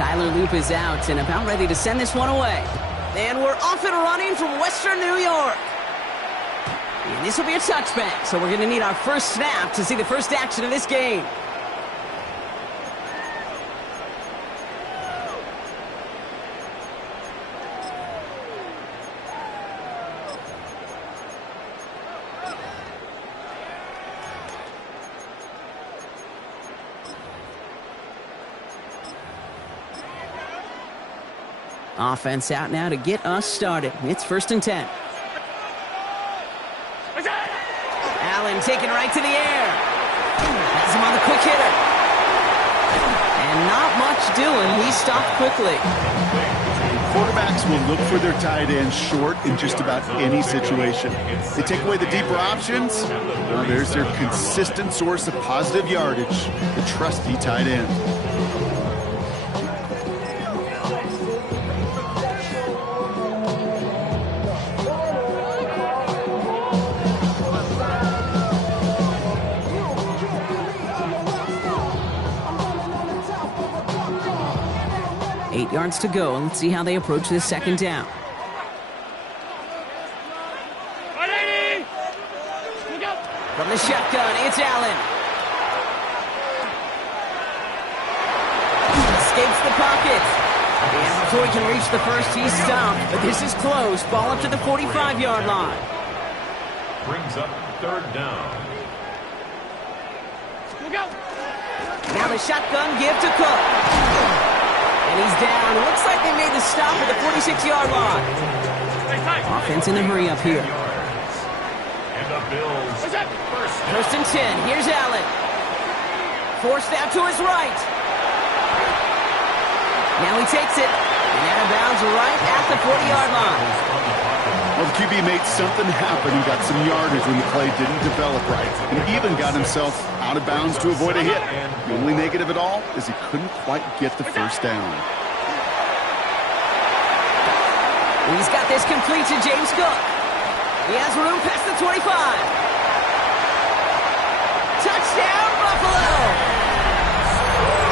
Tyler Loop is out and about ready to send this one away. And we're off and running from Western New York. And this will be a touchback, so we're going to need our first snap to see the first action of this game. Offense out now to get us started. It's 1st and 10. Allen taken right to the air. Has him on the quick hitter. And not much doing. He stopped quickly. Quarterbacks will look for their tight end short in just about any situation. They take away the deeper options. Well, there's their consistent source of positive yardage, the trusty tight end. 8 yards to go, and let's see how they approach this 2nd down. From the shotgun, it's Allen. Escapes the pocket. And before he can reach the first, he's stopped. But this is close. Ball up to the 45-yard line. Brings up 3rd down. Now the shotgun give to Cook. And he's down. It looks like they made the stop at the 46-yard line. Offense in a hurry up here. And the Bills. 1st and 10. Here's Allen. Forced out to his right. Now he takes it. And out of bounds right at the 40-yard line. Well, the QB made something happen. He got some yardage when the play didn't develop right. And he even got himself out of bounds to avoid a hit. The only negative at all is he couldn't quite get the first down. He's got this complete to James Cook. He has room past the 25. Touchdown, Buffalo!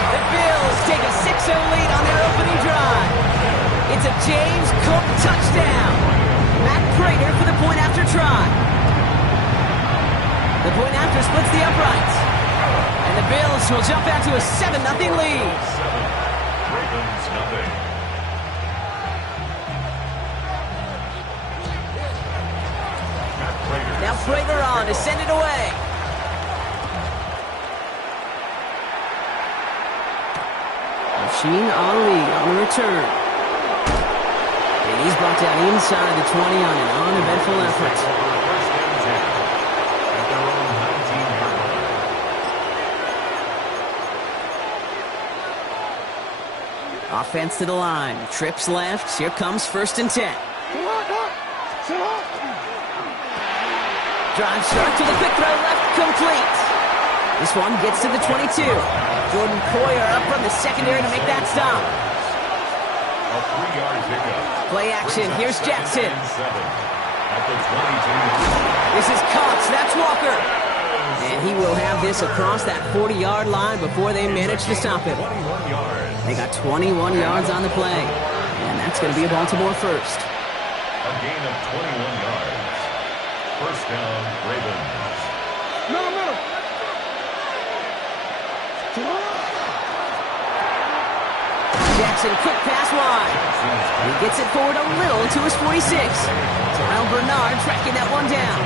The Bills take a 6-0 lead on their opening drive. It's a James Cook touchdown. Matt Prater for the point after try. The point after splits the uprights. And the Bills will jump out to a 7-0 lead. 7. Ravens nothing. Now Prater on to send it away. Machine Ali on the return. And he's brought down inside the 20 on an uneventful effort. Offense to the line. Trips left. Here comes 1st and 10. Drive start to the quick throw left, complete. This one gets to the 22. Jordan Poyer up from the secondary to make that stop. A 3-yard pickup. Play action, here's Jackson. At the 22. This is Cox, that's Walker. And he will have this across that 40-yard line before they manage to stop him. 21 yards. They got 21 yards on the play. And that's going to be a Baltimore first. A gain of 21 yards. 1st down, Ravens. Jackson, quick pass wide. He gets it forward a little to his 46. Terrell Bernard tracking that one down.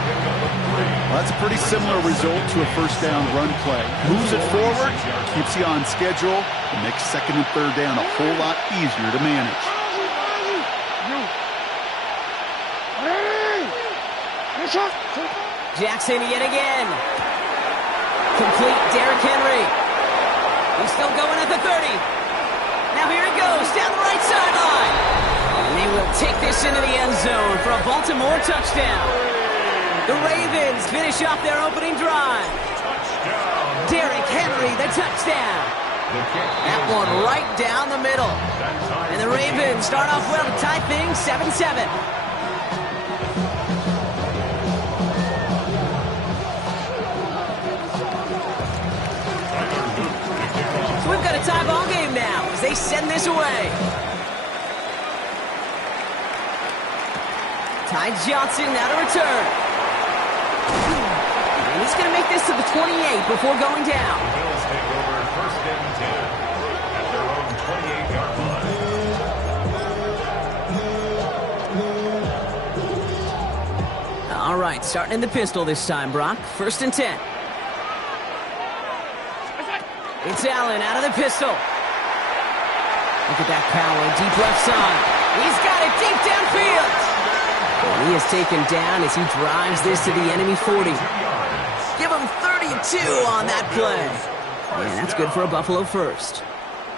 Well, that's a pretty similar result to a 1st down run play. Moves it forward, keeps you on schedule, and makes 2nd and 3rd down a whole lot easier to manage. Jackson yet again. Complete Derrick Henry. He's still going at the 30. Now here he goes down the right sideline. And they will take this into the end zone for a Baltimore touchdown. The Ravens finish off their opening drive. Derrick Henry, the touchdown. That one right down the middle. And the Ravens start off well to tie things 7-7. So we've got a tie ball game now as they they send this away. Ty Johnson now to return. And he's going to make this to the 28 before going down. The Bills take over first and 10 at their own 28-yard line. All right, starting in the pistol this time, Brock. First and 10. It's Allen out of the pistol. Look at that power, deep left side. He's got it deep downfield. And he is taken down as he drives this to the enemy 40. Give him 32 on that play. And that's good for a Buffalo first.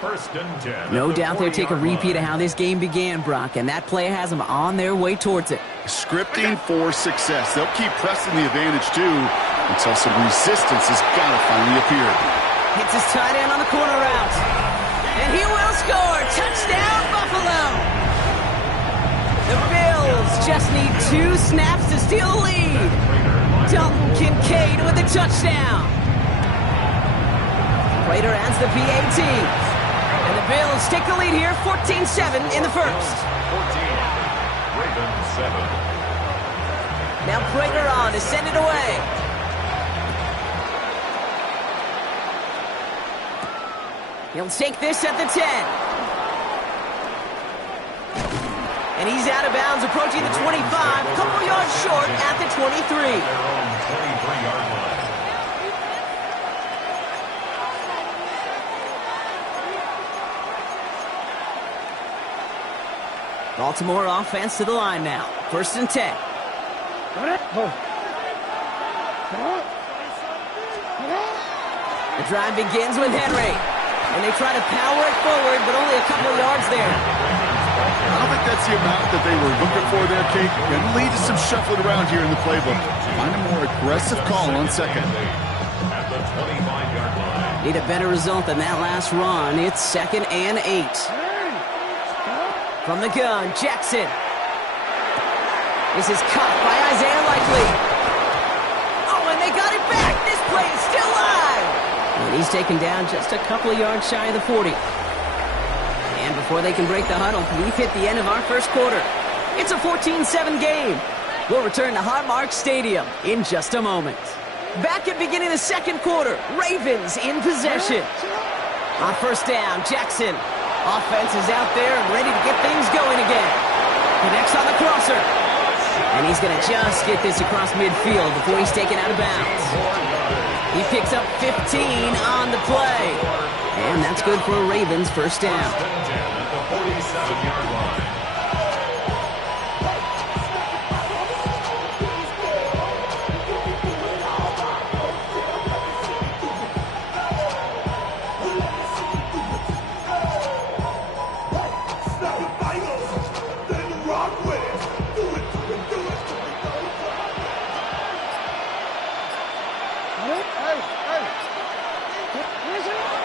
First and 10. No doubt they'll take a repeat of how this game began, Brock, and that play has them on their way towards it. Scripting for success. They'll keep pressing the advantage, too, until some resistance has got to finally appear. Hits his tight end on the corner route. And he will score. Touchdown, Buffalo. The Bills just need 2 snaps to steal the lead. Dalton Kincaid with the touchdown. Prater adds the PAT. And the Bills take the lead here, 14-7 in the first. 14. Ravens 7. Now Prater on to send it away. He'll take this at the 10. And he's out of bounds, approaching the 25. Couple yards short at the 23. Their own 23-yard line. Baltimore offense to the line now. First and 10. The drive begins with Henry. And they try to power it forward, but only a couple of yards there. I don't think that's the amount that they were looking for there, Kate. Going to lead to some shuffling around here in the playbook. Find a more aggressive call on second. At the 25-yard line. Need a better result than that last run. It's 2nd and 8. From the gun, Jackson. This is caught by Isaiah Likely. Oh, and they got it back. This play is still live. And he's taken down just a couple of yards shy of the 40. And before they can break the huddle, we've hit the end of our first quarter. It's a 14-7 game. We'll return to Highmark Stadium in just a moment. Back at beginning of the second quarter, Ravens in possession. On first down, Jackson. Offense is out there and ready to get things going again. Connects on the crosser. And he's going to just get this across midfield before he's taken out of bounds. He picks up 15 on the play. And that's good for a Ravens first down. First and 10 at the 47-yard line.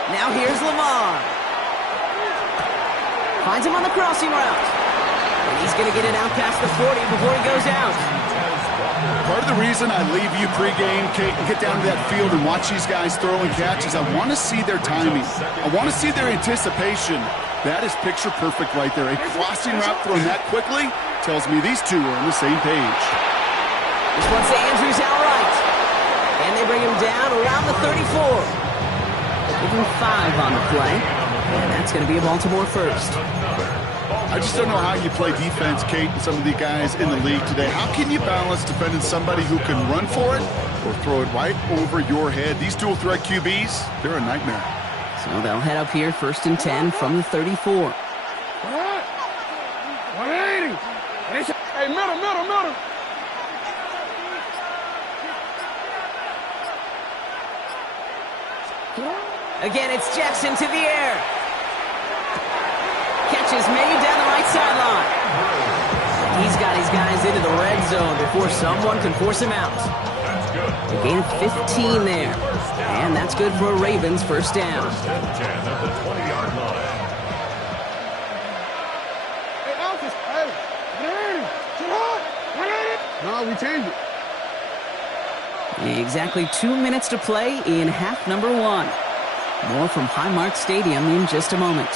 Now here's Lamar. Finds him on the crossing route. And he's going to get it out past the 40 before he goes out. Part of the reason I leave you pregame, Kate, and get down to that field and watch these guys throw and catch is I want to see their timing. I want to see their anticipation. That is picture perfect right there. A crossing route thrown that quickly tells me these two are on the same page. This one's to Andrews outright. And they bring him down around the 34. Give him 5 on the play. And that's going to be a Baltimore first. I just don't know how you play defense, Kate, and some of the guys in the league today. How can you balance defending somebody who can run for it or throw it right over your head? These dual threat QBs, they're a nightmare. So they'll head up here first and 10 from the 34. 180. Hey, middle. Again, it's Jackson to the air. Catch is made down the right sideline. He's got his guys into the red zone before someone can force him out. A gain of 15 there. And that's good for a Ravens first down. First and 10 at the 20-yard line. Hey, Alphys, hey, 180. No, we changed it. Exactly 2 minutes to play in half number 1. More from Highmark Stadium in just a moment.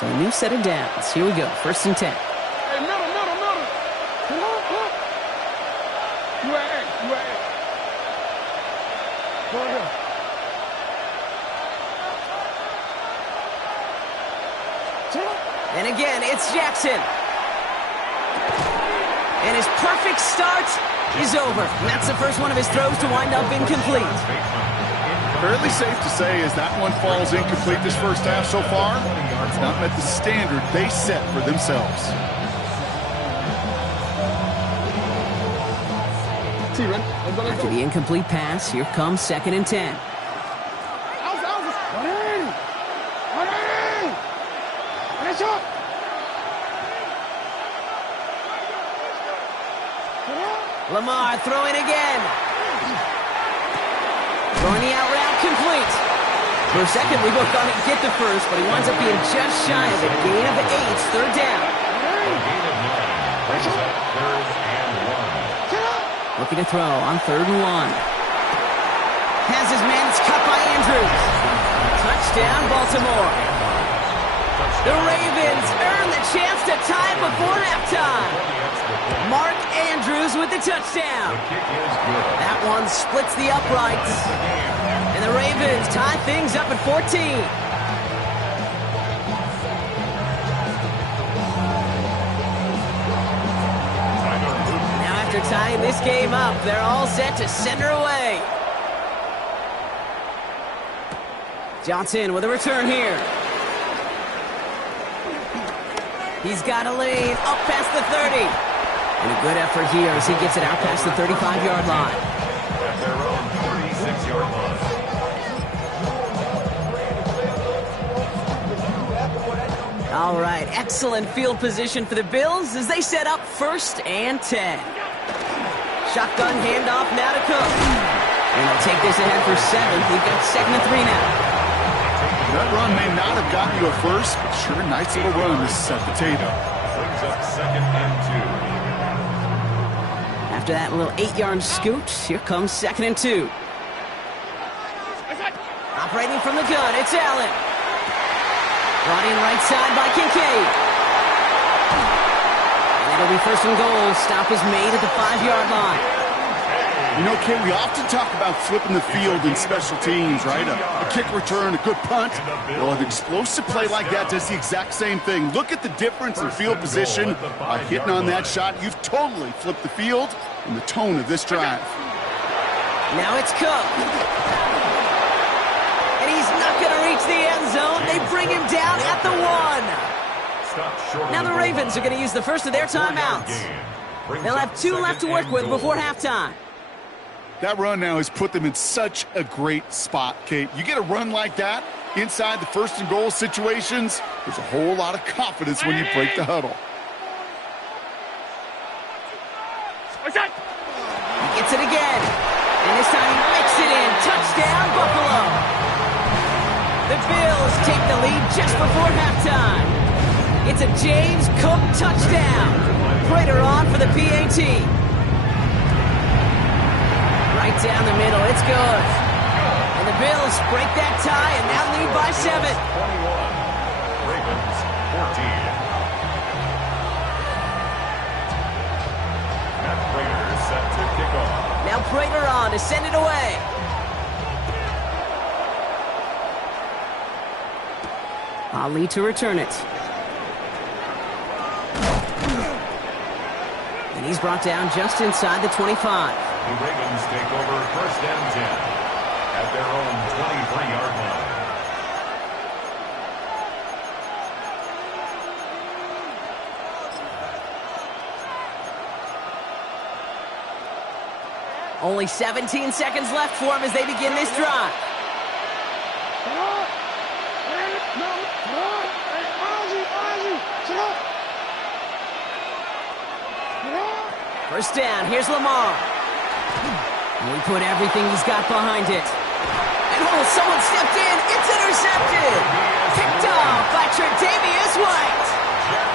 So a new set of downs. Here we go. 1st and 10. Hey, middle. Come on. You at A. Go ahead. And again, it's Jackson. And his perfect start is over. And that's the first one of his throws to wind up incomplete. Fairly safe to say as that one falls incomplete this first half so far, it's not met the standard they set for themselves. After the incomplete pass, here comes 2nd and 10. Lamar throwing again. Throwing the out route complete. For a second, we both thought he'd get the first, but he winds up being just shy of a gain of 8, 3rd down. Looking to throw on 3rd and 1. Has his man, it's cut by Andrews. Touchdown, Baltimore. The Ravens earn the chance to tie it before halftime. Mark Andrews with the touchdown. That one splits the uprights. And the Ravens tie things up at 14. Now after tying this game up, they're all set to send her away. Johnson with a return here. He's got a lane up past the 30. And a good effort here as he gets it out past the 35-yard line. At their own 36-yard line. All right, excellent field position for the Bills as they set up 1st and 10. Shotgun handoff now to Cook. And they'll take this ahead for 7. We've got 2nd and 3 now. That run may not have gotten you a first, but sure, nice little run to set the table. Brings up 2nd and 2. After that little 8-yard scoot, here comes 2nd and 2. Operating from the gun, it's Allen. Brought in right side by Kincaid. And it'll be 1st and goal. Stop is made at the 5-yard line. You know, Kay, we often talk about flipping the field in special teams, right? A kick return, a good punt. Well, an explosive play like that does the exact same thing. Look at the difference in field position. By hitting on that shot, you've totally flipped the field and the tone of this drive. Now it's Cook. And he's not going to reach the end zone. They bring him down at the 1. Now the Ravens are going to use the first of their timeouts. They'll have 2 left to work with before halftime. That run now has put them in such a great spot, Kate. You get a run like that inside the 1st and goal situations, there's a whole lot of confidence when you break the huddle. He gets it again. And this time he makes it in. Touchdown, Buffalo. The Bills take the lead just before halftime. It's a James Cook touchdown. Prater on for the PAT. Right down the middle, it's good. And the Bills break that tie and now lead by 7. 21. Ravens 14. Matt Prater set to kick off. Now Prater on to send it away. Ali to return it. And he's brought down just inside the 25. The Ravens take over 1st and 10 at their own 23-yard line. Only 17 seconds left for him as they begin this drive. First down, here's Lamar. And we put everything he's got behind it. And oh, someone stepped in. It's intercepted. Picked off by Tre'Davious White.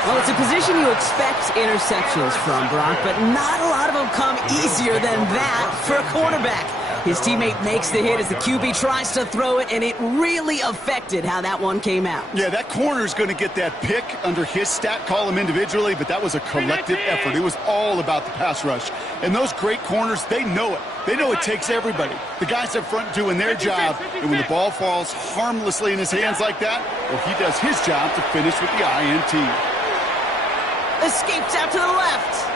Well, it's a position you expect interceptions from, Brock, but not a lot of them come easier than that for a quarterback. His teammate makes the hit as the QB tries to throw it, and it really affected how that one came out. Yeah, that corner's going to get that pick under his stat column individually, but that was a collective effort. It was all about the pass rush. And those great corners, they know it. They know it takes everybody. The guys up front doing their job, and when the ball falls harmlessly in his hands like that, well, he does his job to finish with the INT. Escapes out to the left.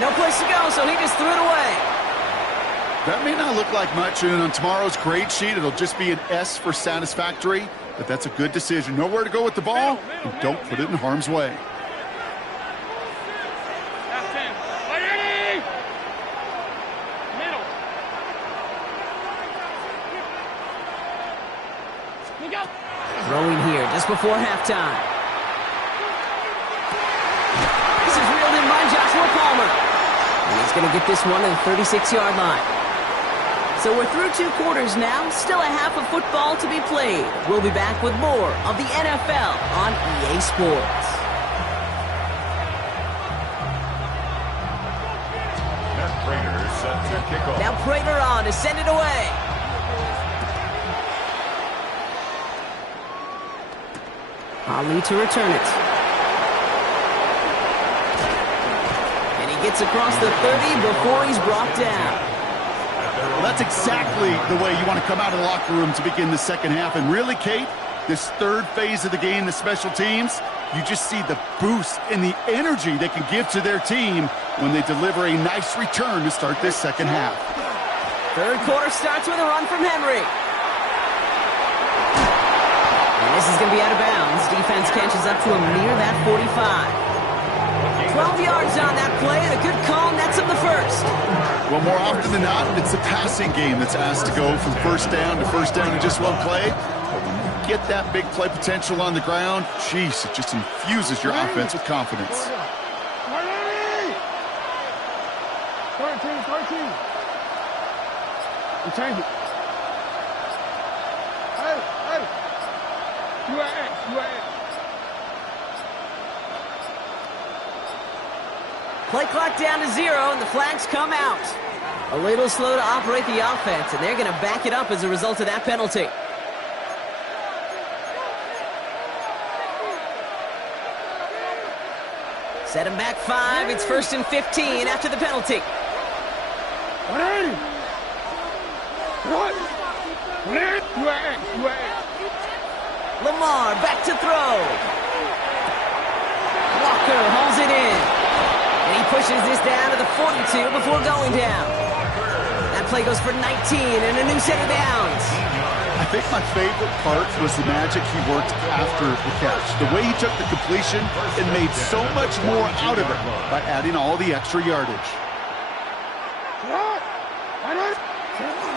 No place to go, so he just threw it away. That may not look like much, and on tomorrow's grade sheet, it'll just be an S for satisfactory, but that's a good decision. Know where to go with the ball, and don't put it in harm's way. Throwing here just before halftime. This is reeled in by Joshua Palmer. And he's going to get this one to the 36-yard line. So we're through 2 quarters now, still a half of football to be played. We'll be back with more of the NFL on EA Sports. Prater set to kick off. Now Prater on to send it away. Ali to return it. And he gets across the 30 before he's brought down. Well, that's exactly the way you want to come out of the locker room to begin the second half. And really, Kate, this third phase of the game, the special teams, you just see the boost and the energy they can give to their team when they deliver a nice return to start this second half. Third quarter starts with a run from Henry. And this is going to be out of bounds. Defense catches up to him near that 45. 12 yards on that play, and a good call nets him the first. Well, more often than not, it's the passing game that's asked to go from first down in just one play. But when you get that big play potential on the ground, geez, it just infuses your offense with confidence. 13. We change it. Hey. You are X. Play clock down to 0, and the flags come out. A little slow to operate the offense, and they're going to back it up as a result of that penalty. Set him back 5. It's 1st and 15 after the penalty. 180. What? You are X. Lamar back to throw. Walker hauls it in. And he pushes this down to the 42 before going down. That play goes for 19 and a new set of downs. I think my favorite part was the magic he worked after the catch. The way he took the completion and made so much more out of it by adding all the extra yardage.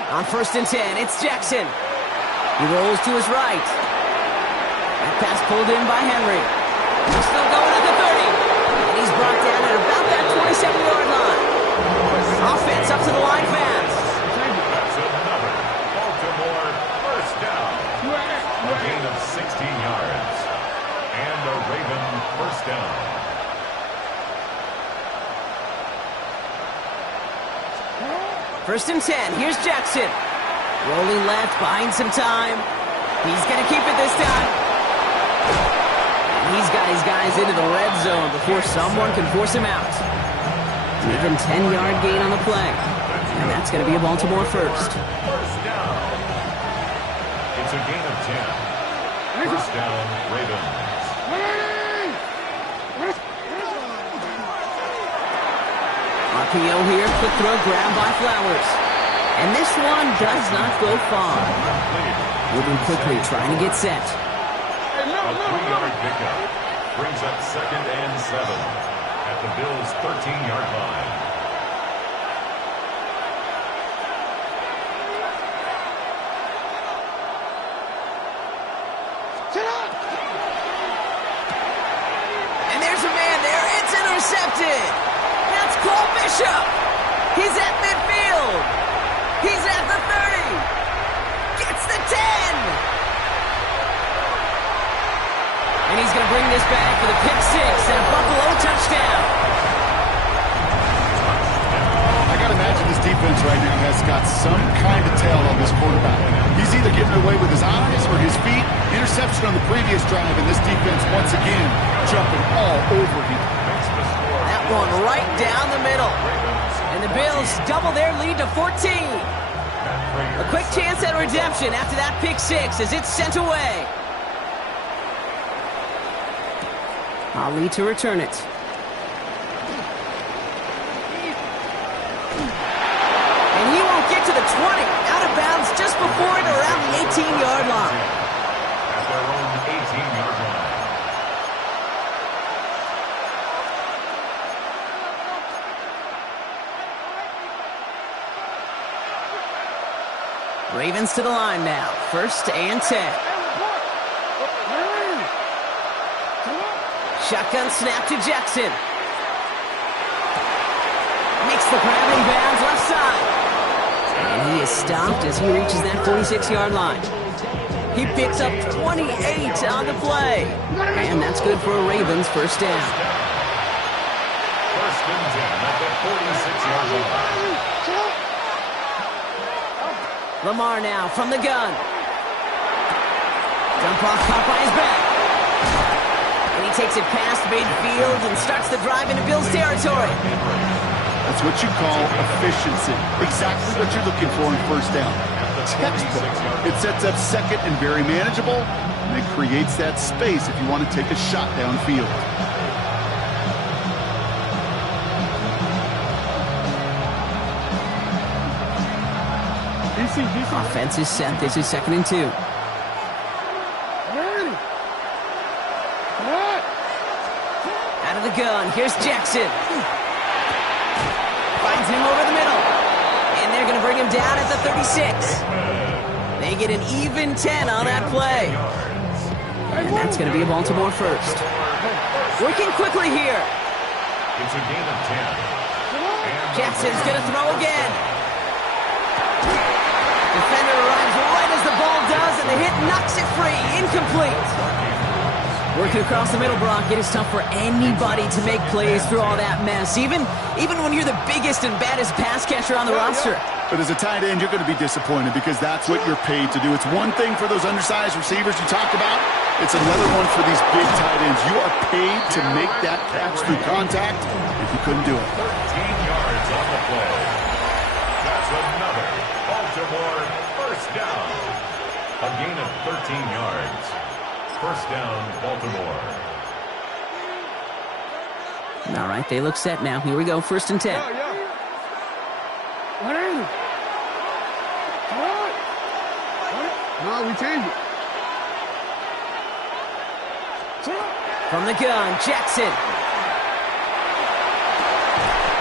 On 1st and 10, it's Jackson. He rolls to his right. That pass pulled in by Henry. He's still going at the 30. And he's brought down at about that 27-yard line. Offense up to the line fast. That's another Baltimore first down. A gain of 16 yards. And a Raven first down. First and 10. Here's Jackson. Rolling left, buying some time. He's going to keep it this time. And he's got his guys into the red zone before someone can force him out. Even 10-yard gain on the play. And that's going to be a Baltimore first. First down. It's a gain of 10. First down, Ravens. RPO here, quick throw grab by Flowers. And this one does not go far. Moving quickly, trying to get set. A 3-yard pickup brings up 2nd and 7 at the Bills' 13-yard line. And there's a man there. It's intercepted. That's Cole Bishop. He's at midfield. He's at the 30. Gets the 10. And he's going to bring this back for the pick 6 and a Buffalo touchdown. I got to imagine this defense right now has got some kind of tail on this quarterback. He's either getting away with his eyes or his feet. Interception on the previous drive, and this defense once again jumping all over him. That one right down the middle. And the Bills double their lead to 14. A quick chance at redemption after that pick six as it's sent away. Ali to return it. And he won't get to the 20. Out of bounds just before it around the 18-yard line. At their own 18-yard line. Ravens to the line now. 1st and 10. Shotgun snap to Jackson. Makes the grab in bounds left side. And he is stopped as he reaches that 46-yard line. He picks up 28 on the play. And that's good for a Ravens first down. 1st and 10 at the 46-yard line. Lamar now from the gun. Dump off caught by his back. And he takes it past midfield and starts the drive into Bills territory. That's what you call efficiency. Exactly what you're looking for in first down. Textbook. It sets up second and very manageable, and it creates that space if you want to take a shot downfield. Offense is set. This is 2nd and 2. Out of the gun. Here's Jackson. Finds him over the middle. And they're going to bring him down at the 36. They get an even 10 on that play. And that's going to be a Baltimore first. Working quickly here. It's a gain of 10. Jackson's going to throw again. Defender arrives right as the ball does, and the hit knocks it free. Incomplete. Working across the middle, Brock, it is tough for anybody to make plays through all that mess, even when you're the biggest and baddest pass catcher on the roster. But as a tight end, you're going to be disappointed because that's what you're paid to do. It's one thing for those undersized receivers you talked about. It's another one for these big tight ends. You are paid to make that catch through contact if you couldn't do it. 13 yards on the play. That's another Baltimore first down. A gain of 13 yards. First down, Baltimore. All right, they look set now. Here we go, 1st and 10. No, we change it. From the gun, Jackson.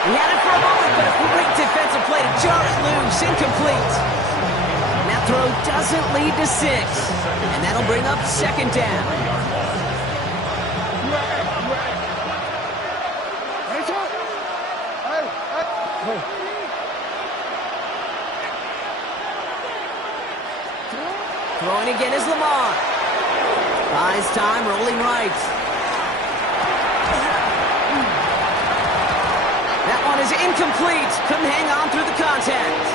He had it for a moment, but a great defensive play to jar it loose. Incomplete. And that throw doesn't lead to 6. And that'll bring up 2nd down. Throwing again is Lamar. Buys time, rolling right. That one is incomplete. Couldn't hang on through the contact.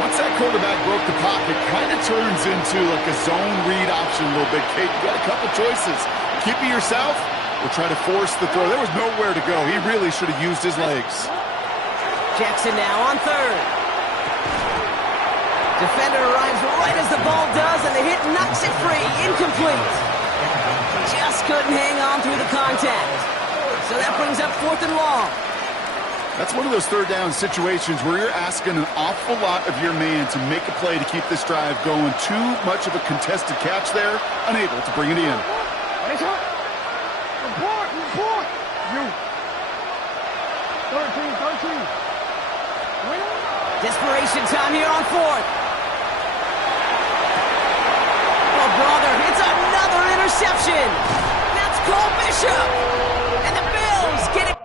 Once that quarterback broke the pocket, kind of turns into like a zone read option a little bit. Kate, you got a couple choices. Keep it yourself or try to force the throw. There was nowhere to go. He really should have used his legs. Jackson now on 3rd. Defender arrives right as the ball does, and the hit knocks it free. Incomplete. Just couldn't hang on through the contact. So that brings up 4th and long. That's one of those third down situations where you're asking an awful lot of your man to make a play to keep this drive going. Too much of a contested catch there, unable to bring it in. Report! You. 13. Desperation time here on 4th. Oh, brother, it's another interception. That's Cole Bishop. And the Bills get it.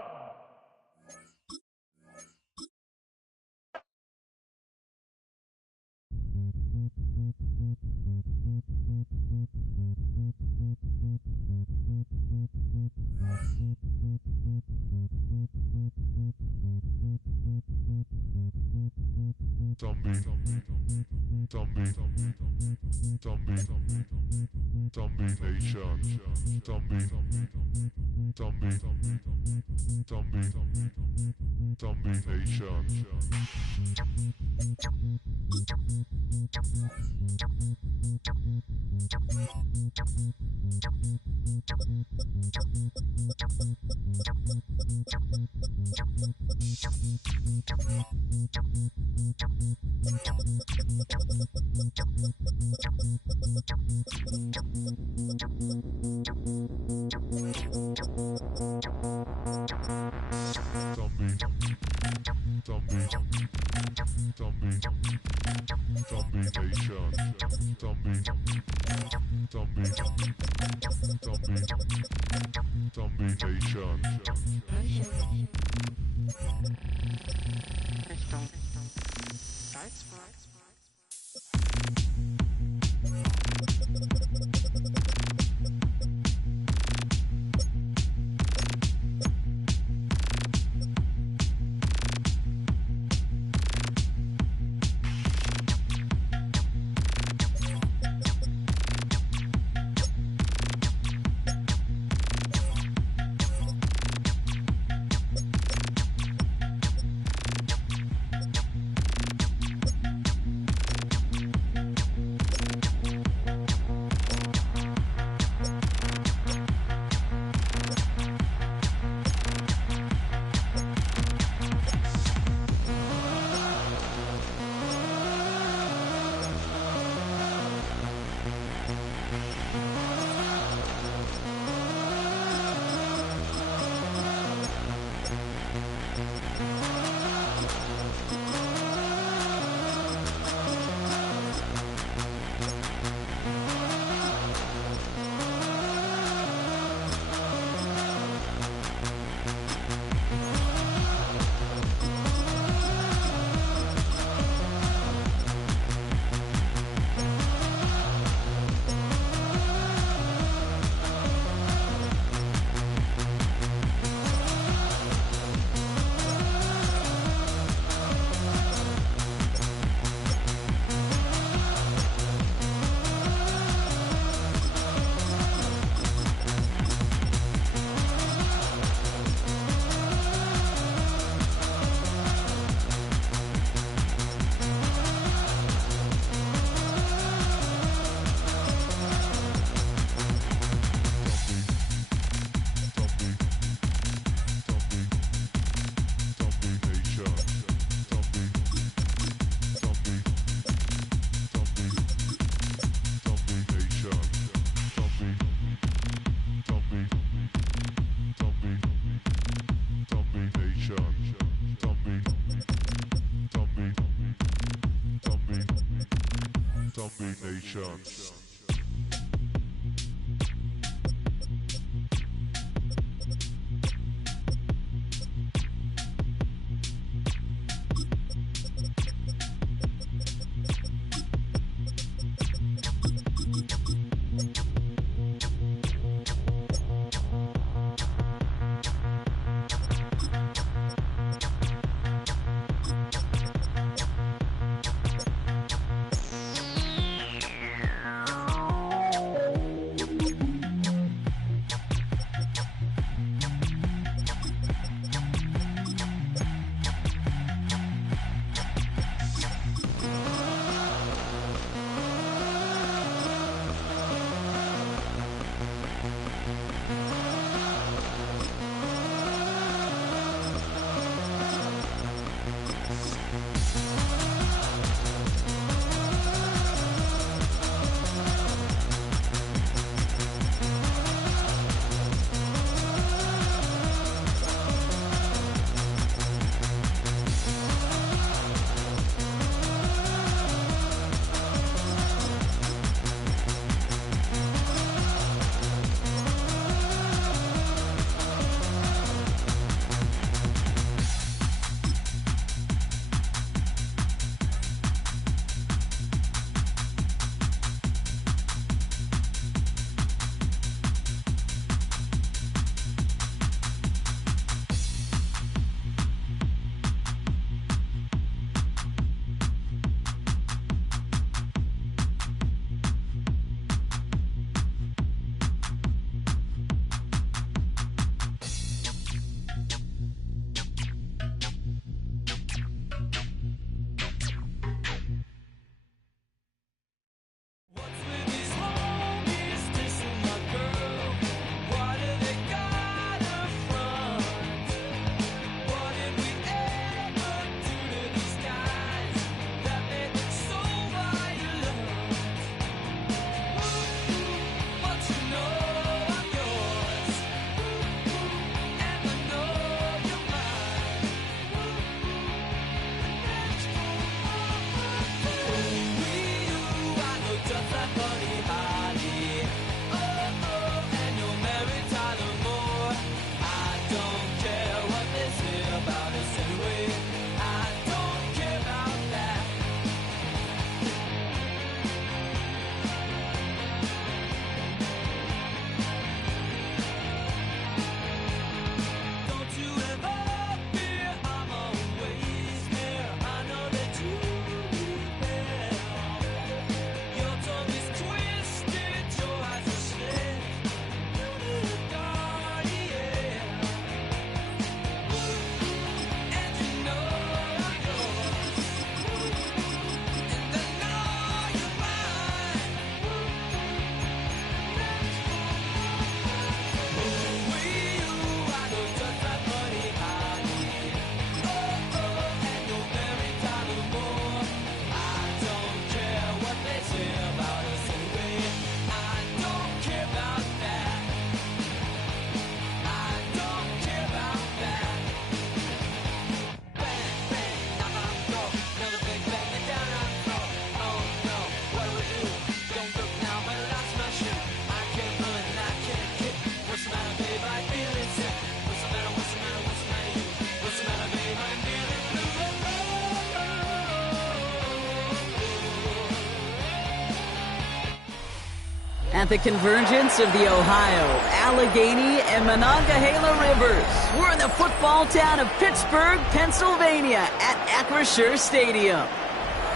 At the convergence of the Ohio, Allegheny, and Monongahela Rivers, we're in the football town of Pittsburgh, Pennsylvania at Acrisure Stadium.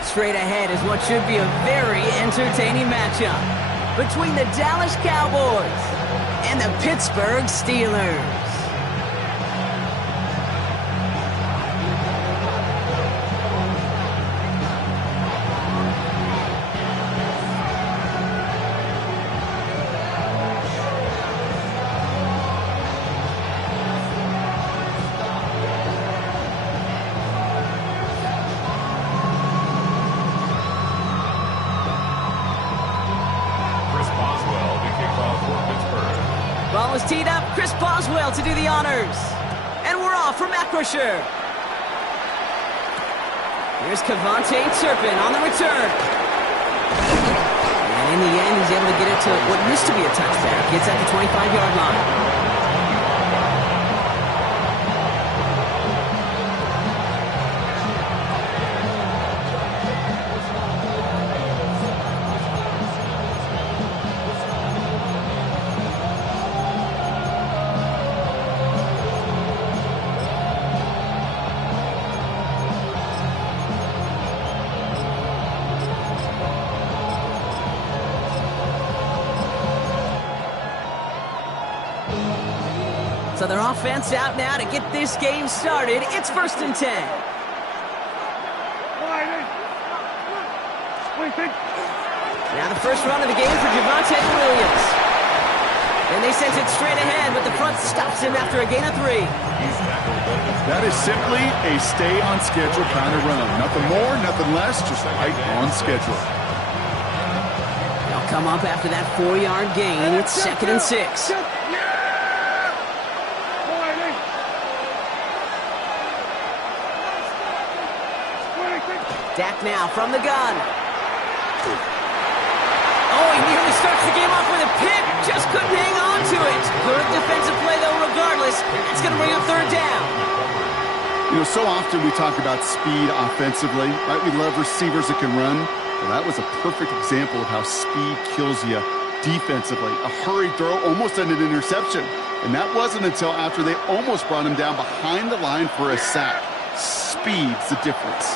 Straight ahead is what should be a very entertaining matchup between the Dallas Cowboys and the Pittsburgh Steelers. Ball is teed up. Chris Boswell to do the honors. And we're off from Acrisure. Here's Cavante Turpin on the return. And in the end, he's able to get it to what used to be a touchback. Gets at the 25-yard line. So their offense out now to get this game started. It's 1st and 10. Now the first run of the game for Javonte Williams. And they sent it straight ahead, but the front stops him after a gain of 3. That is simply a stay-on-schedule kind of run. Nothing more, nothing less, just right on schedule. They'll come up after that 4-yard gain. It's 2nd and 6. Dak now from the gun. Oh, he nearly starts the game off with a pick. Just couldn't hang on to it. Good defensive play, though, regardless. It's going to bring up 3rd down. You know, so often we talk about speed offensively, right? We love receivers that can run. Well, that was a perfect example of how speed kills you defensively. A hurried throw almost ended an interception. And that wasn't until after they almost brought him down behind the line for a sack. Speed's the difference.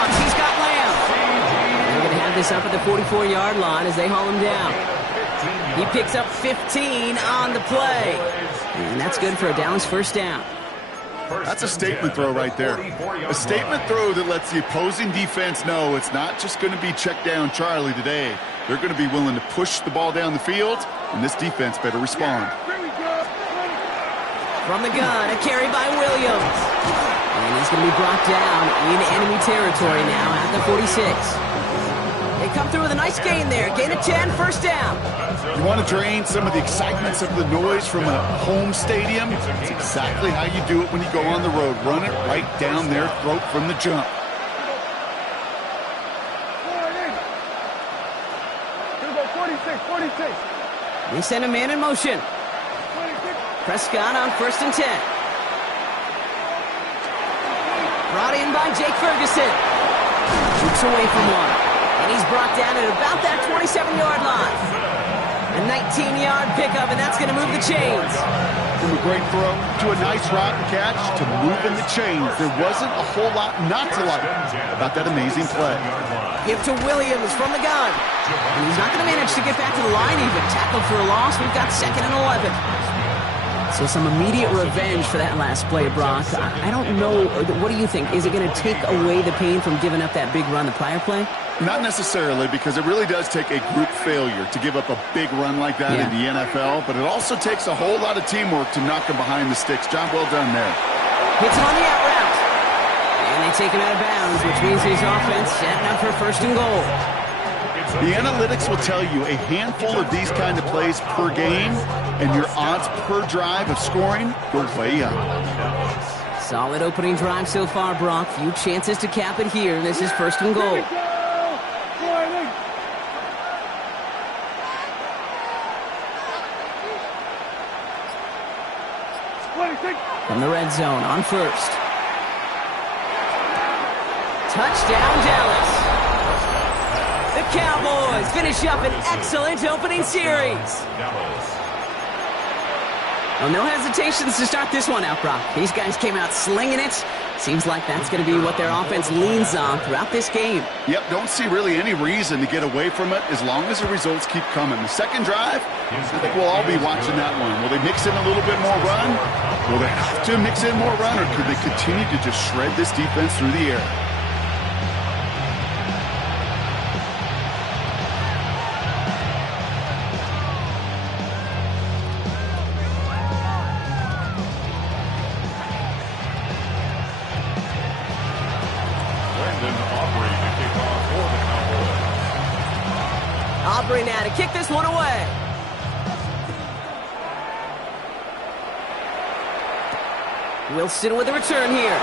He's got Lamb. They're going to have this up at the 44-yard line as they haul him down. He picks up 15 on the play. And that's good for a Dallas 1st down. That's a statement throw right there. A statement throw that lets the opposing defense know it's not just going to be check down Charlie today. They're going to be willing to push the ball down the field, and this defense better respond. From the gun, a carry by Williams. And he's going to be brought down in enemy territory now at the 46. They come through with a nice gain there. Gain of 10, 1st down. You want to drain some of the excitements of the noise from a home stadium? It's exactly how you do it when you go on the road. Run it right down their throat from the jump. Here we go, 46. They send a man in motion. Prescott on 1st and 10. Brought in by Jake Ferguson. Shoots away from one. And he's brought down at about that 27-yard line. A 19-yard pickup, and that's going to move the chains. From a great throw to a nice route and catch to moving the chains. There wasn't a whole lot not to like about that amazing play. Give to Williams from the gun. And he's not going to manage to get back to the line even. Tackled for a loss. We've got 2nd and 11. So some immediate revenge for that last play, Brock. I don't know. What do you think? Is it going to take away the pain from giving up that big run the prior play? Not necessarily, because it really does take a group failure to give up a big run like that in the NFL, but it also takes a whole lot of teamwork to knock him behind the sticks. Job well done there. Hits him on the out route. And they take him out of bounds, which means his offense setting up for 1st and goal. The analytics will tell you a handful of these kind of plays per game, and your odds per drive of scoring go way up. Solid opening drive so far, Brock. Few chances to cap it here. This is 1st and goal. From the red zone on 1st. Touchdown, Dallas. The Cowboys finish up an excellent opening series. Well, no hesitations to start this one out, Brock. These guys came out slinging it. Seems like that's going to be what their offense leans on throughout this game. Yep, don't see really any reason to get away from it as long as the results keep coming. The second drive, I think we'll all be watching that one. Will they mix in a little bit more run? Will they have to mix in more run, or could they continue to just shred this defense through the air? Aubrey now to kick this one away. Wilson with a return here.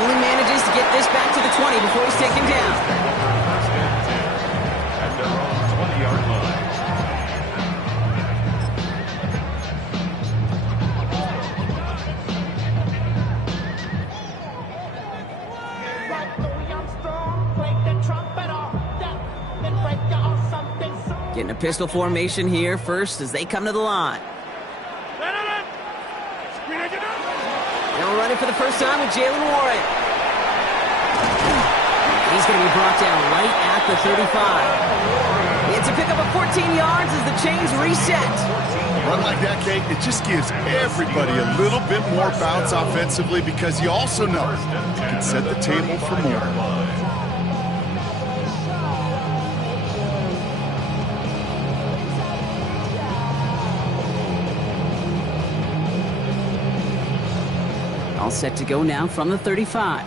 Only manages to get this back to the 20 before he's taken down. At their own 20-yard line. Getting a pistol formation here first as they come to the line. They'll run it for the first time with Jalen Warren. He's going to be brought down right at the 35. It's a pickup of 14 yards as the chains reset. Run like that, Kate, it just gives everybody a little bit more bounce offensively because you also know you can set the table for more. All set to go now from the 35.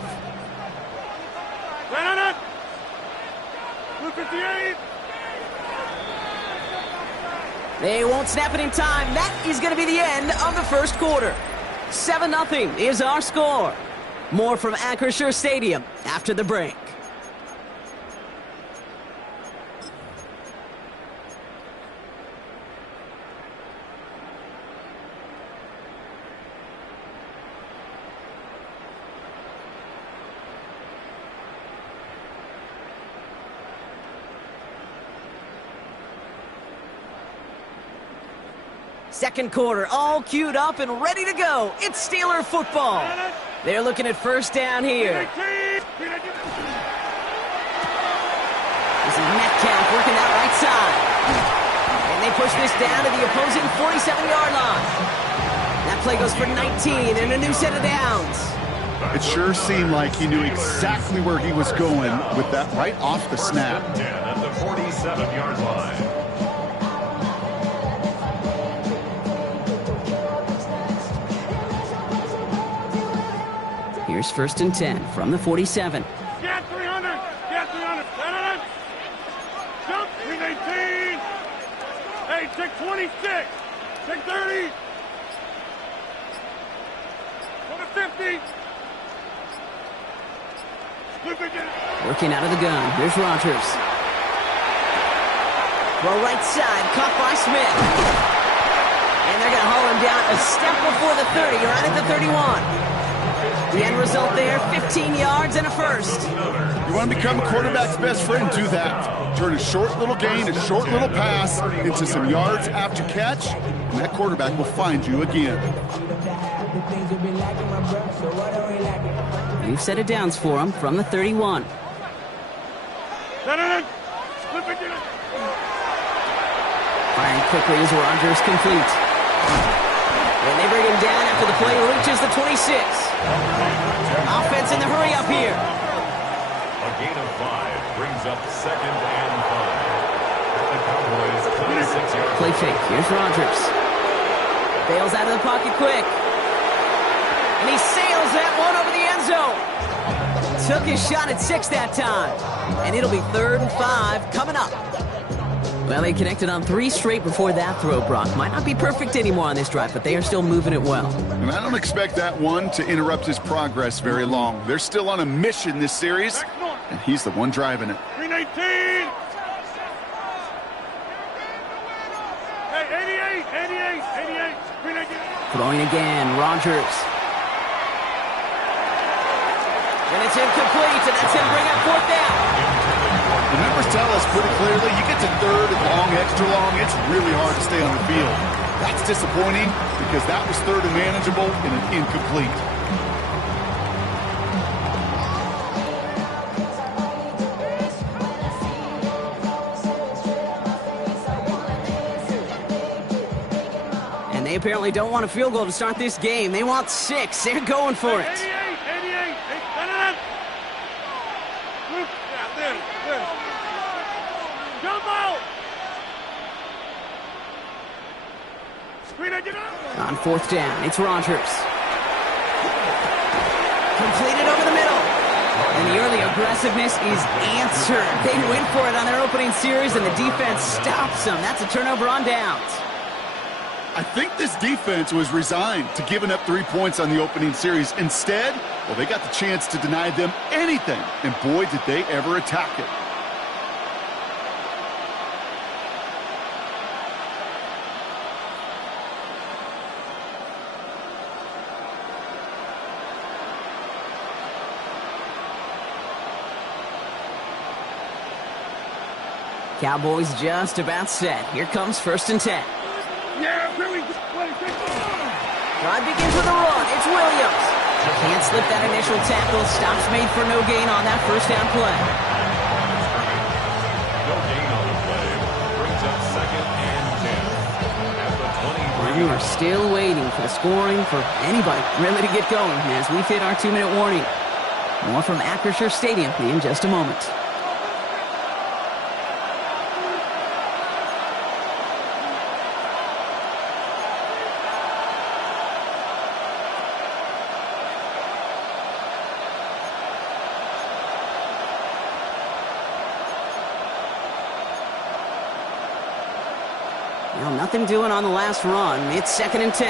They won't snap it in time. That is going to be the end of the first quarter. 7-0 is our score. More from Acrisure Stadium after the break. Second quarter, all queued up and ready to go. It's Steeler football. They're looking at first down here. This is Metcalf working that right side. And they push this down to the opposing 47-yard line. That play goes for 19 and a new set of downs. It sure seemed like he knew exactly where he was going with that right off the snap. 10 at the 47-yard line. Here's first and 10 from the 47. Get 300. Get 300. Jump. 318. Hey, check 26. Check 30. Go to 50. Working out of the gun. Here's Rodgers. Well, right side, caught by Smith. And they're going to haul him down a step before the 30, right at the 31. The end result there, 15 yards and a first. You want to become a quarterback's best friend, do that. Turn a short little gain, a short little pass into some yards after catch, and that quarterback will find you again. New set of downs for him from the 31. Firing quickly as Rodgers complete. And they bring him down after the play reaches the 26. Offense in the hurry up here. A gain of 5 brings up second and 5. The Cowboys 26-yard. Play fake. Here's Rodgers. Bails out of the pocket quick. And he sails that one over the end zone. Took his shot at 6 that time. And it'll be 3rd and 5 coming up. Well, they connected on 3 straight before that throw, Brock. Might not be perfect anymore on this drive, but they are still moving it well. And I don't expect that one to interrupt his progress very long. They're still on a mission this series, and he's the one driving it. 319. Hey, 88. 319. Throwing again, Rodgers. And it's incomplete, and that's going to bring up 4th down. The numbers tell us pretty clearly, you get to third and long, extra long, it's really hard to stay on the field. That's disappointing because that was third and manageable and an incomplete. And they apparently don't want a field goal to start this game. They want 6. They're going for it. 88, 88. Hey, yeah, there. Jump out. On 4th down, it's Rodgers. Completed over the middle. And the early aggressiveness is answered. They went for it on their opening series, and the defense stops them. That's a turnover on downs. I think this defense was resigned to giving up 3 points on the opening series. Instead, well, they got the chance to deny them anything, and boy, did they ever attack it. Cowboys just about set. Here comes 1st and 10. Yeah, really. Drive begins with a run. It's Williams. Can't slip that initial tackle. Stops made for no gain on that 1st down play. No gain on the play. Brings up 2nd and 10. At the 23. We are still waiting for the scoring for anybody really to get going as we hit our 2-minute warning. More from Acrisure Stadium in just a moment. Well, nothing doing on the last run. It's 2nd and 10.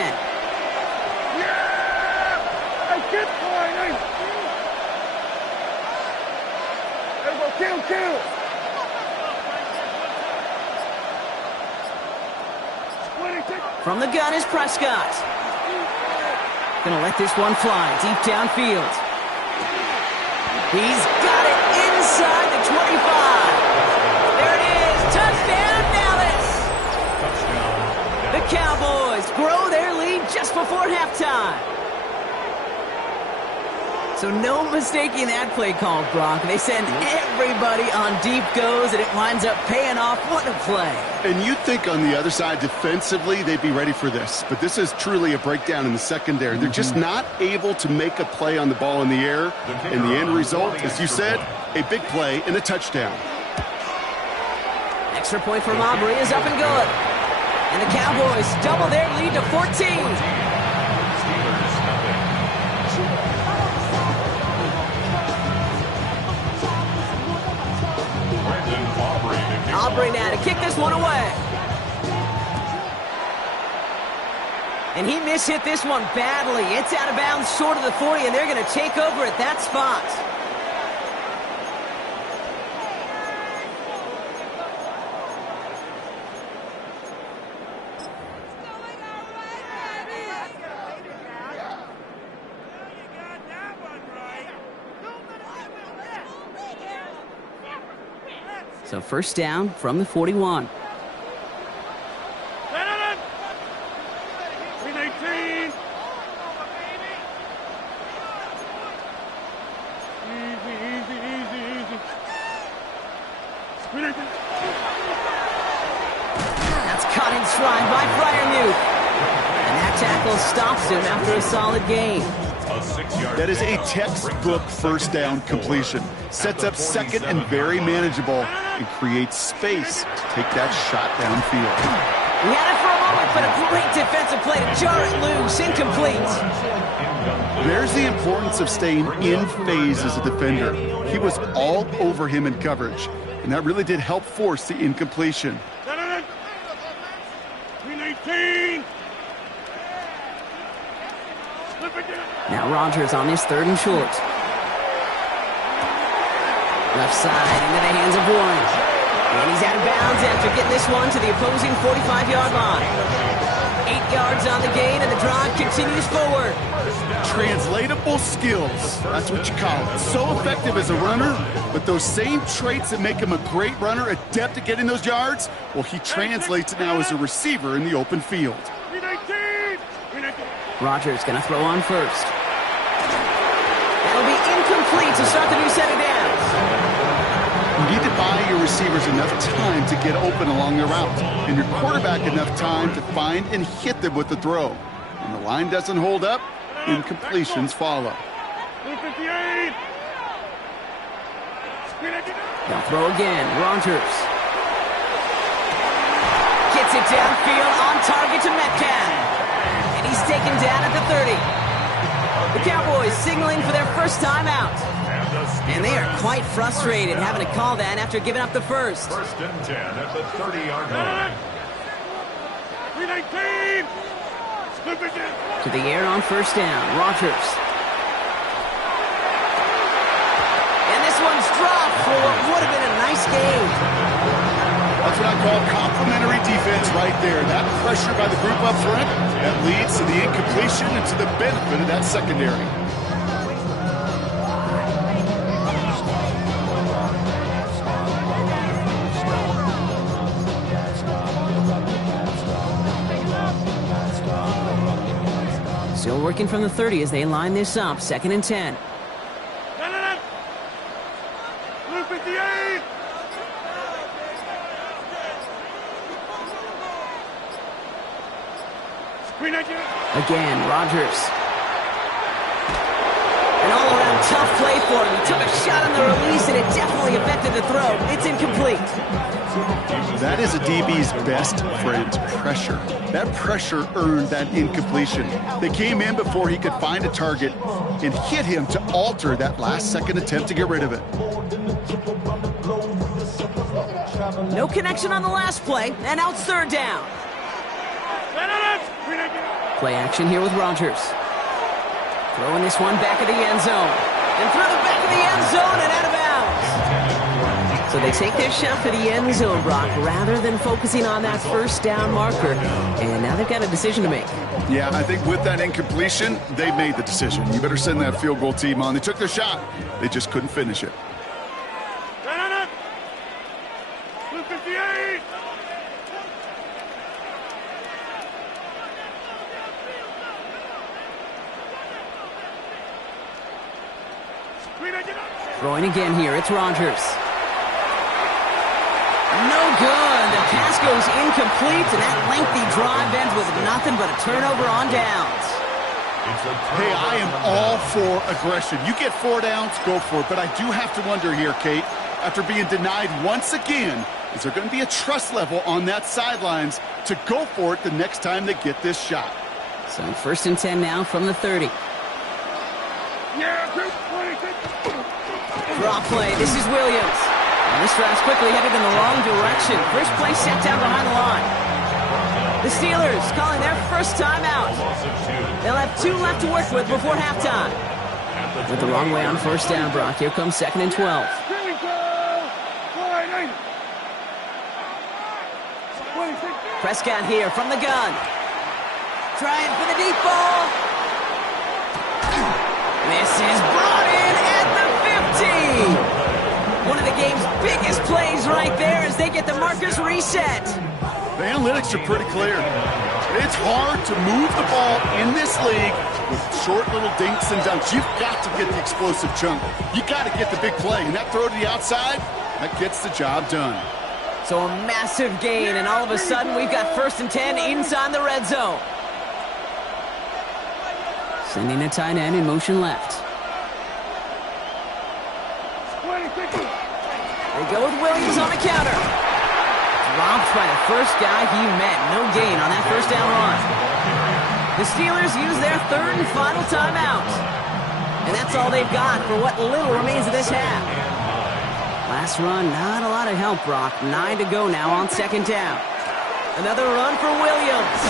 Yeah! Hey, get point, hey! Hey, go kill! 26. From the gun is Prescott. Gonna let this one fly deep downfield. He's got it inside the 25. There it is. Touchdown, Dallas. The Cowboys grow their lead just before halftime. So no mistaking that play call, Brock. They send everybody on deep goes, and it winds up paying off. What a play. And you'd think on the other side, defensively, they'd be ready for this. But this is truly a breakdown in the secondary. They're just not able to make a play on the ball in the air. And the end result, as you said, a big play and a touchdown. Extra point from Aubrey is up and good. And the Cowboys double their lead to 14. Aubrey now to kick this one away. And he mishit this one badly. It's out of bounds short of the 40, and they're going to take over at that spot. So 1st down from the 41. 18. Easy. That's caught in stride by Freiermuth. And that tackle stops him after a solid gain. That is a textbook 1st down completion. Sets up 2nd and very manageable and creates space to take that shot downfield. He had it for a moment, but a great defensive play to jar it loose. Incomplete. There's the importance of staying in phase as a defender. He was all over him in coverage, and that really did help force the incompletion. 18. Now Rodgers on his 3rd and short. Left side into the hands of Warren. And he's out of bounds after getting this one to the opposing 45-yard line. 8 yards on the gain, and the drive continues forward. Translatable skills. That's what you call it. So effective as a runner, but those same traits that make him a great runner, adept at getting those yards, well, he translates it now as a receiver in the open field. Rodgers going to throw on first. That'll be incomplete to start the new set of downs. You need to buy your receivers enough time to get open along their route, and your quarterback enough time to find and hit them with the throw. When the line doesn't hold up, incompletions follow. They'll throw again. Rodgers gets it downfield on target to Metcalf. And he's taken down at the 30. The Cowboys signaling for their first time out. And they are quite frustrated having to call that after giving up the first. First and 10 at the 30-yard line. To the air on first down. Rodgers. And this one's dropped for what would have been a nice game. That's what I call complimentary defense right there. That pressure by the group up front, that leads to the incompletion and to the benefit of that secondary. Still working from the 30 as they line this up. 2nd and 10. Again, Rodgers. An all-around tough play for him. He took a shot on the release, and it definitely affected the throw. It's incomplete. That is a DB's best friend, pressure. That pressure earned that incompletion. They came in before he could find a target and hit him to alter that last-second attempt to get rid of it. No connection on the last play, and now it's 3rd down. Play action here with Rodgers. Throwing this one back of the end zone. And through the back of the end zone and out of bounds. So they take their shot for the end zone, Brock, rather than focusing on that first down marker. And now they've got a decision to make. Yeah, I think with that incompletion, they made the decision. You better send that field goal team on. They took their shot. They just couldn't finish it. Throwing again here, it's Rodgers. No good. The pass goes incomplete, and that lengthy drive ends with nothing but a turnover on downs. Hey, I am all for aggression. You get 4 downs, go for it. But I do have to wonder here, Kate, after being denied once again, is there going to be a trust level on that sidelines to go for it the next time they get this shot? So 1st and 10 now from the 30. Draw play. This is Williams. And this drive's quickly headed in the wrong direction. First play set down behind the line. The Steelers calling their first time out. They'll have 2 left to work with before halftime. Went the wrong way on first down, Brock. Here comes 2nd and 12. Prescott here from the gun. Trying for the deep ball. This is brought in at the 50. One of the game's biggest plays right there as they get the markers reset. The analytics are pretty clear. It's hard to move the ball in this league with short little dinks and dunks. You've got to get the explosive chunk. You got to get the big play. And that throw to the outside, that gets the job done. So a massive gain, and all of a sudden we've got 1st and 10 inside the red zone. Sending the tight end in motion left. They go with Williams on the counter. Dropped by the first guy he met. No gain on that first down run. The Steelers use their 3rd and final timeout. And that's all they've got for what little remains of this half. Last run, not a lot of help, Brock. 9 to go now on 2nd down. Another run for Williams.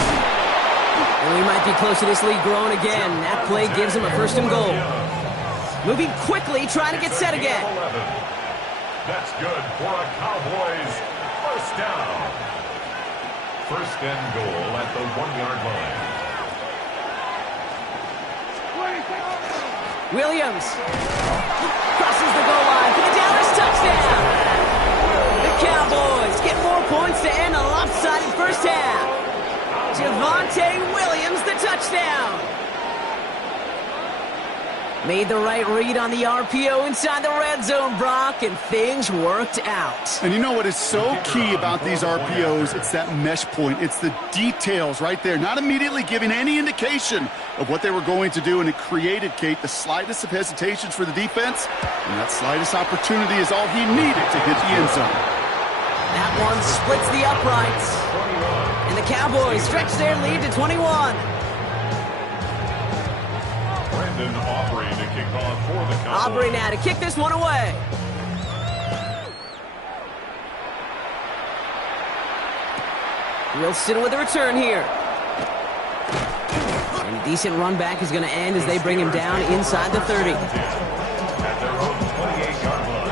And we might be close to this lead growing again. That play gives him a 1st and goal. Moving quickly, trying to get set again. That's good for a Cowboys first down. First and goal at the 1-yard line. Williams crosses the goal line for the Dallas touchdown. The Cowboys get more points to end a lopsided first half. Javonte Williams, the touchdown. Made the right read on the RPO inside the red zone, Brock, and things worked out. And you know what is so key about these RPOs? It's that mesh point. It's the details right there, not immediately giving any indication of what they were going to do, and it created, Kate, the slightest of hesitations for the defense, and that slightest opportunity is all he needed to hit the end zone. That one splits the uprights, and the Cowboys stretch their lead to 21. Brandon Aubrey to kick off for the Cowboys. Aubrey now to kick this one away. Wilson with a return here. And a decent run back is going to end as they bring him down inside the 30. At their own 28-yard line.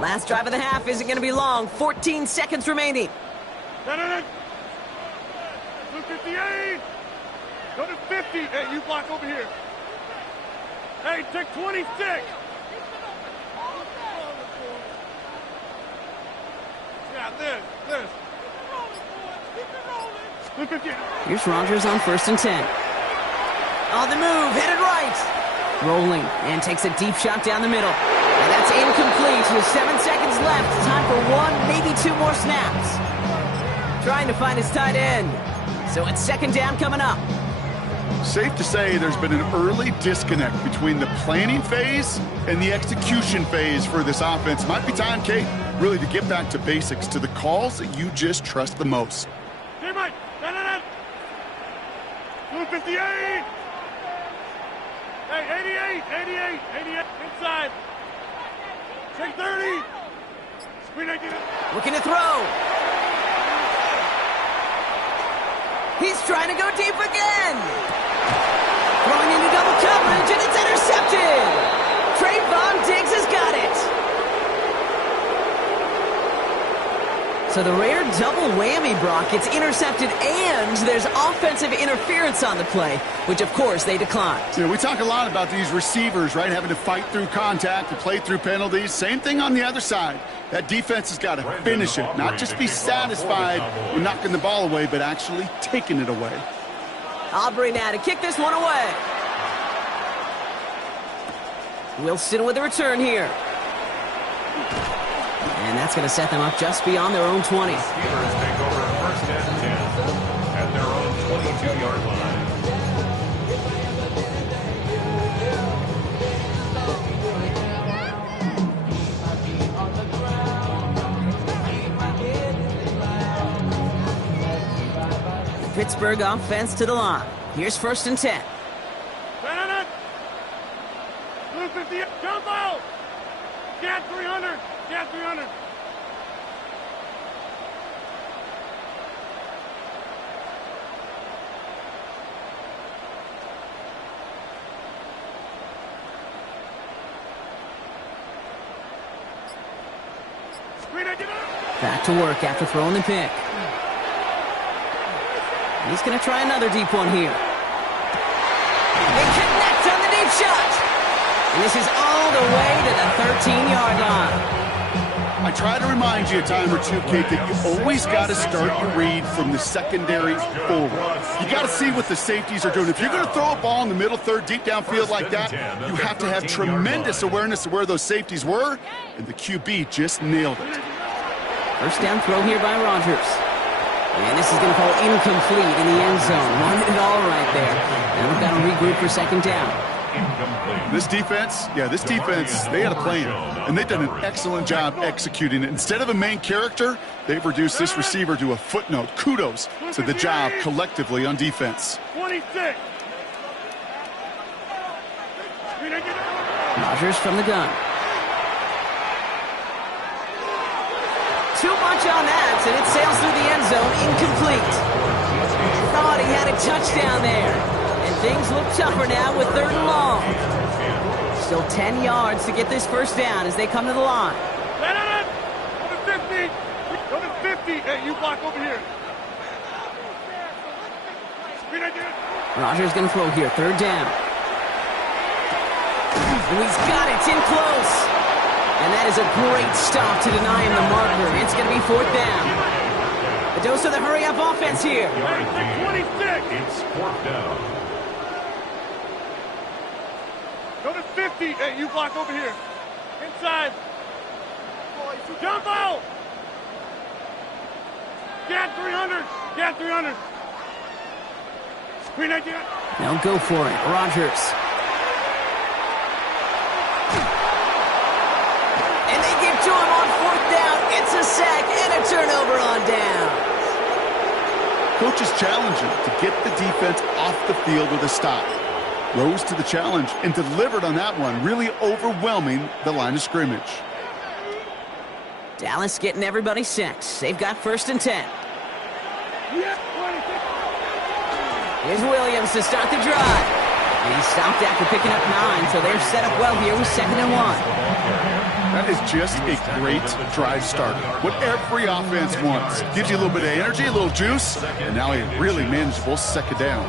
Last drive of the half isn't going to be long. 14 seconds remaining. 258. Go to 50. Hey, you block over here. Hey, take 26. Yeah, this. 258. Here's Rodgers on 1st and 10. On the move, headed right. Rolling, and takes a deep shot down the middle. And that's incomplete with 7 seconds left. Time for one, maybe two more snaps. Trying to find his tight end. So it's second down coming up. Safe to say there's been an early disconnect between the planning phase and the execution phase for this offense. Might be time, Kate, really to get back to basics, to the calls that you just trust the most. Hey, Mike. 258. Hey, 88. Inside. Take 30. Looking to throw. He's trying to go deep again. Throwing into double coverage, and it's intercepted. Trayvon Diggs has got it. So the rare double whammy, Brock. It's intercepted, and there's offensive interference on the play, which, of course, they declined. You know, we talk a lot about these receivers, right, having to fight through contact, to play through penalties. Same thing on the other side. That defense has got to finish it, not just be satisfied with knocking the ball away, but actually taking it away. Aubrey now to kick this one away. Wilson with a return here. And that's going to set them up just beyond their own 20. Steelers take over 1st and 10 at their own 22-yard line. Pittsburgh offense to the line. Here's 1st and 10. 258. Jump out. Get 300. Get 300. Back to work after throwing the pick. He's going to try another deep one here. They connect on the deep shot. And this is all the way to the 13-yard line. I try to remind you a time or two, Kate, that you always got to start your read from the secondary forward. You got to see what the safeties are doing. If you're going to throw a ball in the middle third, deep downfield like that, you have to have tremendous awareness of where those safeties were, and the QB just nailed it. First down throw here by Rodgers. And this is going to fall incomplete in the end zone. Won it all right there. And we've got to regroup for second down. This defense, they had a plan, and they've done an excellent job executing it. Instead of a main character, they've reduced this receiver to a footnote. Kudos to the job collectively on defense. 26. Rodgers from the gun. too much on that, and it sails through the end zone, incomplete. Thought he had a touchdown there. And things look tougher now with 3rd and long. Still 10 yards to get this first down as they come to the line. Go to 50. Go to 50. Hey, you block over here. Screen idea. Rodgers going to throw here, 3rd down. And he's got it, it's in close. And that is a great stop to deny him the marker. It's going to be 4th down. A dose of the hurry-up offense here. 26. It's 4th down. Go to 50. Hey, you block over here. Inside. Jump out. Get 300. Get 300. Screen idea. They'll go for it. Rodgers. And they get to him on 4th down. It's a sack and a turnover on down. Coach is challenging to get the defense off the field with a stop. Rose to the challenge and delivered on that one, really overwhelming the line of scrimmage. Dallas getting everybody set. They've got 1st and 10. Here's Williams to start the drive. And he stopped after picking up 9, so they're set up well here with 2nd and 1. That is just a great drive starter. What every offense wants. Gives you a little bit of energy, a little juice, and now a really manageable 2nd down.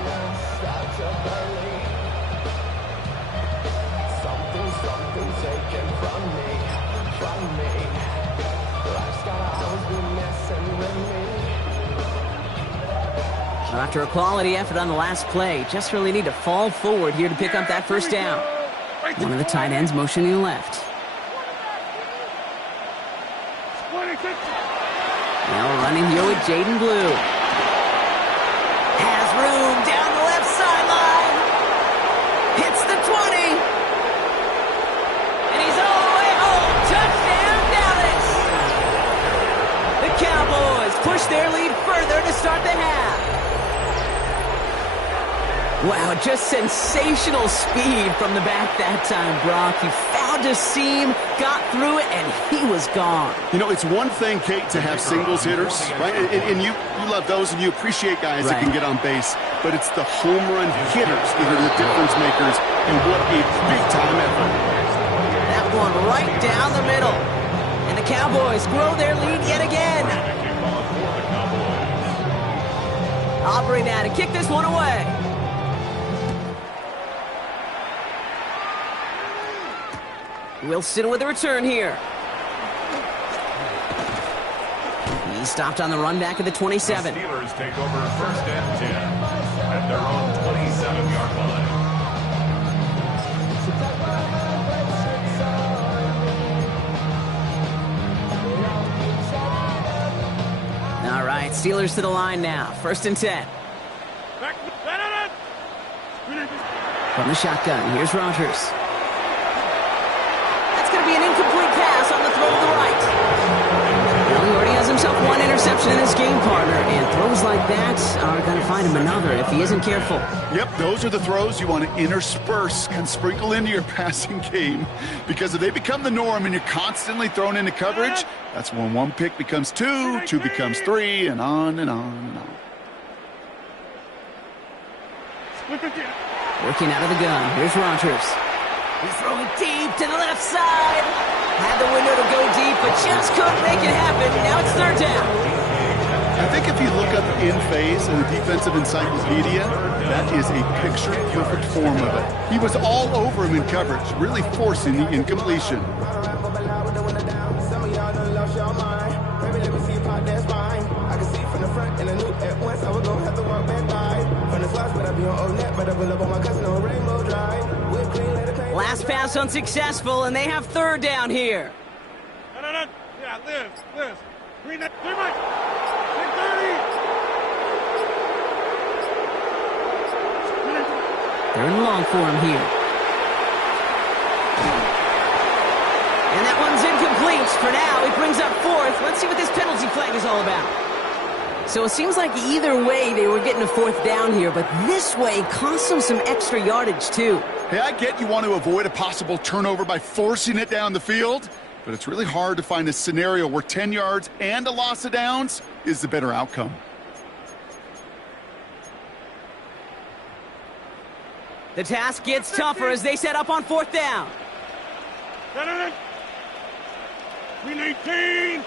After a quality effort on the last play, just really need to fall forward here to pick up that 1st down. One of the tight ends motioning left. Now running here with Jaden Blue. Has room down the left sideline. Hits the 20. And he's all the way home. Touchdown, Dallas. The Cowboys push their lead further to start the half. Wow, just sensational speed from the back that time, Brock. He found a seam, got through it, and he was gone. You know, it's one thing, Kate, to have singles hitters, right? And you love those and you appreciate guys that can get on base. But it's the home run hitters that are the difference makers, and what a big-time effort. That one right down the middle. And the Cowboys grow their lead yet again. Aubrey now to kick this one away. Wilson with a return here. He stopped on the run back at the 27. The Steelers take over 1st and 10 at their own 27-yard line. All right, Steelers to the line now. 1st and 10. From the shotgun, here's Rodgers. Going to be an incomplete pass on the throw to the right. Well, he already has himself one interception in this game, partner, and throws like that are going to find him another if he isn't careful. Yep, those are the throws you want to intersperse and sprinkle into your passing game, because if they become the norm and you're constantly thrown into coverage, that's when 1 pick becomes 2, 2 becomes 3, and on and on and on. Working out of the gun, here's Rodgers. He's throwing deep to the left side. Had the window to go deep, but just couldn't make it happen. Now it's 3rd down. I think if you look up in phase in the defensive encyclopedia, that is a picture-perfect form of it. He was all over him in coverage, really forcing the incompletion. Last pass unsuccessful, and they have 3rd down here. No. Yeah, Liz. Green that. 30. They're in long for him here. And that one's incomplete for now. He brings up 4th. Let's see what this penalty flag is all about. So it seems like either way they were getting a 4th down here, but this way cost them some extra yardage too. Hey, I get you want to avoid a possible turnover by forcing it down the field, But it's really hard to find a scenario where 10 yards and a loss of downs is the better outcome. The task gets tougher as they set up on 4th down. 319.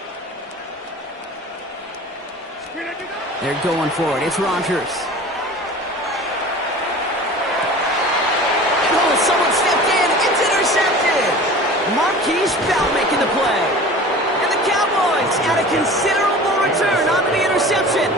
They're going for it. It's Rodgers. Oh, someone stepped in. It's intercepted. Marquise Bell making the play. And the Cowboys add a considerable return on the interception.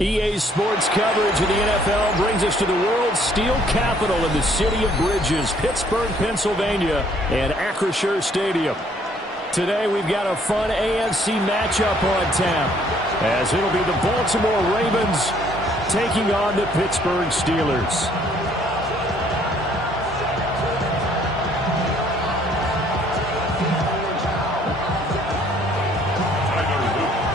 EA Sports coverage of the NFL brings us to the world's steel capital in the city of Bridges, Pittsburgh, Pennsylvania, and Acrisure Stadium. Today we've got a fun AFC matchup on tap, as it'll be the Baltimore Ravens taking on the Pittsburgh Steelers.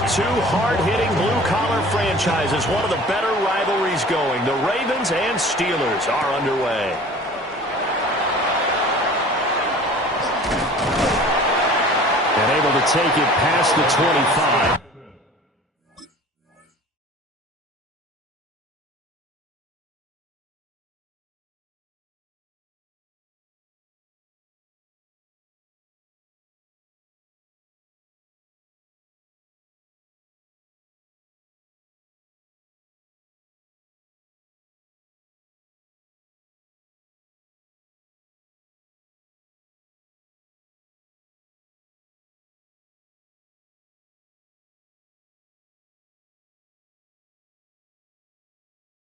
Two hard-hitting blue-collar franchises, one of the better rivalries going. The Ravens and Steelers are underway. And able to take it past the 25.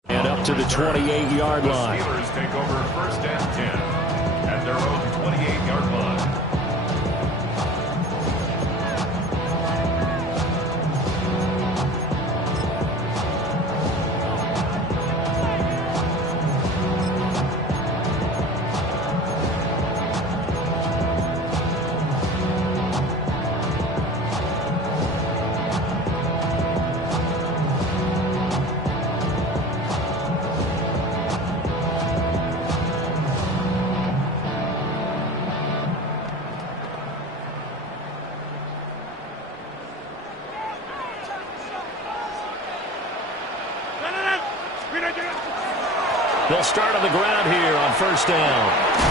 And up to the 28-yard line. The Steelers take over first and 10 at their own 28-yard line. They'll start on the ground here on first down.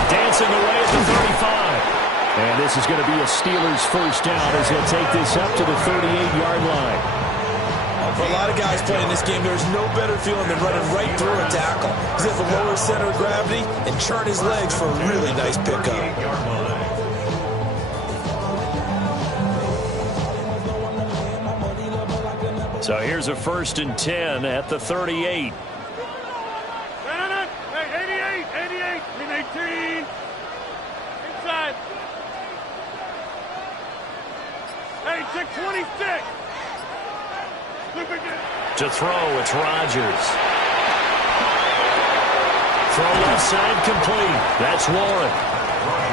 Dancing away at the 35. And this is going to be a Steelers first down as he'll take this up to the 38-yard line. For a lot of guys playing this game, there's no better feeling than running right through a tackle. He's at the lower center of gravity and churn his legs for a really nice pickup. So here's a first and 10 at the 38. Hey, 88, 18. Inside. Hey, check 26. To throw, it's Rodgers. Throw left side complete. That's Warren.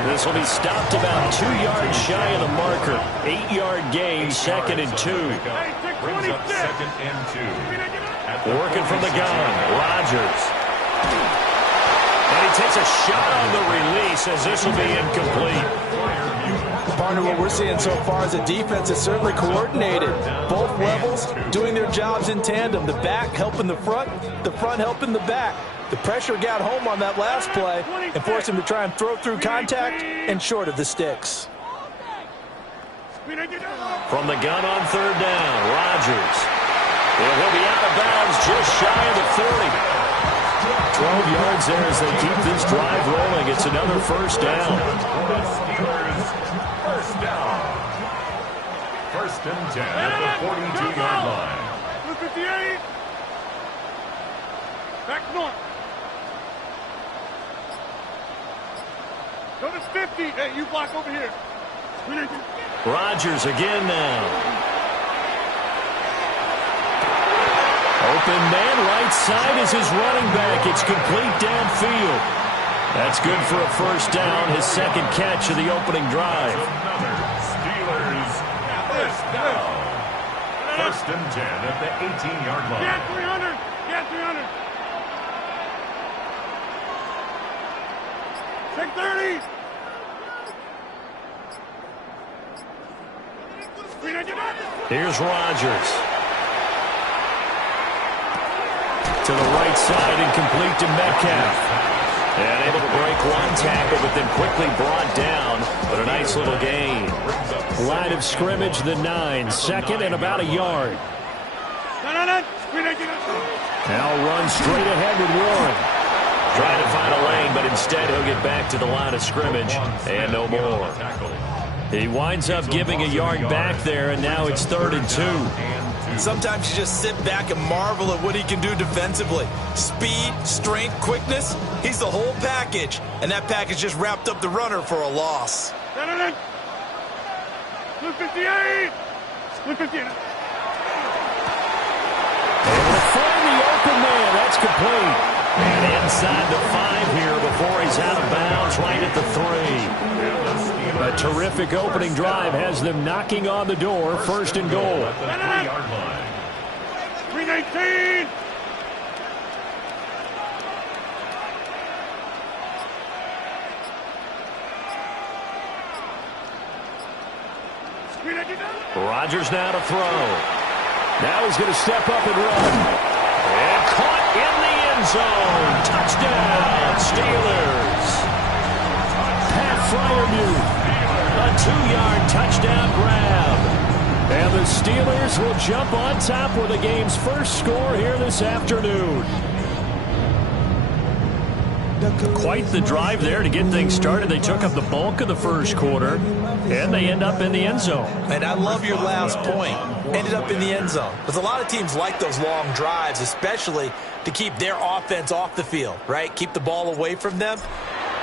This will be stopped about 2 yards shy of the marker. 8-yard gain, second and 2. Brings up second and 2. Working from the gun, Rodgers. And he takes a shot on the release as this will be incomplete. Partner, what we're seeing so far is the defense is certainly coordinated. Both levels doing their jobs in tandem. The back helping the front helping the back. The pressure got home on that last play and forced him to try and throw through contact and short of the sticks. From the gun on third down, Rodgers. He'll be out of bounds just shy of the 30. 12 yards there as they keep this drive rolling. It's another first down. Steelers first down. First and 10 at the 42-yard line. 58. Back north. Go to 50. Hey, you block over here. Rodgers again now. Open man, right side is his running back. It's complete downfield. That's good for a first down, his second catch of the opening drive. Another Steelers first down. First and 10 at the 18-yard line. Get 300. Get 300. Take 30. Here's Rodgers. To the right side and complete to Metcalf. And able to break one tackle, but then quickly brought down. But a nice little gain. Line of scrimmage, the 9. Second and about a yard. Now runs straight ahead with Warren. Trying to find a lane, but instead he'll get back to the line of scrimmage. And no more. He winds up giving a yard back there, and now it's 3rd and 2. sometimes you just sit back and marvel at what he can do defensively. Speed, strength, quickness, he's the whole package. And that package just wrapped up the runner for a loss. Split 58! Split 58! Find the open man. That's complete. And inside the 5 here before he's out of bounds, right at the 3. A terrific opening drive has them knocking on the door. First and goal. 319! Rodgers now to throw. Now he's going to step up and run. And caught in the end zone. Touchdown, Steelers. Pat Freiermuth, a 2-yard touchdown grab. And the Steelers will jump on top with the game's first score here this afternoon. Quite the drive there to get things started. They took up the bulk of the first quarter, and they end up in the end zone. And I love your last point. Ended up in the end zone. Because a lot of teams like those long drives, especially to keep their offense off the field, right? Keep the ball away from them.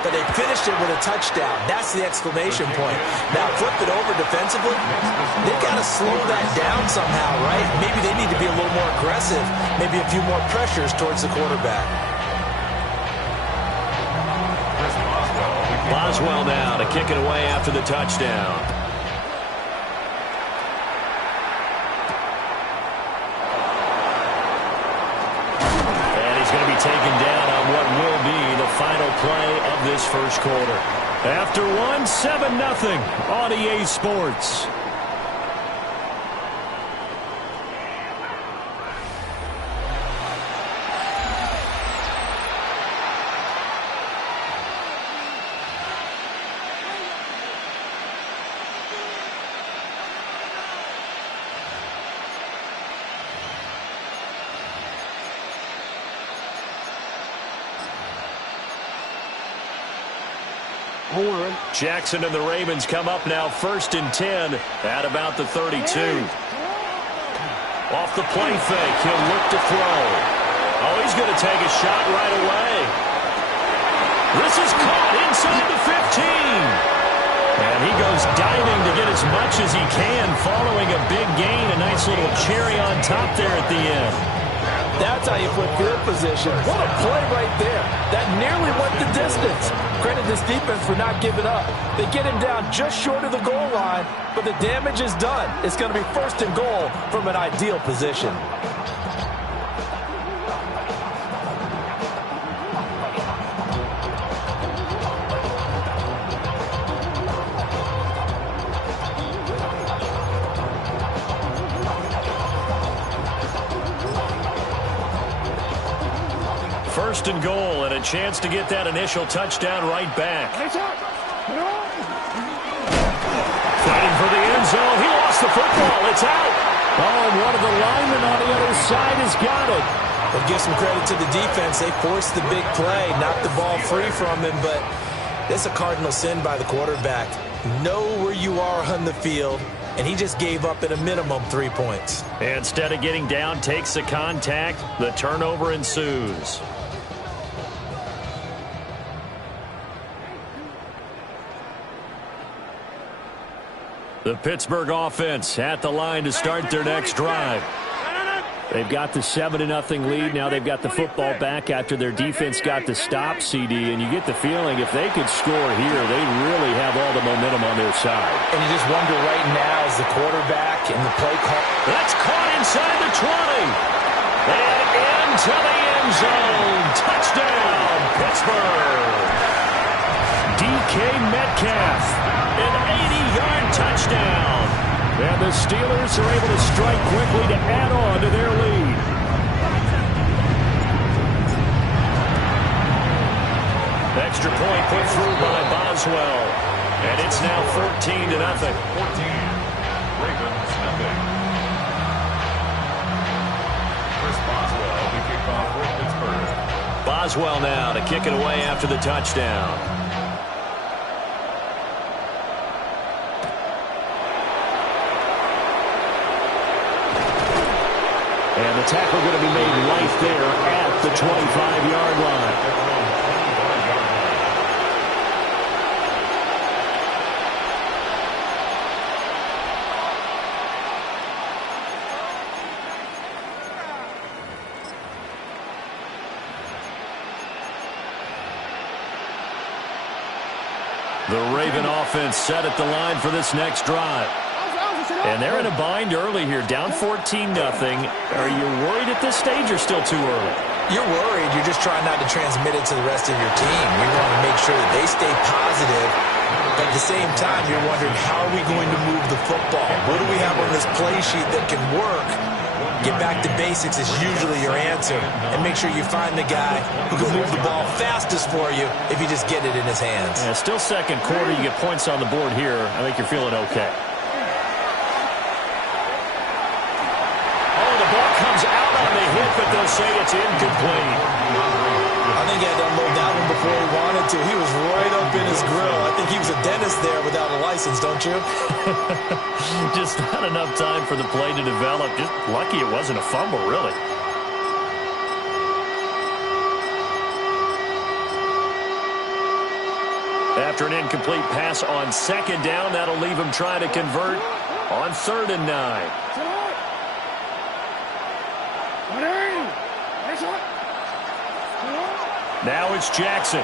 But they finished it with a touchdown. That's the exclamation point. Now, flip it over defensively. They've got to slow that down somehow, right? Maybe they need to be a little more aggressive. Maybe a few more pressures towards the quarterback. Boswell now to kick it away after the touchdown. And he's going to be taken down on what will be the final play of this first quarter. After one, 7-0 on EA Sports. Jackson and the Ravens come up now 1st and 10 at about the 32. Off the play fake, he'll look to throw. Oh, he's going to take a shot right away. This is caught inside the 15. And he goes diving to get as much as he can following a big gain. A nice little cherry on top there at the end. That's how you put field position. What a play right there. That nearly went the distance. Credit this defense for not giving up. They get him down just short of the goal line, but the damage is done. It's going to be 1st and goal from an ideal position. First and goal, and a chance to get that initial touchdown right back. Fighting for the end zone. He lost the football. It's out. Oh, and one of the linemen on the other side has got it. We'll give some credit to the defense. They forced the big play, knocked the ball free from him, but it's a cardinal sin by the quarterback. Know where you are on the field, and he just gave up at a minimum 3 points. Instead of getting down, takes the contact. The turnover ensues. The Pittsburgh offense at the line to start their next drive. They've got the 7-0 lead. Now they've got the football back after their defense got the stop, CD. And you get the feeling if they could score here, they really have all the momentum on their side. And you just wonder right now as the quarterback and the play call. That's caught inside the 20. And into the end zone. Touchdown, Pittsburgh. DK Metcalf, an 80-yard touchdown. And the Steelers are able to strike quickly to add on to their lead. Extra point put through by Boswell. And it's now 14-0. 14. Ravens, nothing. Chris Boswell to kick off for Pittsburgh. Boswell now to kick it away after the touchdown. And the tackle going to be made right there at the 25-yard line. The Raven offense set at the line for this next drive. And they're in a bind early here, down 14-0. Are you worried at this stage or still too early? You're worried. You're just trying not to transmit it to the rest of your team. You want to make sure that they stay positive. But at the same time, you're wondering, how are we going to move the football? What do we have on this play sheet that can work? Get back to basics is usually your answer. And make sure you find the guy who can move the ball fastest for you if you just get it in his hands. Yeah, still second quarter. You get points on the board here. I think you're feeling okay. Oh, the ball comes out on the hit, but they'll say it's incomplete. I think he had to unload that one before he wanted to. He was right up in his grill. I think he was a dentist there without a license, don't you? Just not enough time for the play to develop. Just lucky it wasn't a fumble, really. After an incomplete pass on second down, that'll leave him trying to convert on 3rd and 9. Now it's Jackson.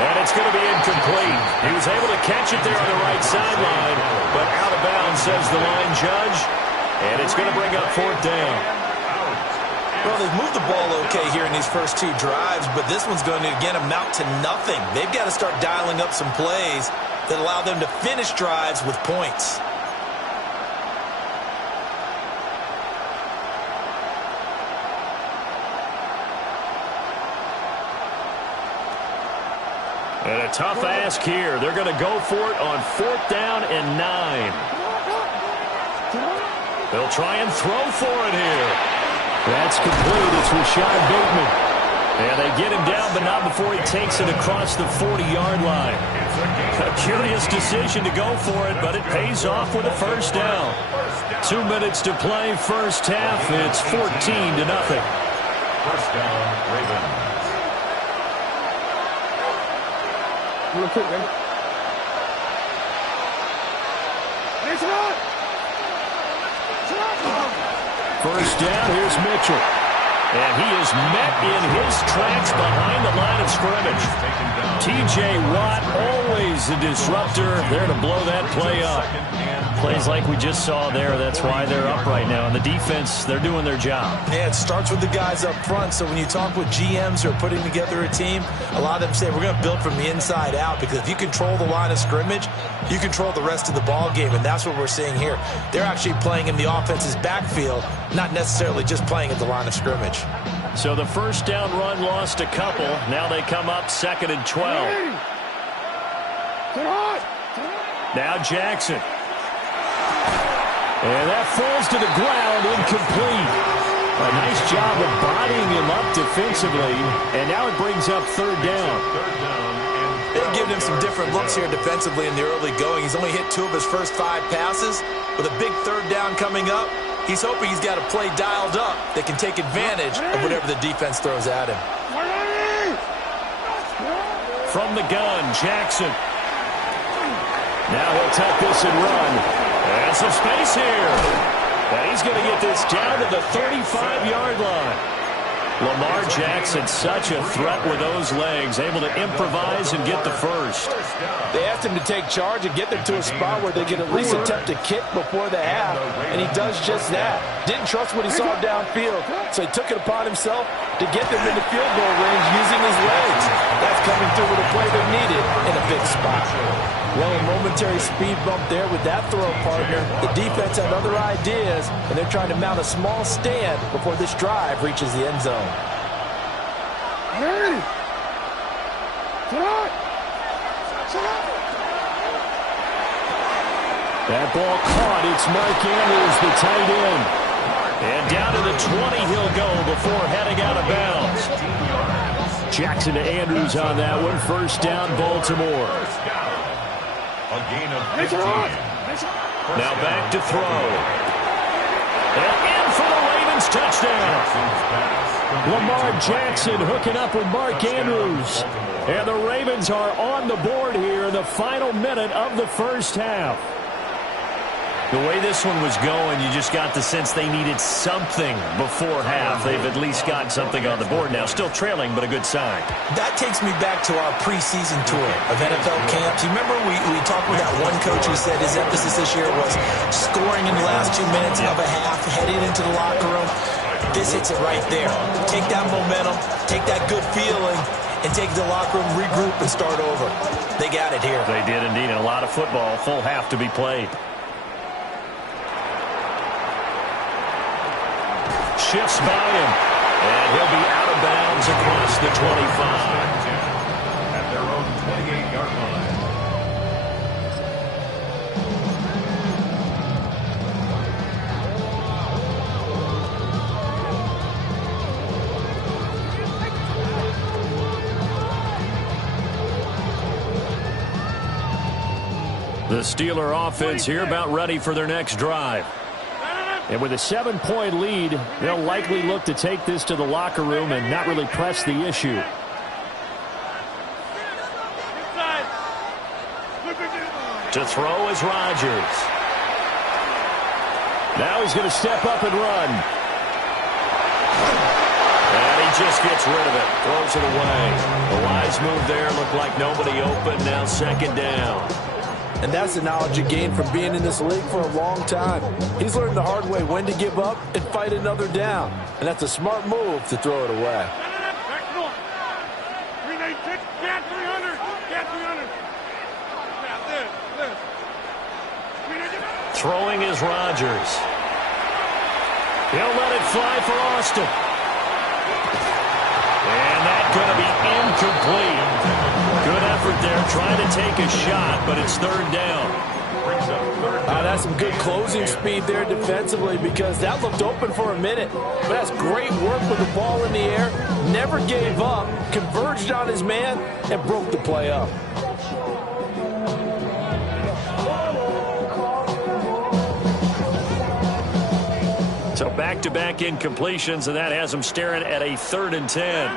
And it's going to be incomplete. He was able to catch it there on the right sideline, but out of bounds, says the line judge. And it's going to bring up 4th down. Well, they've moved the ball okay here in these first 2 drives, but this one's going to, again, amount to nothing. They've got to start dialing up some plays that allow them to finish drives with points. And a tough ask here. They're going to go for it on 4th down and 9. They'll try and throw for it here. That's complete. It's Rashad Bateman. And they get him down, but not before he takes it across the 40-yard line. A curious decision to go for it, but it pays off with a 1st down. 2 minutes to play, first half. It's 14-0. 1st down, Ravens. Real quick, man. First down, here's Mitchell. And he is met in his tracks behind the line of scrimmage. T.J. Watt, always a disruptor, there to blow that play up. Plays like we just saw there, that's why they're up right now. And the defense, they're doing their job. Yeah, it starts with the guys up front. So when you talk with GMs who are putting together a team, a lot of them say we're going to build from the inside out, because if you control the line of scrimmage, you control the rest of the ball game, and that's what we're seeing here. They're actually playing in the offense's backfield, not necessarily just playing at the line of scrimmage. So the first down run lost a couple. Now they come up 2nd and 12. Now Jackson. And that falls to the ground, incomplete. A nice job of bodying him up defensively, and now it brings up 3rd down. They've given him some different looks here defensively in the early going. He's only hit 2 of his first 5 passes. With a big 3rd down coming up, he's hoping he's got a play dialed up that can take advantage of whatever the defense throws at him. From the gun, Jackson. Now he'll tuck this and run. And some space here. And he's going to get this down to the 35-yard line. Lamar Jackson, such a threat with those legs, able to improvise and get the first. They asked him to take charge and get them to a spot where they can at least attempt to kick before the half, and he does just that. Didn't trust what he saw downfield, so he took it upon himself to get them into field goal range using his legs. That's coming through with a play they needed in a big spot. Well, a momentary speed bump there with that throw partner. The defense had other ideas, and they're trying to mount a small stand before this drive reaches the end zone. That ball caught. It's Mark Andrews, the tight end. And down to the 20 he'll go before heading out of bounds. Jackson to Andrews on that one. First down, Baltimore. A gain of 15. Now back to throw. And in for the Ravens touchdown. Lamar Jackson hooking up with Mark Andrews. And the Ravens are on the board here in the final minute of the first half. The way this one was going, you just got the sense they needed something before half. They've at least got something on the board now. Still trailing, but a good sign. That takes me back to our preseason tour of NFL camps. You remember we talked with that one coach who said his emphasis this year was scoring in the last 2 minutes of a half, heading into the locker room. This hits it right there. Take that momentum, take that good feeling, and take the locker room, regroup, and start over. They got it here. They did indeed, and a lot of football, full half to be played. Shifts by him, and he'll be out of bounds across the 25. At their own 28-yard line. The Steeler offense here about ready for their next drive. And with a 7-point lead, they'll likely look to take this to the locker room and not really press the issue. To throw is Rodgers. Now he's going to step up and run. And he just gets rid of it. Throws it away. A wise move there. Looked like nobody open. Now second down. And that's the knowledge you gain from being in this league for a long time. He's learned the hard way when to give up and fight another down. And that's a smart move to throw it away. Throwing is Rodgers. He'll let it fly for Austin. And that's going to be incomplete. Good effort there, trying to take a shot, but it's third down. That's some good closing speed there defensively because that looked open for a minute. But that's great work with the ball in the air. Never gave up, converged on his man, and broke the play up. So back-to-back incompletions, and that has them staring at a 3rd and 10.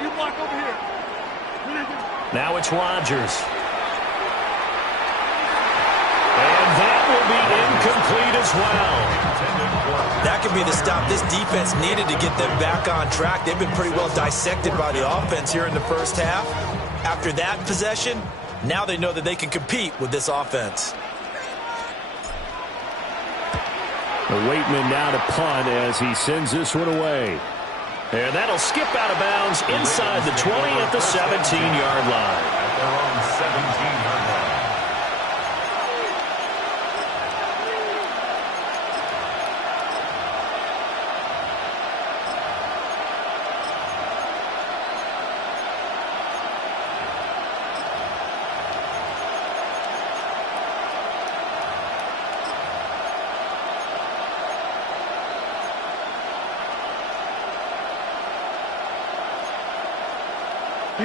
You block over here. Now it's Rodgers. And that will be incomplete as well. That could be the stop this defense needed to get them back on track. They've been pretty well dissected by the offense here in the first half. After that possession, now they know that they can compete with this offense. The Waitman now to punt as he sends this one away. And that'll skip out of bounds inside the 20 at the 17-yard line. At their own 17-yard line.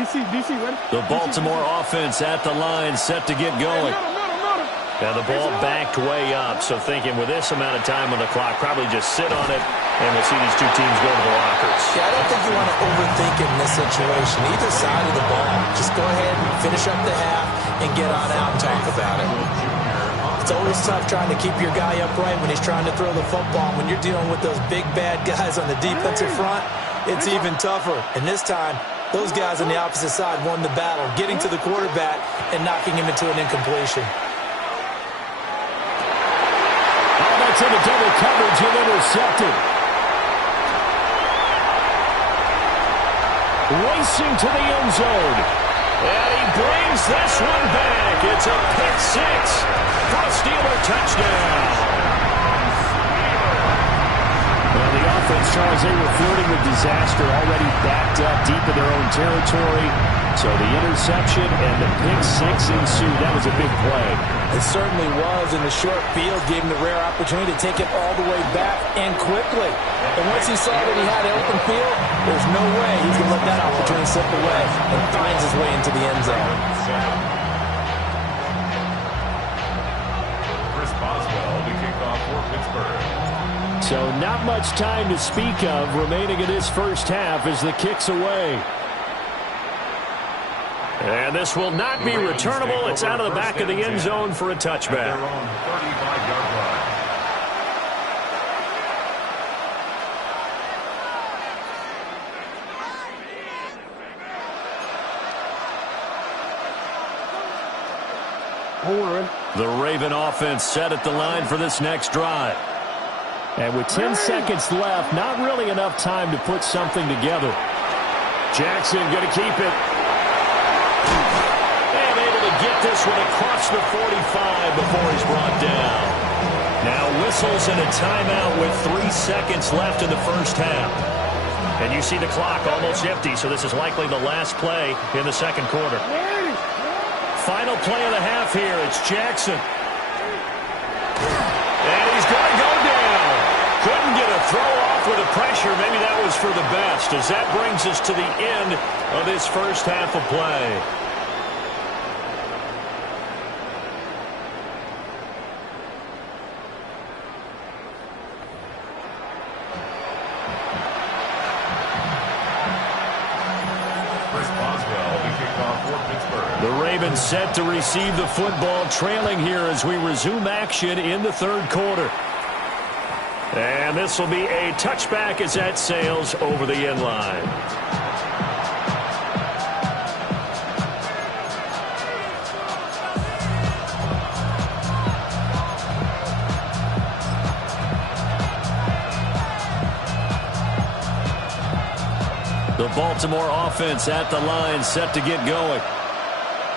DC, ready? The Baltimore offense at the line, set to get going. Now the ball backed way up, so thinking with this amount of time on the clock, probably just sit on it, and we'll see these two teams go to the lockers. Yeah, I don't think you want to overthink it in this situation. Either side of the ball, just go ahead and finish up the half and get on out and talk about it. It's always tough trying to keep your guy upright when he's trying to throw the football. When you're dealing with those big, bad guys on the defensive front, it's even tougher. And this time, those guys on the opposite side won the battle, getting to the quarterback and knocking him into an incompletion. Oh, that's into double coverage and intercepted. Racing to the end zone. And he brings this one back. It's a pick six for a Steeler touchdown. Well, the offense, Charles, they were flirting with disaster, already backed up deep in their own territory. So the interception and the pick six ensued. That was a big play. It certainly was, and the short field gave him the rare opportunity to take it all the way back and quickly. And once he saw that he had an open field, there's no way he's going to let that opportunity slip away, and finds his way into the end zone. not much time to speak of remaining in this first half as the kick's away. And this will not be returnable. It's out of the back of the end zone for a touchback. The Raven offense set at the line for this next drive. And with 10 seconds left, not really enough time to put something together. Jackson going to keep it. And able to get this one across the 45 before he's brought down. Now whistles and a timeout with 3 seconds left in the first half. And you see the clock almost empty, so this is likely the last play in the second quarter. Final play of the half here. It's Jackson. And he's going to go down. Couldn't get a throw off with the pressure. Maybe that was for the best, as that brings us to the end of this first half of play. The Ravens set to receive the football, trailing here as we resume action in the third quarter. And this will be a touchback as that sails over the end line. The Baltimore offense at the line, set to get going.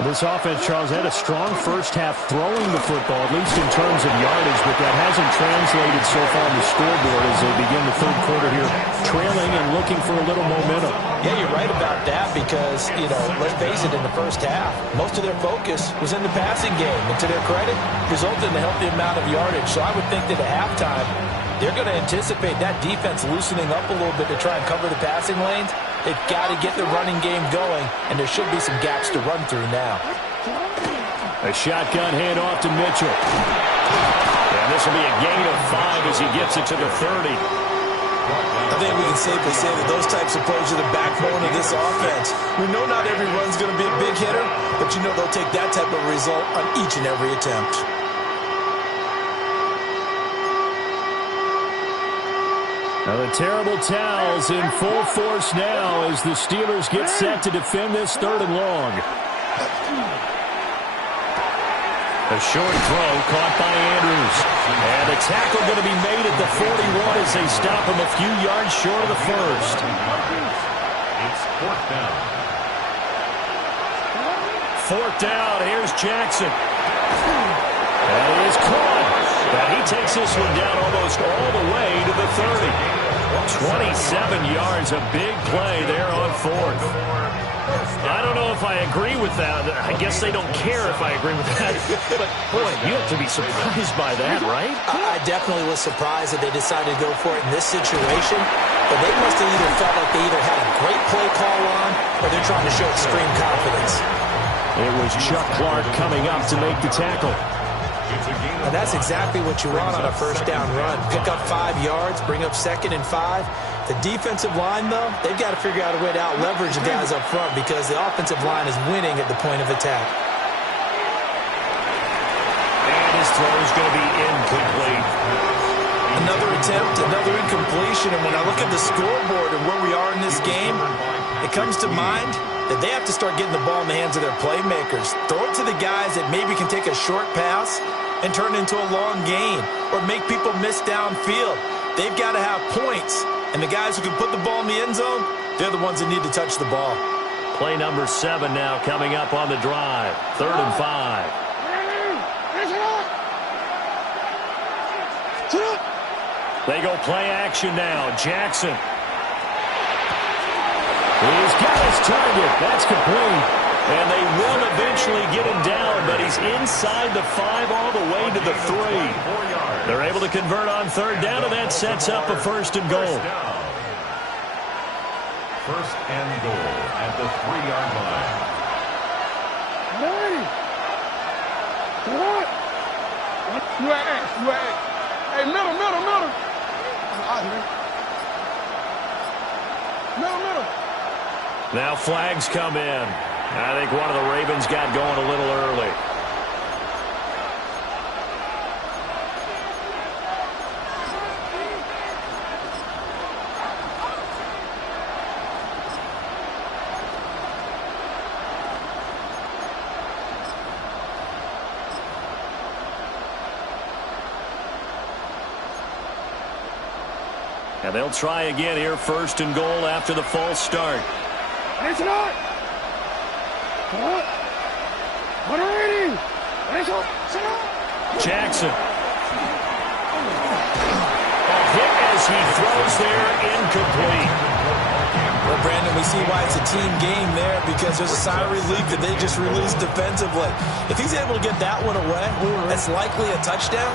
This offense, Charles, had a strong first half throwing the football, at least in terms of yardage, but that hasn't translated so far on the scoreboard as they begin the third quarter here, trailing and looking for a little momentum. Yeah, you're right about that because, let's face it, in the first half, most of their focus was in the passing game. And to their credit, resulted in a healthy amount of yardage. So I would think that at halftime, they're going to anticipate that defense loosening up a little bit to try and cover the passing lanes. They've got to get the running game going, and there should be some gaps to run through now. A shotgun handoff to Mitchell. And this will be a gain of 5 as he gets it to the 30. I think we can safely say that those types of plays are the backbone of this offense. We know not every run's going to be a big hitter, but they'll take that type of result on each and every attempt. Now the terrible towels in full force now as the Steelers get set to defend this third and long. A short throw caught by Andrews. And a tackle going to be made at the 41 as they stop him a few yards short of the first. It's fourth down. Fourth down, here's Jackson. And he is caught. And he takes this one down almost all the way to the 30. 27 yards, a big play there on fourth. I don't know if I agree with that. I guess they don't care if I agree with that. But, boy, you have to be surprised by that, right? I definitely was surprised that they decided to go for it in this situation. But they must have either felt like they either had a great play call on or they're trying to show extreme confidence. It was Chuck Clark coming up to make the tackle. And that's exactly what you want on a first down run. Pick up 5 yards, bring up 2nd and 5. The defensive line, though, they've got to figure out a way to out-leverage the guys up front because the offensive line is winning at the point of attack. And his throw is going to be incomplete. Another attempt, another incompletion. And when I look at the scoreboard and where we are in this game, it comes to mind that they have to start getting the ball in the hands of their playmakers. Throw it to the guys that maybe can take a short pass and turn it into a long gain or make people miss downfield. They've got to have points. And the guys who can put the ball in the end zone, they're the ones that need to touch the ball. Play number 7 now coming up on the drive. 3rd and 5. They go play action now. Jackson. He's got his target. That's complete. And they will eventually get him down, but he's inside the 5 all the way to the 3. They're able to convert on 3rd down, and that sets up a 1st and goal. 1st and goal at the 3-yard line. Hey, middle. Now flags come in. I think one of the Ravens got going a little early. And they'll try again here, first and goal after the false start. Jackson. Hit as he throws there, incomplete. Well, Brandon, we see why it's a team game there, because there's a sign of relief that they just released defensively. If he's able to get that one away, that's likely a touchdown.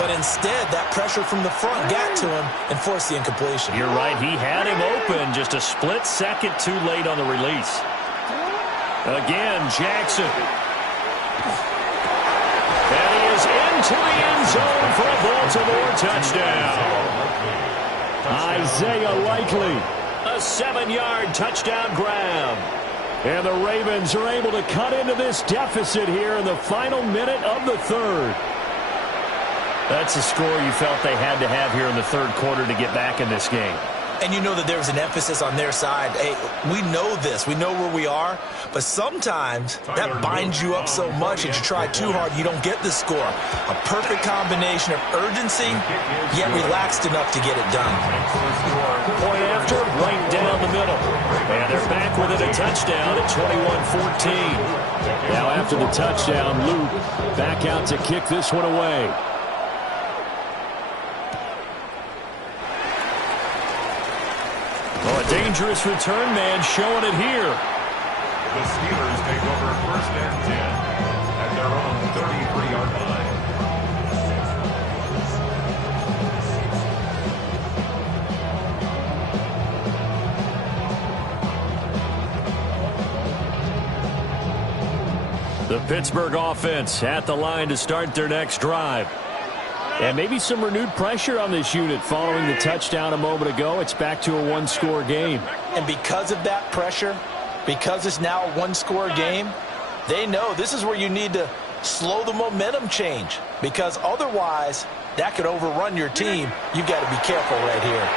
But instead, that pressure from the front got to him and forced the incompletion. You're right. He had him open just a split second too late on the release. Again, Jackson. And he is into the end zone for a Baltimore touchdown. Isaiah Likely. A 7-yard touchdown grab. And the Ravens are able to cut into this deficit here in the final minute of the third. That's a score you felt they had to have here in the third quarter to get back in this game. And you know that there was an emphasis on their side. Hey, we know this. We know where we are. But sometimes that binds you up so much that you try too hard, you don't get the score. A perfect combination of urgency, yet relaxed enough to get it done. Point after, right down the middle. And they're back within a touchdown at 21-14. Now after the touchdown, Luke back out to kick this one away. Oh, a dangerous return man showing it here. The Steelers take over first and 10 at their own 33-yard line. The Pittsburgh offense at the line to start their next drive. And maybe some renewed pressure on this unit following the touchdown a moment ago. It's back to a one-score game. And because of that pressure, because it's now a one-score game, they know this is where you need to slow the momentum change, because otherwise that could overrun your team. You've got to be careful right here.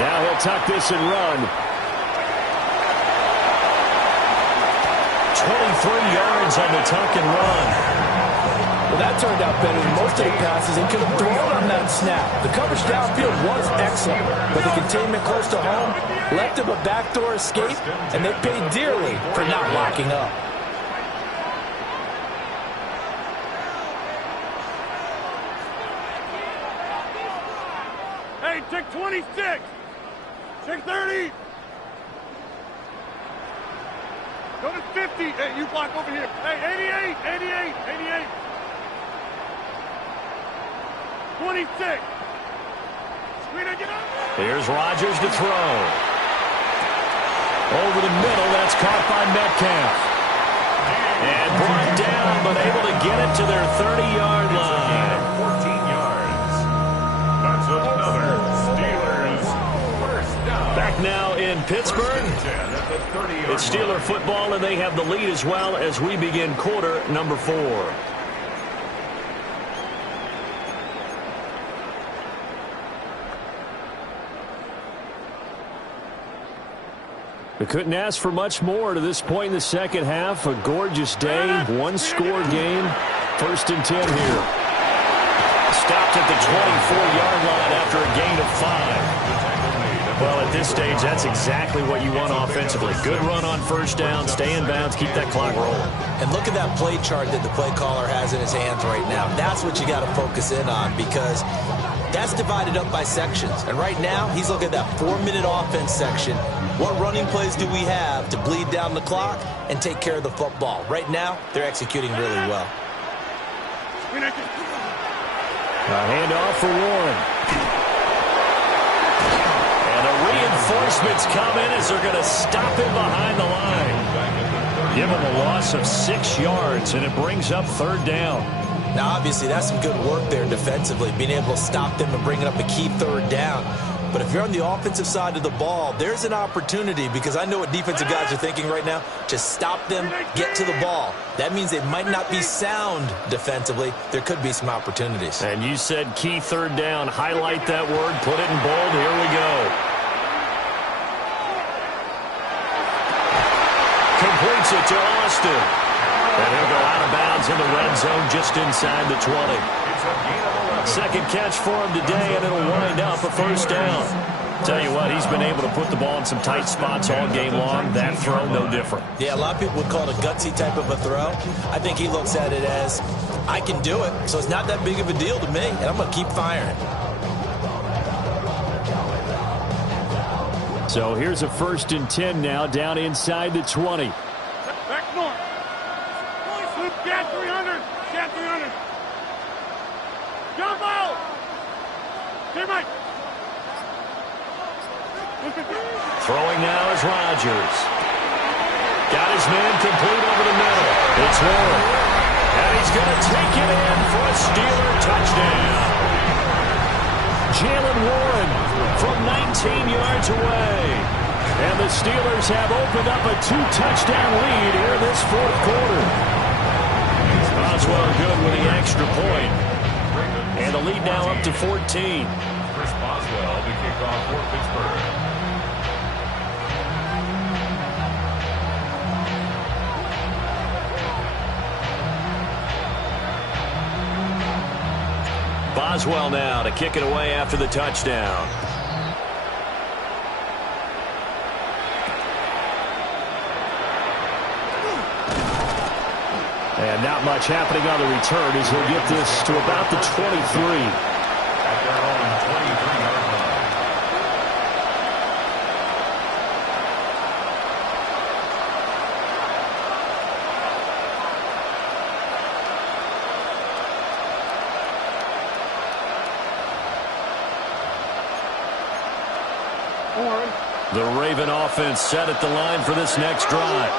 Now he'll tuck this and run. 23 yards on the tuck and run. Well, that turned out better than most of the passes and could have thrown on that snap. The coverage downfield was excellent, but the containment close to home left him a backdoor escape, and they paid dearly for not locking up. Hey, check 26. Check 30. Go to 50. Hey, you block over here. Hey, 88, 88, 88. 26. Here's Rodgers to throw. Over the middle, that's caught by Metcalf. And brought down, but able to get it to their 30-yard line. 14 yards. That's another Steelers first down. Back now in Pittsburgh. It's Steeler football, and they have the lead as well as we begin quarter number 4. We couldn't ask for much more to this point in the second half. A gorgeous day, one-score game. First and 10 here. Stopped at the 24-yard line after a gain of 5. Well, at this stage, that's exactly what you want offensively. Good run on first down, stay in bounds, keep that clock rolling. And look at that play chart that the play caller has in his hands right now. That's what you got to focus in on, because that's divided up by sections. And right now, he's looking at that 4-minute offense section. What running plays do we have to bleed down the clock and take care of the football? Right now, they're executing really well. A handoff for Warren. And the reinforcements come in as they're going to stop him behind the line. Give him a loss of 6 yards, and it brings up third down. Now, obviously, that's some good work there defensively, being able to stop them and bringing up a key third down. But if you're on the offensive side of the ball, there's an opportunity, because I know what defensive guys are thinking right now. Just stop them, get to the ball. That means they might not be sound defensively. There could be some opportunities. And you said key third down. Highlight that word. Put it in bold. Here we go. Completes it to Austin. And he'll go out of bounds in the red zone just inside the 20. Second catch for him today, and it'll wind up a first down. Tell you what, he's been able to put the ball in some tight spots all game long. That throw, no different. Yeah, a lot of people would call it a gutsy type of a throw. I think he looks at it as, I can do it, so it's not that big of a deal to me, and I'm going to keep firing. So here's a 1st and 10 now, down inside the 20. Back north. Get 300. Get 300. Jump out. Hey, Mike. Throwing now is Rodgers. Got his man complete over the middle. It's Warren. And he's going to take it in for a Steeler touchdown. Jaylen Warren from 19 yards away. And the Steelers have opened up a 2-touchdown lead here this 4th quarter. Boswell good with the extra point. And the lead now up to 14. Chris Boswell to kick off for Pittsburgh. Boswell now to kick it away after the touchdown. And not much happening on the return as he'll get this to about the 23. At their own 23-yard line. The Raven offense set at the line for this next drive.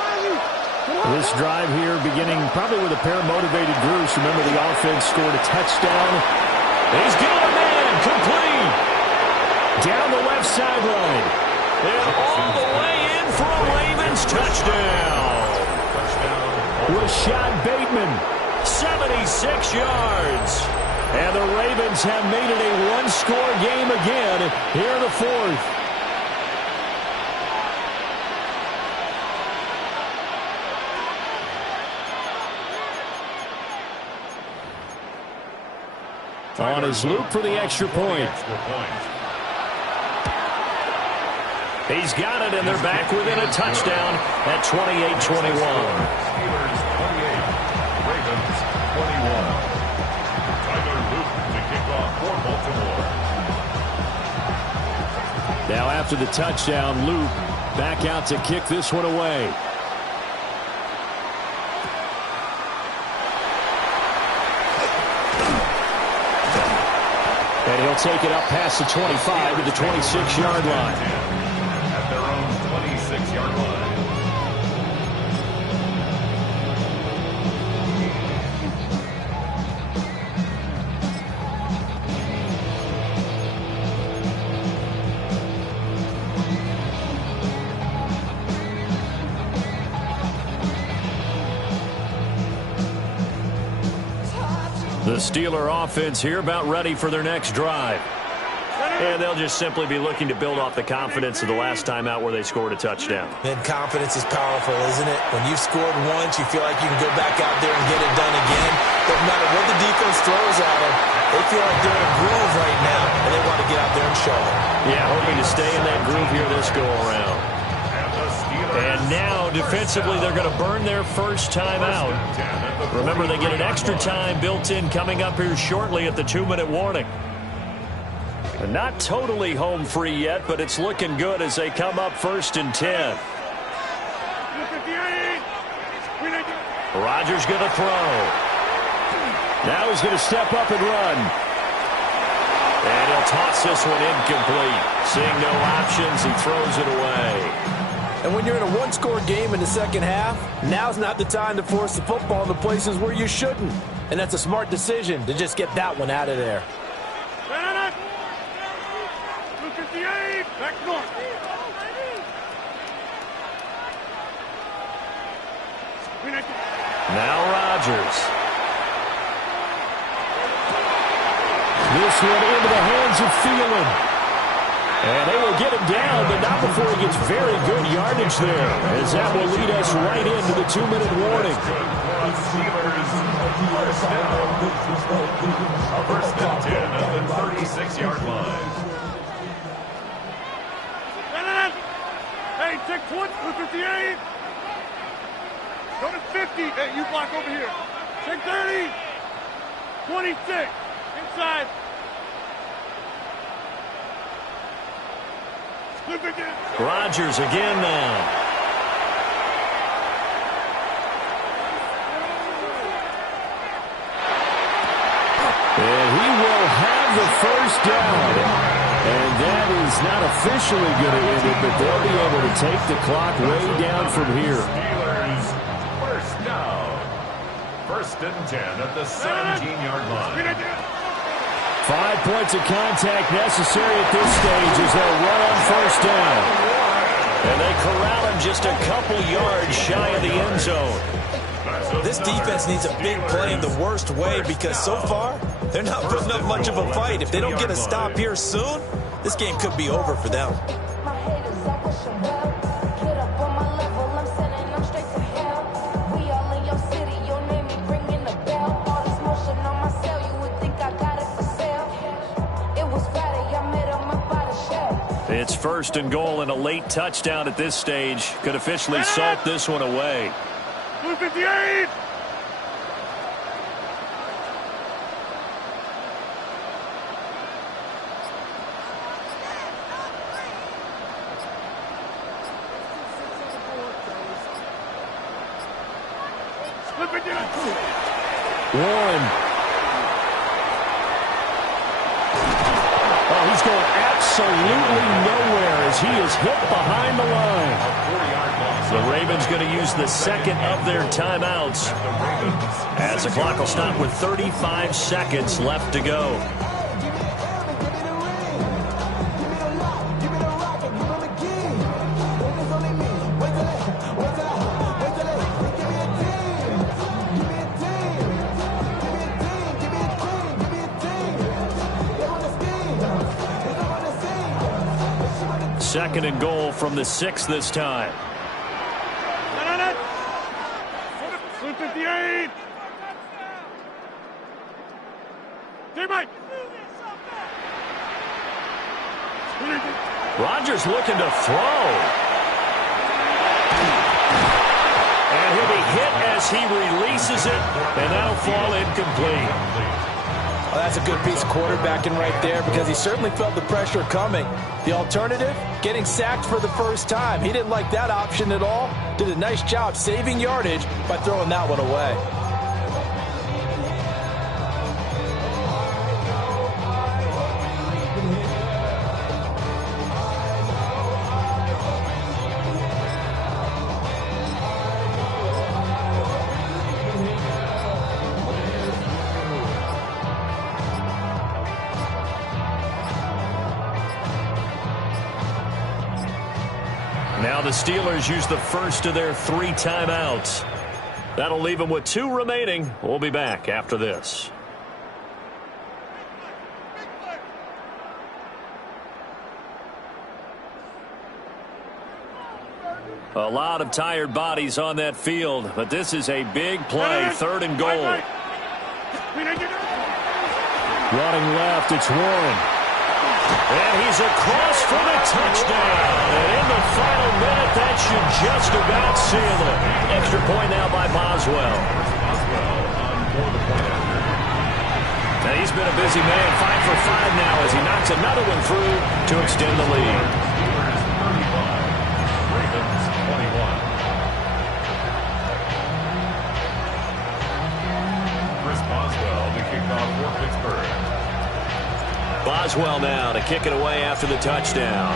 This drive here beginning probably with a pair of motivated Bruce. Remember, the offense scored a touchdown. He's got a man complete. Down the left sideline. And all the way in for a Ravens touchdown. Rashad Bateman. 76 yards. And the Ravens have made it a one-score game again here in the 4th. On his loop for the extra point. He's got it, and they're back within a touchdown at 28-21. Steelers 28, Ravens 21. Tyler Luke to kick off for Baltimore. Now after the touchdown, Luke back out to kick this one away. And he'll take it up past the 25 to the 26-yard line. At their own 26-yard line. The Steeler offense here about ready for their next drive. And they'll just simply be looking to build off the confidence of the last time out where they scored a touchdown. And confidence is powerful, isn't it? When you've scored once, you feel like you can go back out there and get it done again. Doesn't matter what the defense throws at them. They feel like they're in a groove right now, and they want to get out there and show it. Yeah, hoping to stay in that groove here this go-around. And now, defensively, they're going to burn their first time out. Remember, they get an extra time built in coming up here shortly at the 2-minute warning. They're not totally home free yet, but it's looking good as they come up 1st and 10. Rodgers going to throw. Now he's going to step up and run. And he'll toss this one incomplete. Seeing no options, he throws it away. And when you're in a one-score game in the second half, now's not the time to force the football into places where you shouldn't. And that's a smart decision to just get that one out of there. 258, back north. Now Rodgers. This one into the hands of Thielen. And they will get him down, but not before he gets very good yardage there, as that will lead us right into the 2-minute warning. First and 10 at the 36-yard line. Hey, check 58. Go to 50. Hey, you block over here. Check 30. 26. Inside. Rodgers again now. And he will have the first down. And that is not officially going to end it, but they'll be able to take the clock way down from here. Steelers, first down. First and 10 at the 17-yard line. 5 points of contact necessary at this stage as they'll run on first down. And they corral him just a couple yards shy of the end zone. This defense needs a big play in the worst way because so far, they're not putting up much of a fight. If they don't get a stop here soon, this game could be over for them. It's first and goal, and a late touchdown at this stage could officially salt this one away. 258. Warren. Oh, he's going absolutely nowhere as he is hit behind the line. The Ravens going to use the second of their timeouts as the clock will stop with 35 seconds left to go. Second and goal from the 6 this time. 258. Rodgers looking to throw. And he'll be hit as he releases it, and that'll fall incomplete. Well, that's a good piece of quarterbacking right there because he certainly felt the pressure coming. The alternative, getting sacked for the first time. He didn't like that option at all. Did a nice job saving yardage by throwing that one away. Now the Steelers use the first of their 3 timeouts. That'll leave them with 2 remaining. We'll be back after this. A lot of tired bodies on that field, but this is a big play, third and goal. Running left, it's Warren. And he's across for the touchdown. And in the final minute, that should just about seal it. Extra point now by Boswell. Now he's been a busy man, 5 for 5 now as he knocks another one through to extend the lead. Ravens 21. Chris Boswell to kick off for Pittsburgh. Boswell now to kick it away after the touchdown.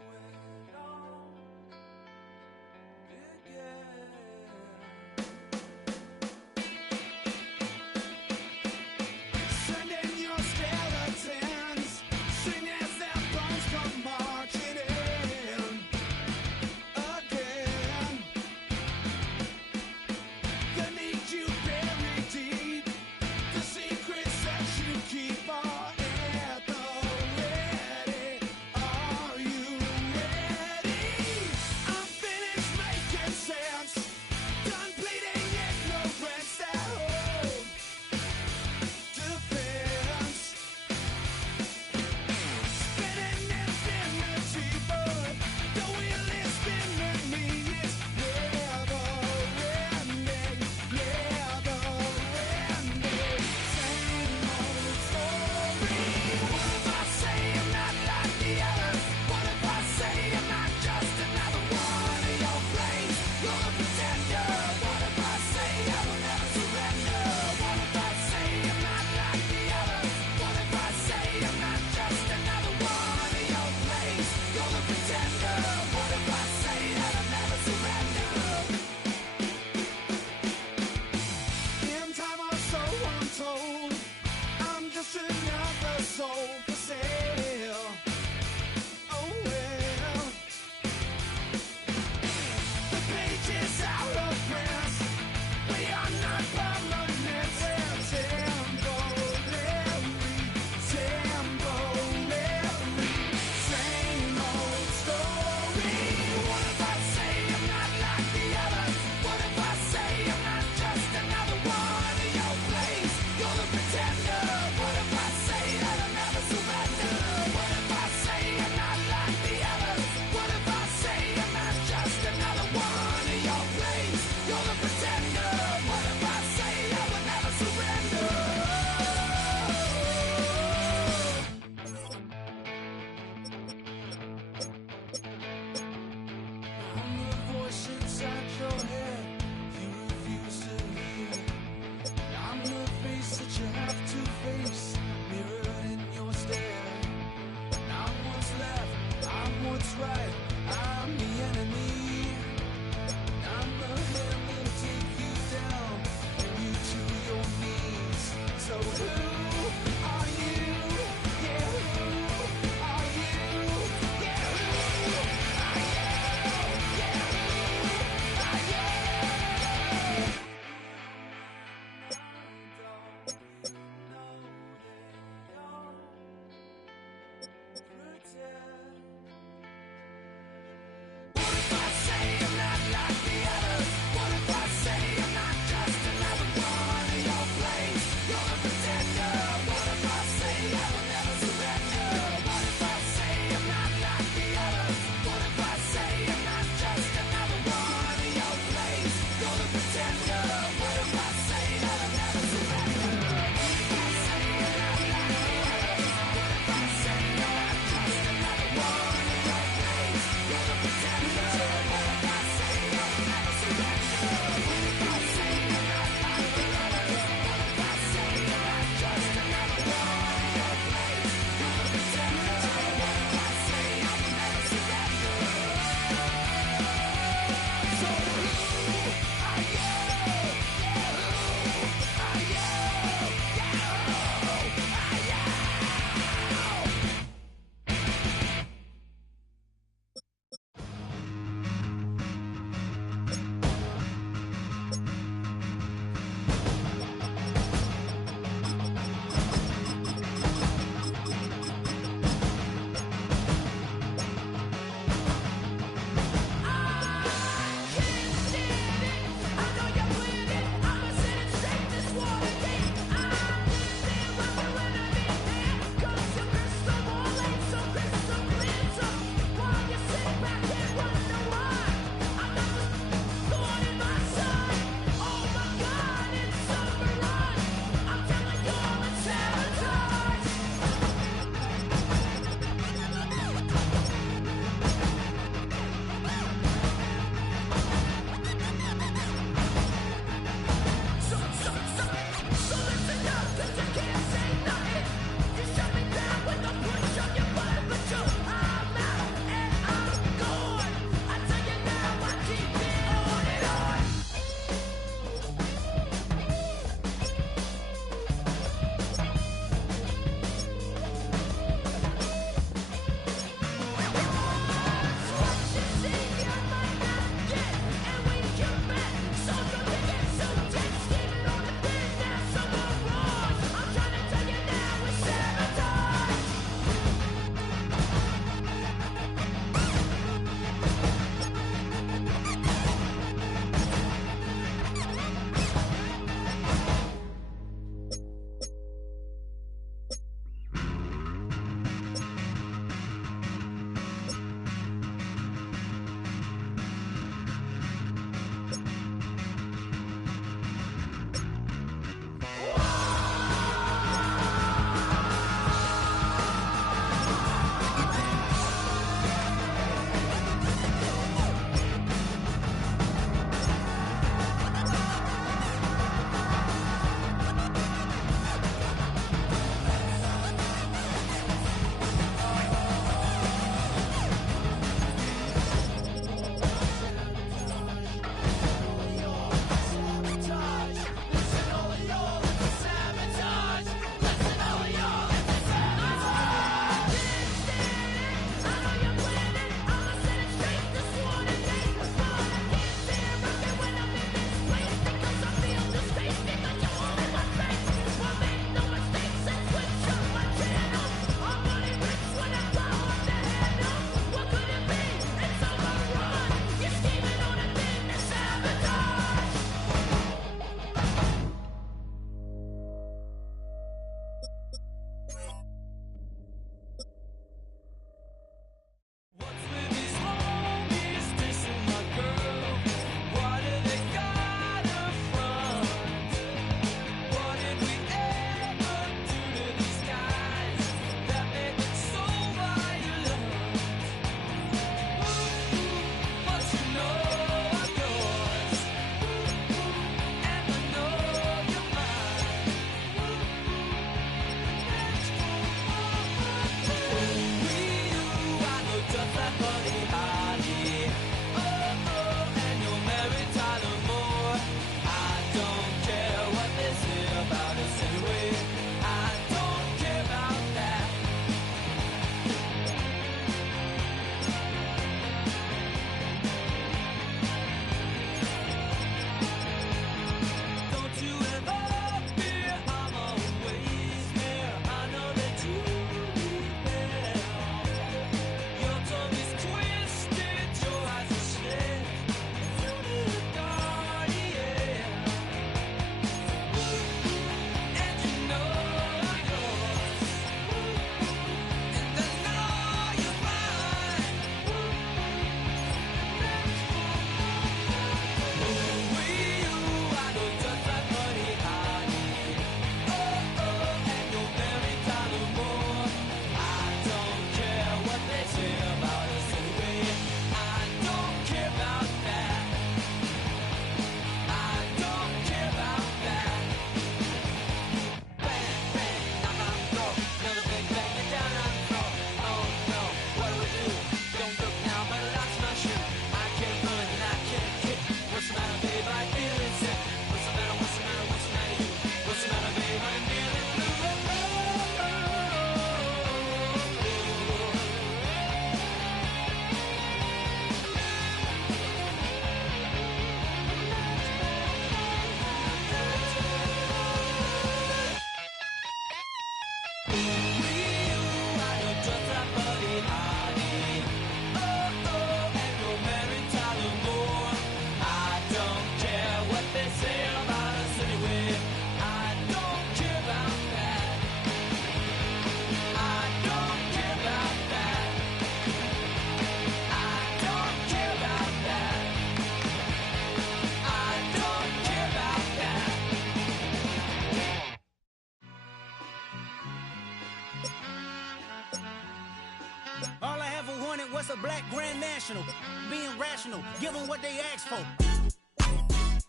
a black Grand National. Being rational, give them what they ask for.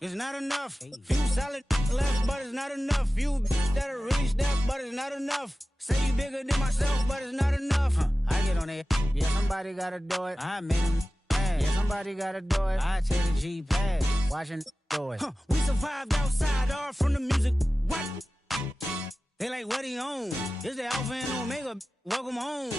It's not enough. Few solid left, but it's not enough. Few that'll really step, but it's not enough. Say you bigger than myself, but it's not enough. I get on it. Yeah, somebody gotta do it. I made him mad. Yeah, somebody gotta do it. I take the G-Pad. Watching do it. We survived outside, all from the music. What? They like, what he on? This the Alpha and Omega. Welcome home.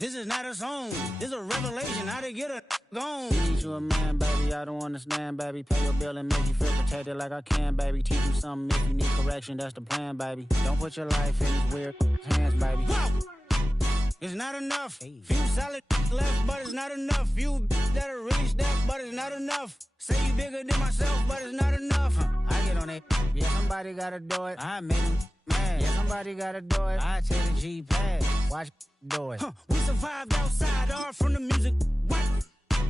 This is not a song. This is a revelation. How to get a gone. Teach you a man, baby. I don't understand, baby. Pay your bill and make you feel protected like I can, baby. Teach you something if you need correction. That's the plan, baby. Don't put your life in these weird hands, baby. Whoa! It's not enough. Few solid left, but it's not enough. Few that'll really step, but it's not enough. Say you bigger than myself, but it's not enough. I get on it. Yeah, somebody gotta do it. I made him mad. Yeah, somebody gotta do it. I take the G-Pad. Watch do it. We survived outside, all from the music. What?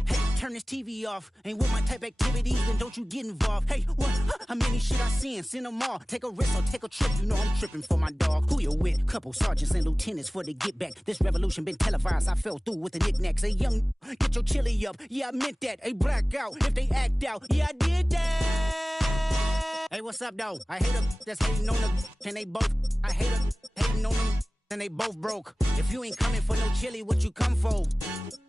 Hey, turn this TV off. Ain't with my type activities, then don't you get involved. Hey, what? How many shit I seen? Send them all. Take a risk or take a trip. You know I'm tripping for my dog. Who you with? Couple sergeants and lieutenants for the get back. This revolution been televised. I fell through with the knickknacks. Hey, young, get your chili up. Yeah, I meant that. Hey, black out if they act out. Yeah, I did that. Hey, what's up, though? I hate them that's hating on them. And they both. I hate them hating on them. And they both broke. If you ain't coming for no chili, what you come for?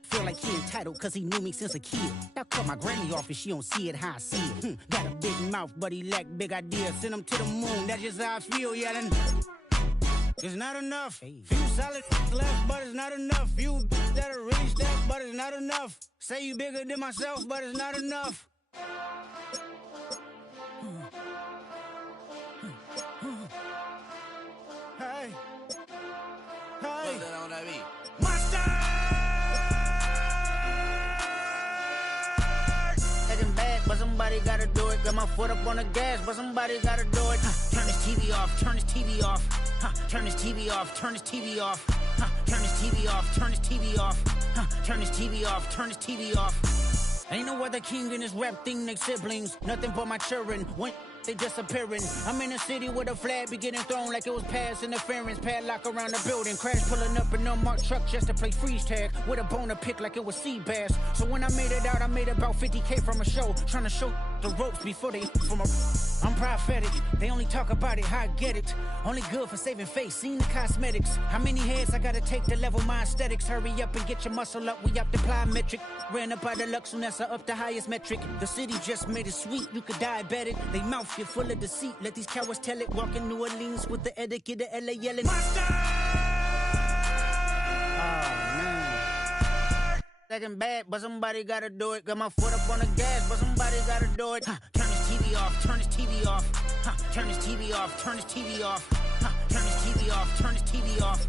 Feel like he entitled cause he knew me since a kid. I cut my granny off and she don't see it how I see it. Got a big mouth, but he lack big ideas. Send him to the moon, that's just how I feel, yeah. Then it's not enough. Few solid left, but it's not enough. Few that'll really step, but it's not enough. Say you bigger than myself, but it's not enough. Hey. Hey. Monster! Getting bad, but somebody gotta do it. Got my foot up on the gas, but somebody gotta do it. Turn this TV off, turn this TV off. Turn this TV off, turn this TV off. Turn this TV off, turn this TV off. Turn this TV off, turn this TV off. Ain't no other king in this rap thing, they siblings. Nothing but my children. When they disappearing. I'm in a city with a flag be getting thrown like it was pass interference. Padlock around the building. Crash pulling up an unmarked truck just to play freeze tag. With a boner pick like it was sea bass. So when I made it out, I made about 50K from a show. Trying to show the ropes before they from a... I'm prophetic. They only talk about it, how I get it. Only good for saving face, seen the cosmetics. How many heads I gotta take to level my aesthetics? Hurry up and get your muscle up, we up the plyometric. Ran up out of luck, soon as I up the highest metric. The city just made it sweet, you could diabetic. They mouth get full of deceit, let these cowards tell it. Walk in New Orleans with the etiquette of LA yelling. Monster! Oh, man. Second bad, but somebody gotta do it. Got my foot up on the gas, but somebody gotta do it. Turn this TV off, turn this TV off. Turn this TV off, turn this TV off. Turn this TV off, turn this TV off.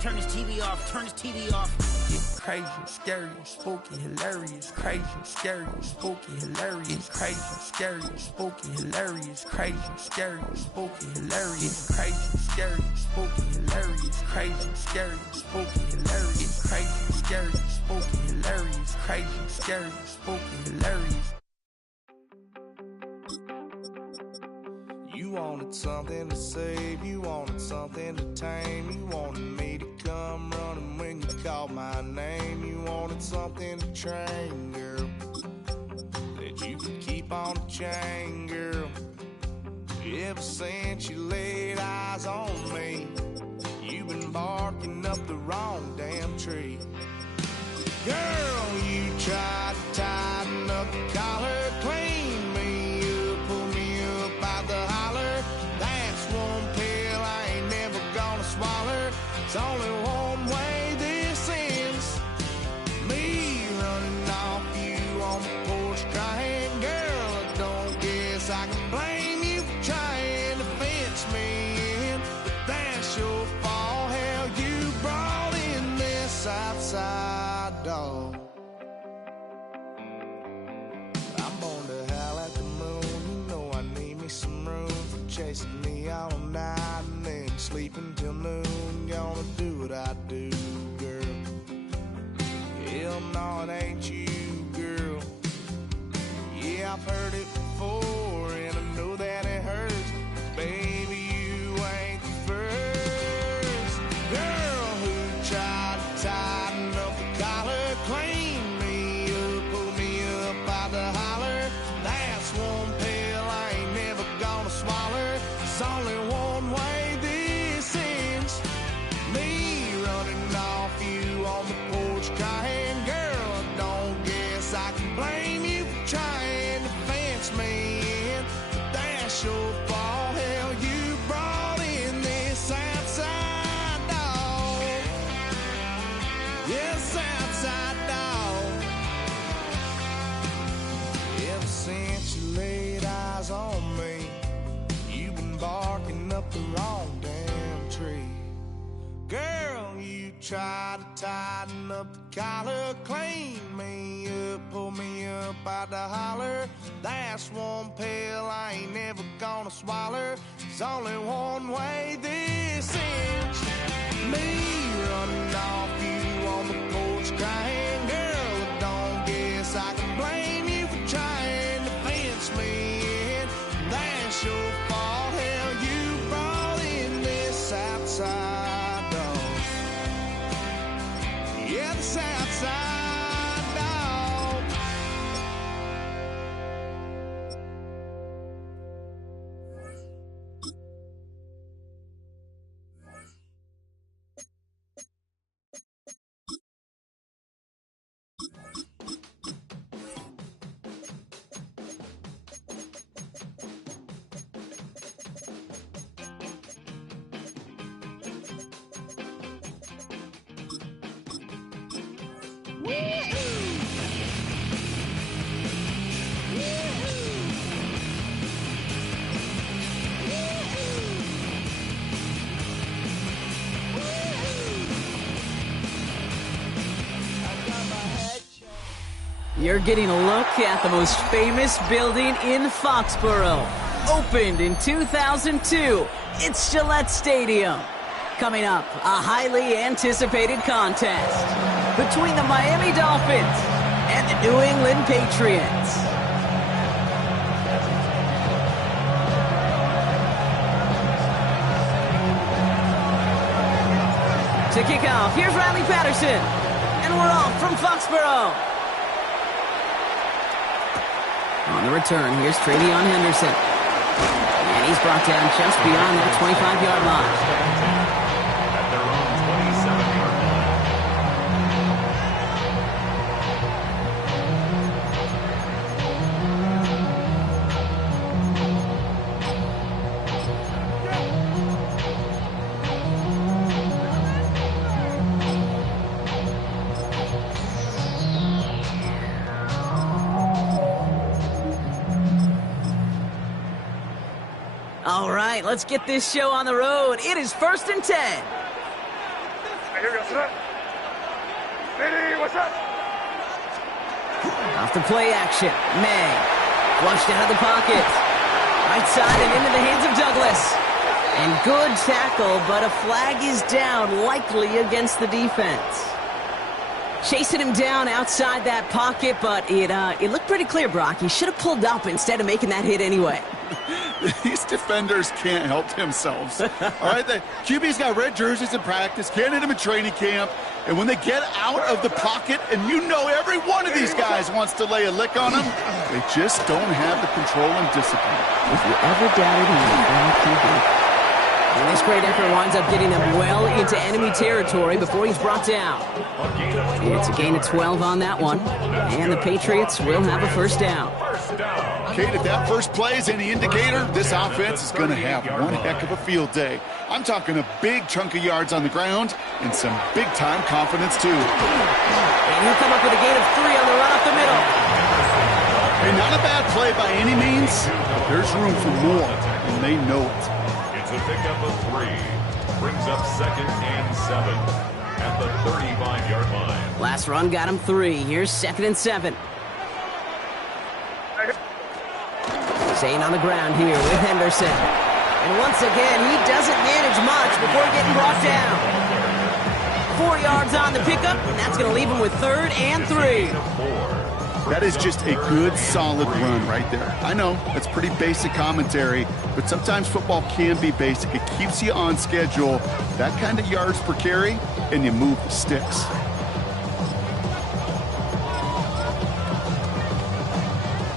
Turn this TV off, turn this TV off. It's crazy, scary, spooky, hilarious. Crazy, scary, spooky, hilarious. Crazy, scary, spooky, hilarious. Crazy, scary, spooky, hilarious. Crazy, scary, spooky, hilarious. Crazy, scary, spooky, hilarious. Crazy, scary, spooky, hilarious. Crazy, scary, spooky, hilarious. You wanted something to save, you wanted something to tame. You wanted me to come running when you called my name. You wanted something to train, girl, that you could keep on the chain, girl. Ever since you laid eyes on me, you've been barking up the wrong damn tree. Girl, you tried to tighten up the collar, clean me up, pull me up out the holler. That's one pill I ain't never gonna swallow. It's only one way this ends. Me running off you on the porch crying. Girl, I don't guess I can blame you for trying to fence me in. But that's your fault, hell, you brought in this outside dog. I'm born to howl at the moon. You know I need me some room for chasing me all night and then sleeping till noon. Gonna do what I do, girl. Hell no, it ain't you, girl. Yeah, I've heard it before and I know that it hurts. Baby, you ain't the first girl who tried to tighten up the collar. clean me up, pull me up by the holler. That's one pill I ain't never gonna swallow. There's only one way this ends. Me running off you on the porch crying. Girl, I don't guess I can blame you for trying to fence me in. But that's your fault. Hell, you brought in this outside dog. Yes, outside dog. Ever since you laid eyes on me, you've been barking up the wrong damn tree. Girl, you try to tighten up the collar, clean me up, pull me up by the holler. That's one pill I ain't never gonna swallow. There's only one way this ends. Me running off you on the porch crying. Girl, I don't guess I can blame you for trying to fence me in. That's your fault. Hell, you brought in this outside dog. Yeah, this outside dog. You're getting a look at the most famous building in Foxborough. Opened in 2002, it's Gillette Stadium. Coming up, a highly anticipated contest between the Miami Dolphins and the New England Patriots. To kick off, here's Riley Patterson. And we're off from Foxborough. On the return, here's Travion Henderson. And he's brought down just beyond that 25-yard line. At their own 27-yard line. All right, let's get this show on the road. It is 1st and 10. Hey, here we go. Sit up. Steady, what's up? Off the play action, May. Flushed out of the pocket. Right side and into the hands of Douglas. And good tackle, but a flag is down, likely against the defense. Chasing him down outside that pocket, but it looked pretty clear, Brock. He should have pulled up instead of making that hit anyway. These defenders can't help themselves. All right, the QB's got red jerseys in practice, can't hit them in training camp, and when they get out of the pocket, and you know every one of these guys wants to lay a lick on them, they just don't have the control and discipline. If you ever doubted he was a bad QB. And this great effort winds up getting them well into enemy territory before he's brought down. It's a gain of 12 on that one, and the Patriots will have a first down. Kate, if that first play is any indicator, this offense is going to have one heck of a field day. I'm talking a big chunk of yards on the ground and some big-time confidence, too. And he'll come up with a gain of 3 on the run up the middle. And not a bad play by any means, but there's room for more, and they know it. It's a pickup of 3. Brings up 2nd and 7 at the 35-yard line. Last run got him 3. Here's 2nd and 7. Staying on the ground here with Henderson. And once again, he doesn't manage much before getting brought down. 4 yards on the pickup, and that's going to leave him with 3rd and 3. That is just a good, solid run right there. I know, that's pretty basic commentary, but sometimes football can be basic. It keeps you on schedule, that kind of yards per carry, and you move the sticks.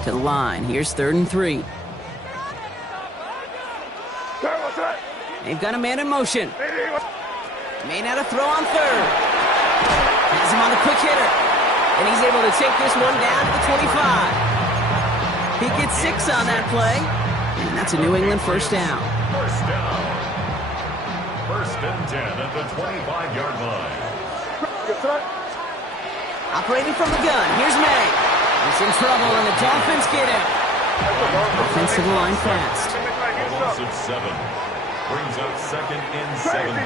to the line. Here's 3rd and 3. They've got a man in motion. May not have throw on 3rd. Has him on the quick hitter. And he's able to take this one down to the 25. He gets 6 on that play. And that's a New England first down. First down. 1st and 10 at the 25-yard line. Operating from the gun. Here's May. He's in trouble, and the Dolphins get him. Offensive line fast. Loss of 7. Brings up 2nd and 17.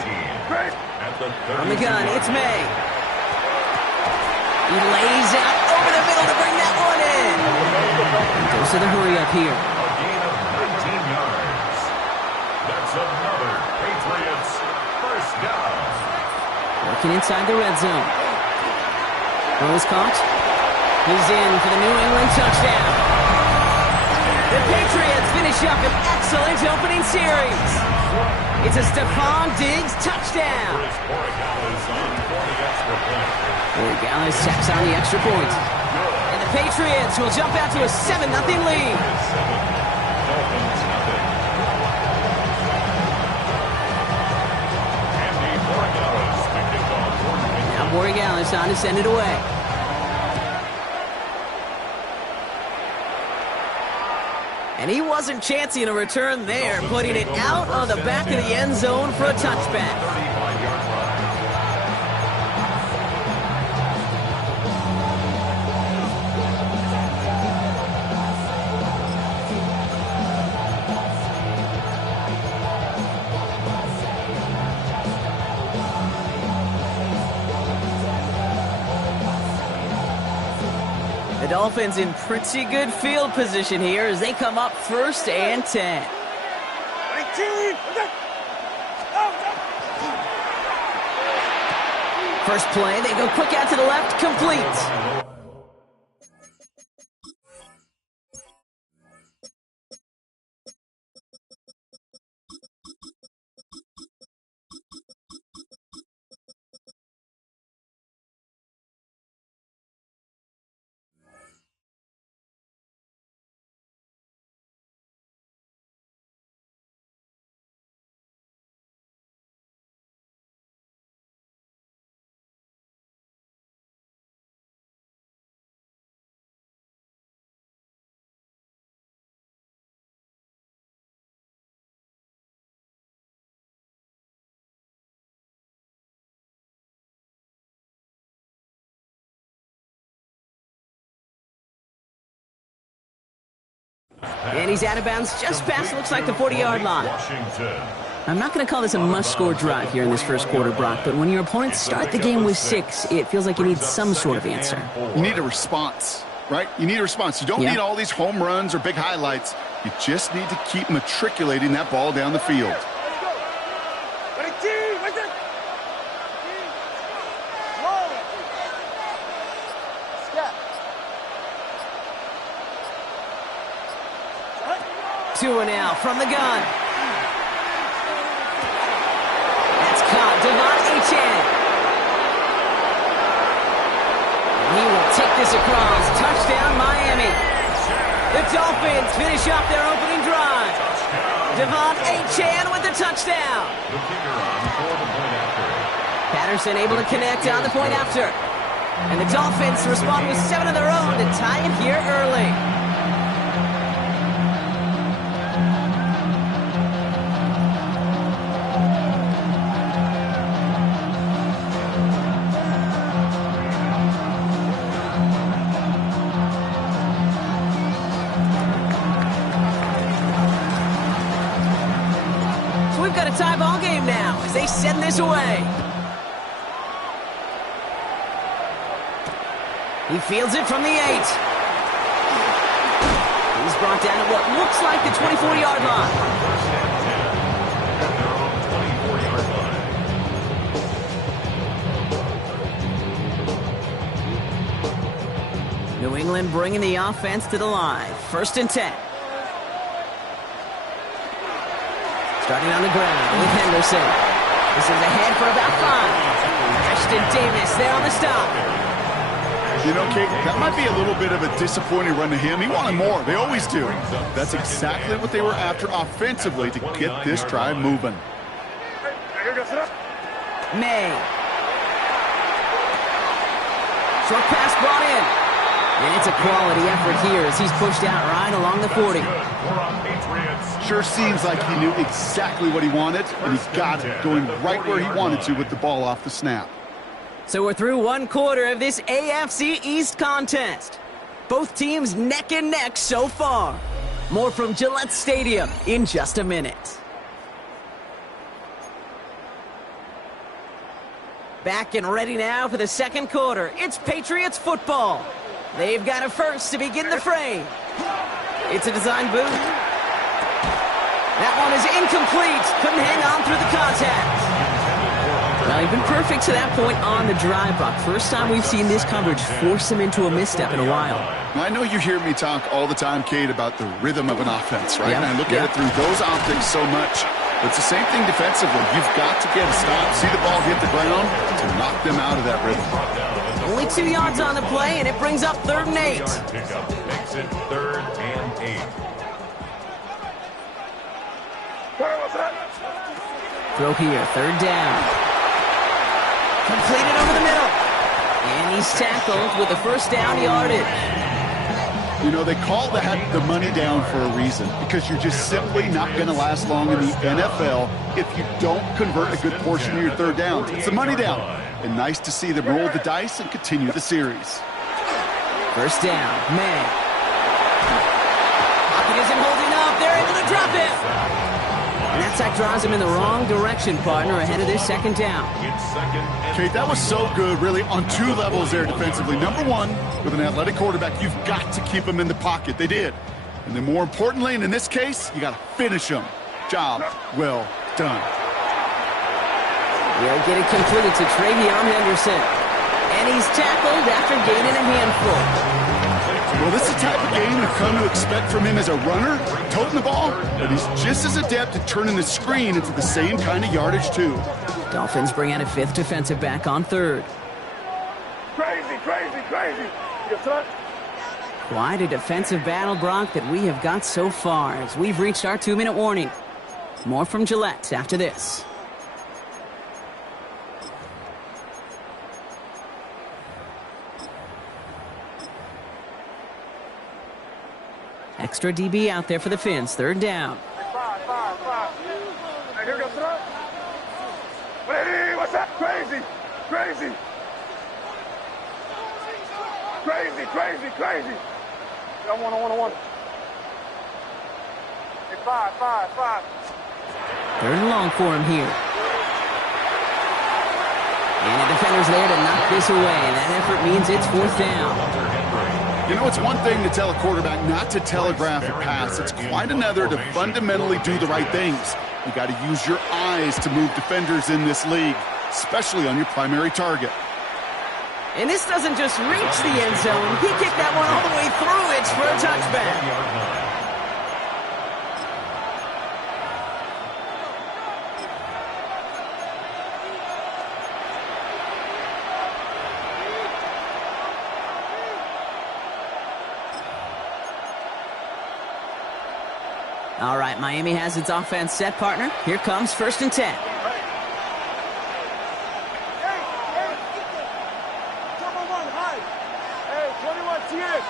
At the 30. On the gun, it's May. He lays out over the middle to bring that one in. Goes to the hurry up here. A gain of 19 yards. That's another Patriots first down. Working inside the red zone. Throw is caught. He's in for the New England touchdown. The Patriots finish up an excellent opening series. It's a Stephon Diggs touchdown. Borregales taps on the extra point. And the Patriots will jump out to a 7-0 lead. Now Borregales on to send it away. And he wasn't chancing a return there, putting it out on the back of the end zone for a touchback. The Dolphins in pretty good field position here as they come up 1st and 10. First play, they go quick out to the left, complete. And he's out of bounds just past, looks like, the 40-yard line. I'm not going to call this a must-score drive here in this first quarter, Brock, but when your opponents start the game with 6, it feels like you need some sort of answer. You need a response, right? You need a response. You don't need all these home runs or big highlights. You just need to keep matriculating that ball down the field. 2 now from the gun. That's caught. Devon Achane. He will take this across. Touchdown, Miami. The Dolphins finish off their opening drive. Devon Achane with the touchdown. Patterson able to connect on the point after. And the Dolphins respond with 7 of their own to tie it here early. Tie ball game now as they send this away. He fields it from the 8. He's brought down at what looks like the 24-yard line. New England bringing the offense to the line. 1st and 10. Starting on the ground with Henderson. This is ahead for about 5. Ashton Davis there on the stop. You know, Kate, that might be a little bit of a disappointing run to him. He wanted more. They always do. That's exactly what they were after offensively to get this drive moving. May. Short pass brought in. And it's a quality effort here as he's pushed out right along the 40. Sure seems like he knew exactly what he wanted, and he got it, going right where he wanted to with the ball off the snap. So we're through one quarter of this AFC East contest. Both teams neck and neck so far. More from Gillette Stadium in just a minute. Back and ready now for the second quarter. It's Patriots football. They've got a first to begin the fray. It's a design boot. That one is incomplete. Couldn't hang on through the contact. Well, he's been perfect to that point on the drive, Buck. First time we've seen this coverage force him into a misstep in a while. I know you hear me talk all the time, Kate, about the rhythm of an offense, right? And I look at it through those optics so much. It's the same thing defensively. You've got to get a stop, see the ball hit the ground to knock them out of that rhythm. Only 2 yards on the play, and it brings up 3rd and 8. Pickup makes it 3rd and 8. Throw here, 3rd down. Completed over the middle. And he's tackled with the first down yardage. You know, they call that the money down for a reason, because you're just simply not going to last long in the NFL if you don't convert a good portion of your 3rd downs. It's the money down. And nice to see them roll the dice and continue the series. First down, May. Pocket isn't holding up. They're able to drop it. And that sack draws him in the wrong direction, partner, ahead of this 2nd down. Kate, that was so good, really, on 2 levels there defensively. Number one, with an athletic quarterback, you've got to keep him in the pocket. They did. And then more importantly, and in this case, you got to finish him. Job well done. He'll get it completed to Travion Henderson. And he's tackled after gaining a handful. Well, this is the type of game we've come to expect from him as a runner, toting the ball, but he's just as adept at turning the screen into the same kind of yardage, too. Dolphins bring out a 5th defensive back on 3rd. Crazy, crazy, crazy. Quite a defensive battle, Brock, that we have got so far as we've reached our 2-minute warning. More from Gillette after this. Extra DB out there for the Finns. 3rd down. Five. Hey, here goes up. Hey, what's that? Crazy. I want. Hey, five. 3rd and long for him here. And the defender's there to knock this away. That effort means it's 4th down. You know, it's one thing to tell a quarterback not to telegraph a pass. It's quite another to fundamentally do the right things. You got to use your eyes to move defenders in this league, especially on your primary target. And this doesn't just reach the end zone. He kicked that one all the way through. It's for a touchback. All right, Miami has its offense set, partner. Here comes 1st and 10. Hey, 21 TS.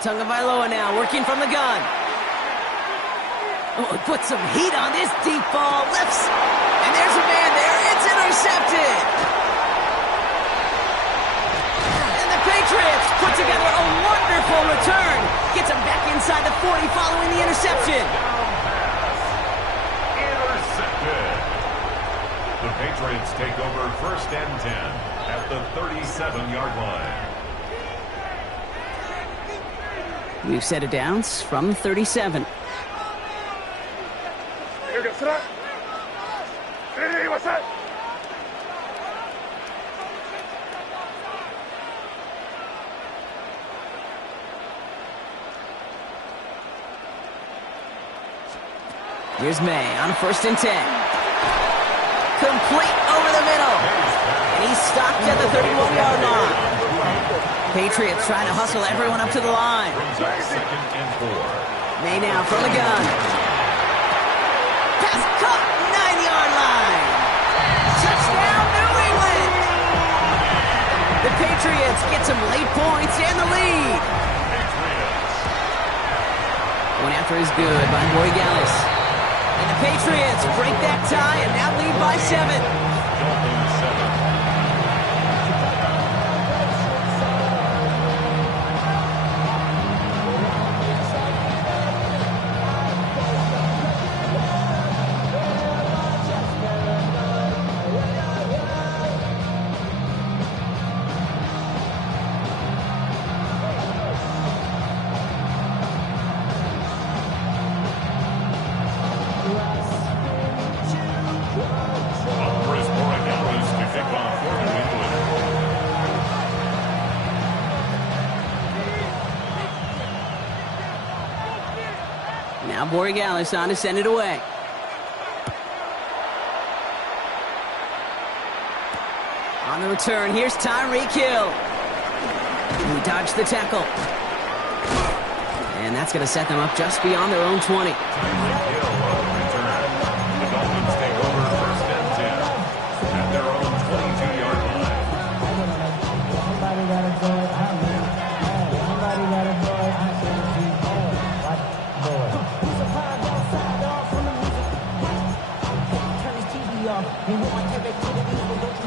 Tagovailoa now working from the gun. Oh, put some heat on this deep ball. Lifts. And there's a man there. It's intercepted. Patriots put together a wonderful return. Gets him back inside the 40 following the interception. Intercepted. The Patriots take over 1st and 10 at the 37-yard line. We've set it down from 37. Here goes up. Hey, what's that? Here's May on 1st and 10. Complete over the middle. And he's stopped at the 31-yard line. Patriots trying to hustle everyone up to the line. May now from the gun. Pass caught, 9-yard line. Touchdown, New England. The Patriots get some late points and the lead. Going after is good by Boy Gallis. And the Patriots break that tie and now lead by 7. Now Borregales on to send it away. On the return, here's Tyreek Hill. He dodged the tackle. And that's going to set them up just beyond their own 20.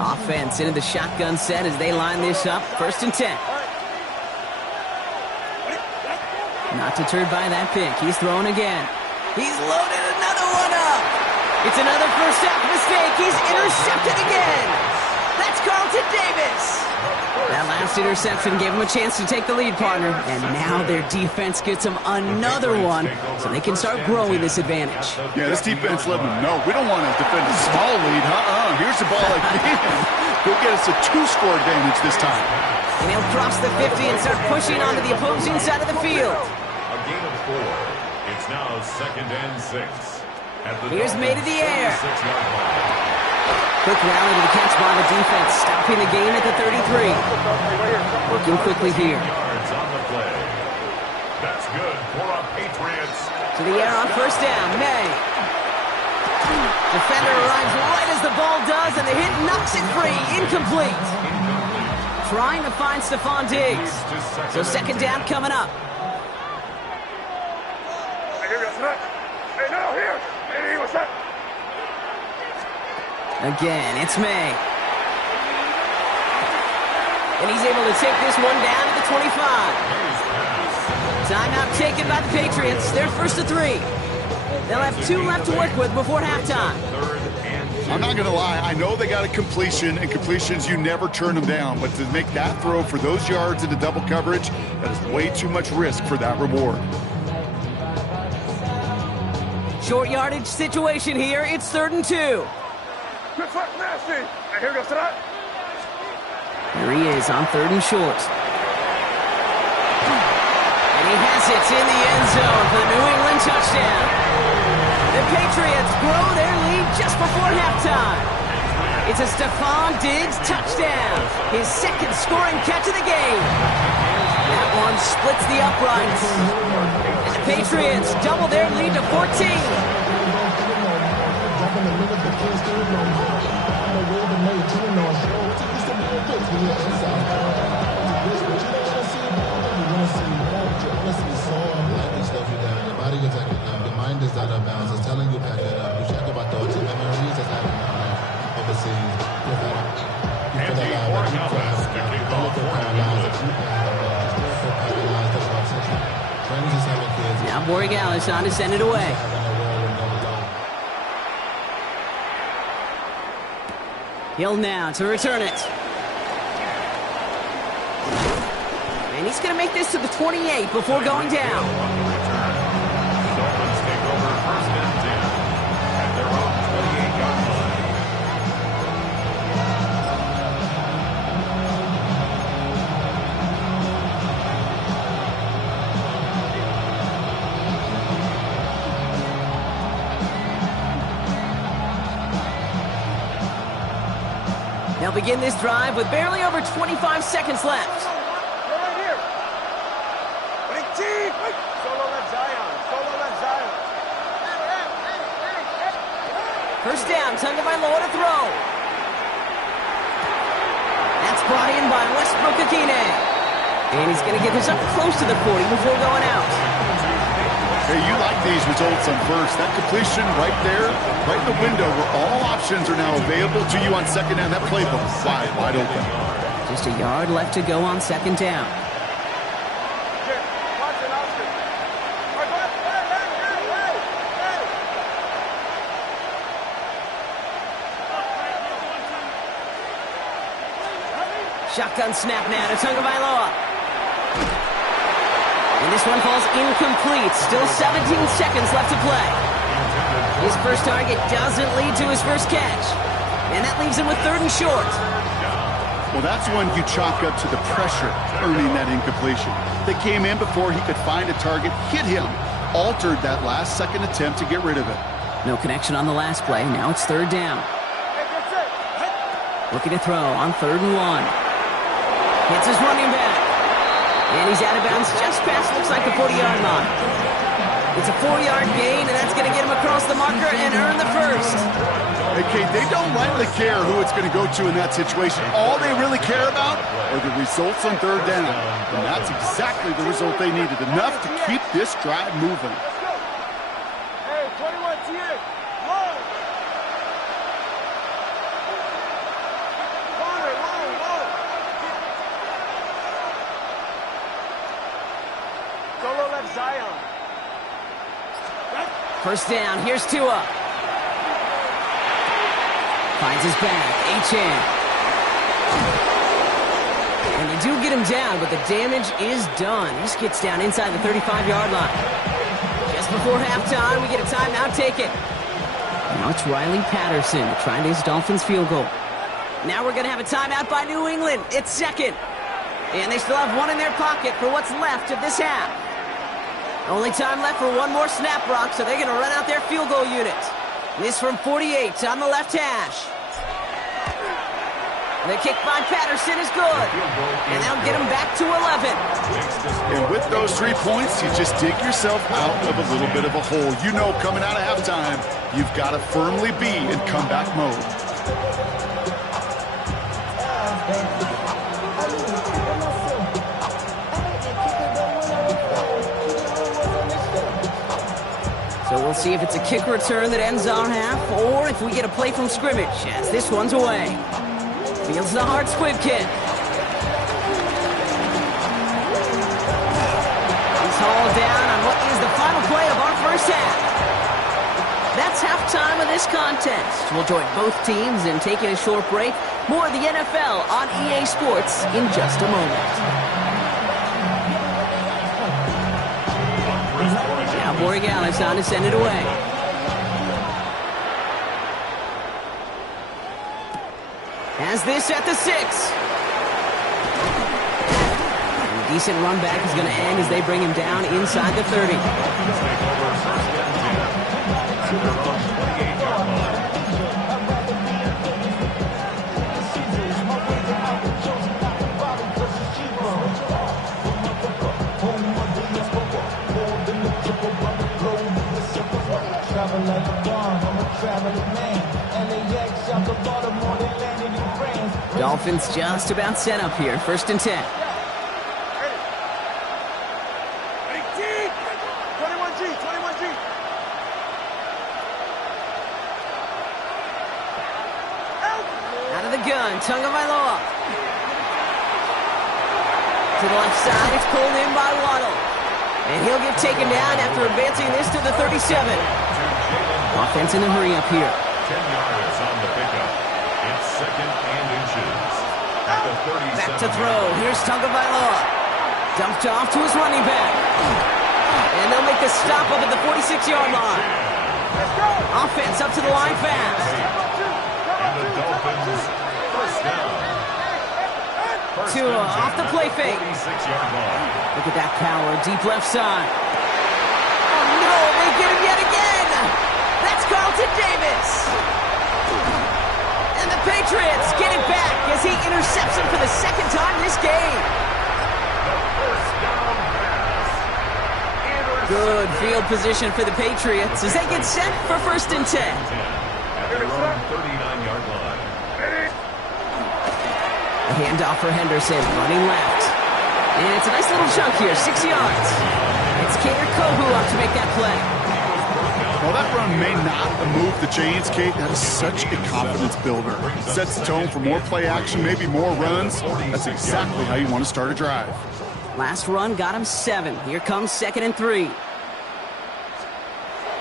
Offense into the shotgun set as they line this up. 1st and 10. Not deterred by that pick. He's throwing again. He's loaded another one up. It's another first half mistake. He's intercepted again. That's Carlton Davis. That last interception gave him a chance to take the lead, partner. And now their defense gets them another one so they can start growing this advantage. Yeah, this defense let them know we don't want to defend a small lead. Here's the ball again. Go get us a 2-score advantage this time. And he'll cross the 50 and start pushing onto the opposing side of the field. A gain of 4. It's now 2nd and 6. Here's May to the air. Quick rally to the catch by the defense, stopping the game at the 33. Working quickly here. That's good for our Patriots. To the air on 1st down, May. Defender arrives right as the ball does, and the hit knocks it free. Incomplete. Trying to find Stephon Diggs. So 2nd down coming up. Hey, no, here. Hey, what's that? Again, it's May. And he's able to take this one down to the 25. Timeout taken by the Patriots. They're 1st to 3. They'll have 2 left to work with before halftime. I'm not going to lie. I know they got a completion, and completions, you never turn them down. But to make that throw for those yards into double coverage, that is way too much risk for that reward. Short yardage situation here. It's 3rd and 2. Good fuck, nasty. Hey, here goes tonight. Here he is on 3rd and short. And he has it in the end zone for the New England touchdown. The Patriots grow their lead just before halftime. It's a Stephon Diggs touchdown. His 2nd scoring catch of the game. That one splits the uprights. And the Patriots double their lead to 14. The mind is out of bounds. It's telling you back it up. You check about those memories that's happening overseas. Now Borregales on to send it away. Hill now to return it. And he's going to make this to the 28 before going down. They'll begin this drive with barely over 25 seconds left. Right here. Solo left Zion. Solo left Zion. First down, Tagovailoa to throw. That's brought in by Westbrook Akine. And he's going to get this up close to the 40 before going out. Hey, you like these results on first. That completion right there, right in the window where all options are now available to you on second down. That playbook wide open. Just a yard left to go on second down. Shotgun snap now to Tagovailoa. And this one falls incomplete. Still 17 seconds left to play. His first target doesn't lead to his first catch. And that leaves him with 3rd and short. Well, that's one you chalk up to the pressure earning that incompletion. They came in before he could find a target, hit him, altered that last second attempt to get rid of it. No connection on the last play. Now it's 3rd down. Looking to throw on 3rd and 1. Hits his running back. And he's out of bounds just past, looks like, the 40-yard line. It's a 4-yard gain, and that's going to get him across the marker and earn the first. Hey, Kate, they don't rightly care who it's going to go to in that situation. All they really care about are the results on 3rd down. And that's exactly the result they needed. Enough to keep this drive moving. Hey, 21 TA. Long. Solo left Zion. First down, here's Tua. Finds his back, Achane. And they do get him down, but the damage is done. This gets down inside the 35-yard line. Just before halftime, we get a timeout taken. Now it's Riley Patterson to try this Dolphins field goal. Now we're going to have a timeout by New England. It's second. And they still have one in their pocket for what's left of this half. Only time left for one more snap, Brock, so they're going to run out their field goal unit. This from 48 on the left hash. The kick by Patterson is good. And they'll get him back to 11. And with those 3 points, you just dig yourself out of a little bit of a hole. You know coming out of halftime, you've got to firmly be in comeback mode. So we'll see if it's a kick return that ends our half, or if we get a play from scrimmage, as this one's away. Fields the hard squib kick. He's hauled down on what is the final play of our first half. That's halftime of this contest. We'll join both teams in taking a short break. More of the NFL on EA Sports in just a moment. Now Borregales on to send it away. Has this at the 6. And a decent run back is going to end as they bring him down inside the 30. Dolphins just about set up here. 1st and 10. 21G. Out of the gun, Tagovailoa. To the left side, it's pulled in by Waddle. And he'll get taken down after advancing this to the 37. Offense in a hurry up here. 10 yards on the pickup. It's 2nd and inches. At the 37. Back to throw. Here's Tagovailoa. Dumped off to his running back. And they'll make the stop up at the 46-yard line. Offense up to the line fast. And the Dolphins first down. Tua off the play fake. 46-yard line. Look at that power, deep left side. Oh no, they get him yet again. That's Carlton Davis. And the Patriots get it back. as he intercepts him for the second time this game. Good field position for the Patriots as they get set for 1st and 10. At their own 39-yard line. A handoff for Henderson, running left. And it's a nice little chunk here, 6 yards. It's Kader Kohou up to make that play. Well, that run may not move the chains, Kate. That is such a confidence builder. It sets the tone for more play action, maybe more runs. That's exactly how you want to start a drive. Last run got him 7. Here comes 2nd and 3.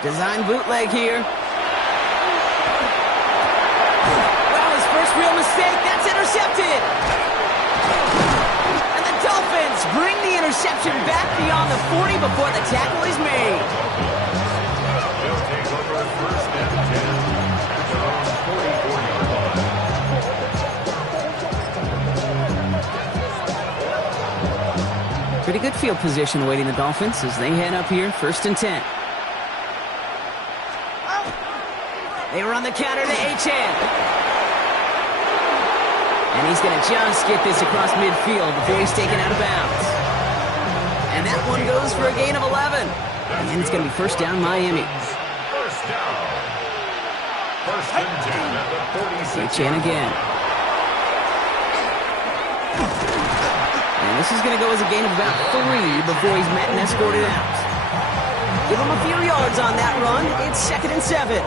Design bootleg here. Well, his first real mistake. That's intercepted. And the Dolphins bring the interception back beyond the 40 before the tackle is made. They'll take over 1st and 10 at their own 44-yard line. Pretty good field position awaiting the Dolphins as they head up here, 1st and 10. They run the counter to Achane. And he's going to just get this across midfield before he's taken out of bounds. And that one goes for a gain of 11. And it's going to be 1st down Miami. 1st down. 1st and 10 at the 46. Achane again. And this is going to go as a gain of about 3 before he's met and escorted out. Give him a few yards on that run. It's 2nd and 7.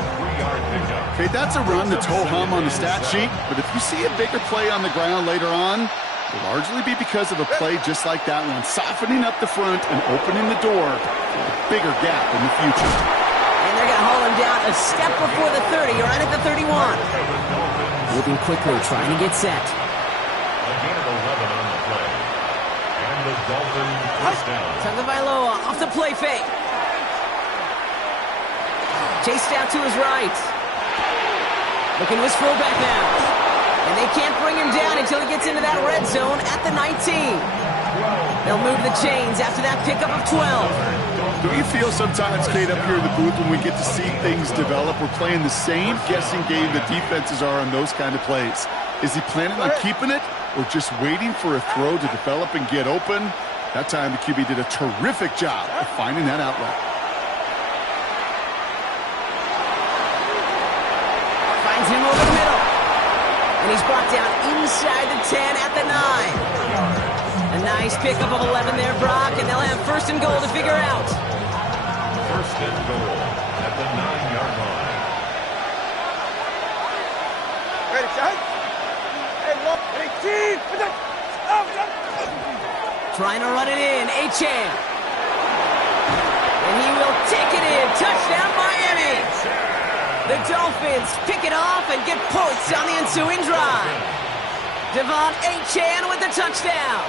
Okay, that's a run that's ho-hum on the stat sheet, but if you see a bigger play on the ground later on, it'll largely be because of a play just like that one, softening up the front and opening the door for a bigger gap in the future. And they're going to haul him down a step before the 30, right at the 31. Moving quickly, trying to get set. A gain of 11 on the play. And the Dolphins 1st down. Tagovailoa off the play fake. Chased out to his right. Looking to his fullback now. And they can't bring him down until he gets into that red zone at the 19. They'll move the chains after that pickup of 12. Don't you feel sometimes, Kate, up here in the booth when we get to see things develop, we're playing the same guessing game that defenses are on those kind of plays? Is he planning on keeping it or just waiting for a throw to develop and get open? That time the QB did a terrific job of finding that outlet. Finds him over the middle. And he's brought down inside the 10 at the 9. A nice pickup of 11 there, Brock, and they'll have 1st and goal to figure out. 1st and goal at the 9-yard line. Ready, son? Hey, look. 18. Trying to run it in, Achane. And he will take it in. Touchdown, Miami. The Dolphins pick it off and get points on the ensuing drive. Devon Achane with the touchdown.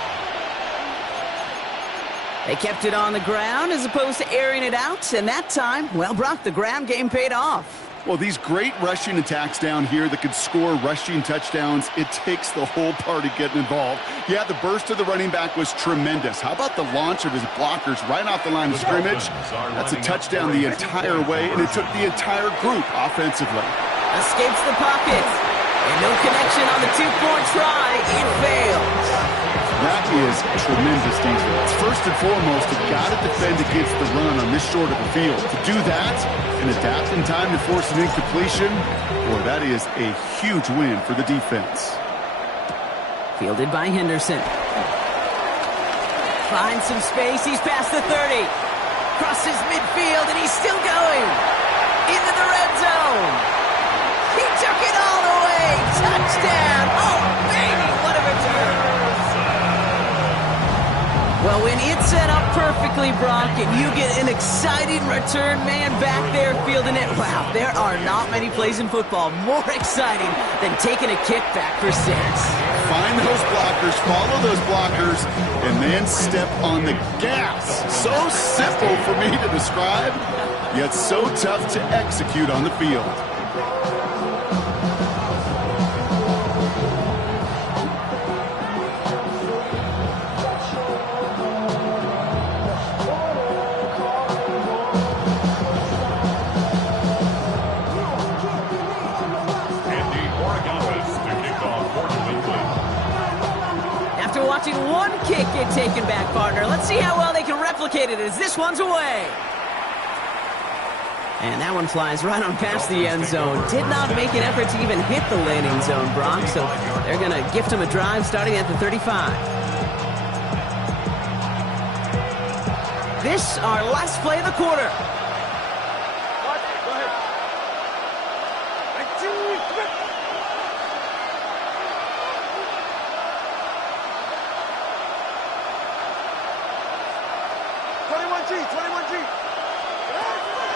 They kept it on the ground as opposed to airing it out, and that time, well, Brock, the ground game paid off. Well, these great rushing attacks down here that could score rushing touchdowns, it takes the whole party getting involved. Yeah, the burst of the running back was tremendous. How about the launch of his blockers right off the line of scrimmage? That's a touchdown the entire way, and it took the entire group offensively. Escapes the pocket, and no connection on the two-point try. It fails. That is tremendous defense. First and foremost, you've got to defend against the run on this short of a field. To do that and adapt in time to force an incompletion, boy, that is a huge win for the defense. Fielded by Henderson. Finds some space. He's past the 30. Crosses midfield, and he's still going. Into the red zone. He took it all the way. Touchdown. Oh, baby, what a return. Well, when it's set up perfectly, Brock, and you get an exciting return man back there fielding it, wow, there are not many plays in football more exciting than taking a kick back for 6. Find those blockers, follow those blockers, and then step on the gas. So simple for me to describe, yet so tough to execute on the field. Andy Oregonis to kick off for New England. one kick get taken back, partner. Let's see how well they can replicate it as this one's away. And that one flies right on past the end zone. Did not make an effort to even hit the landing zone, Brock, so they're going to gift him a drive starting at the 35. This, our last play of the quarter.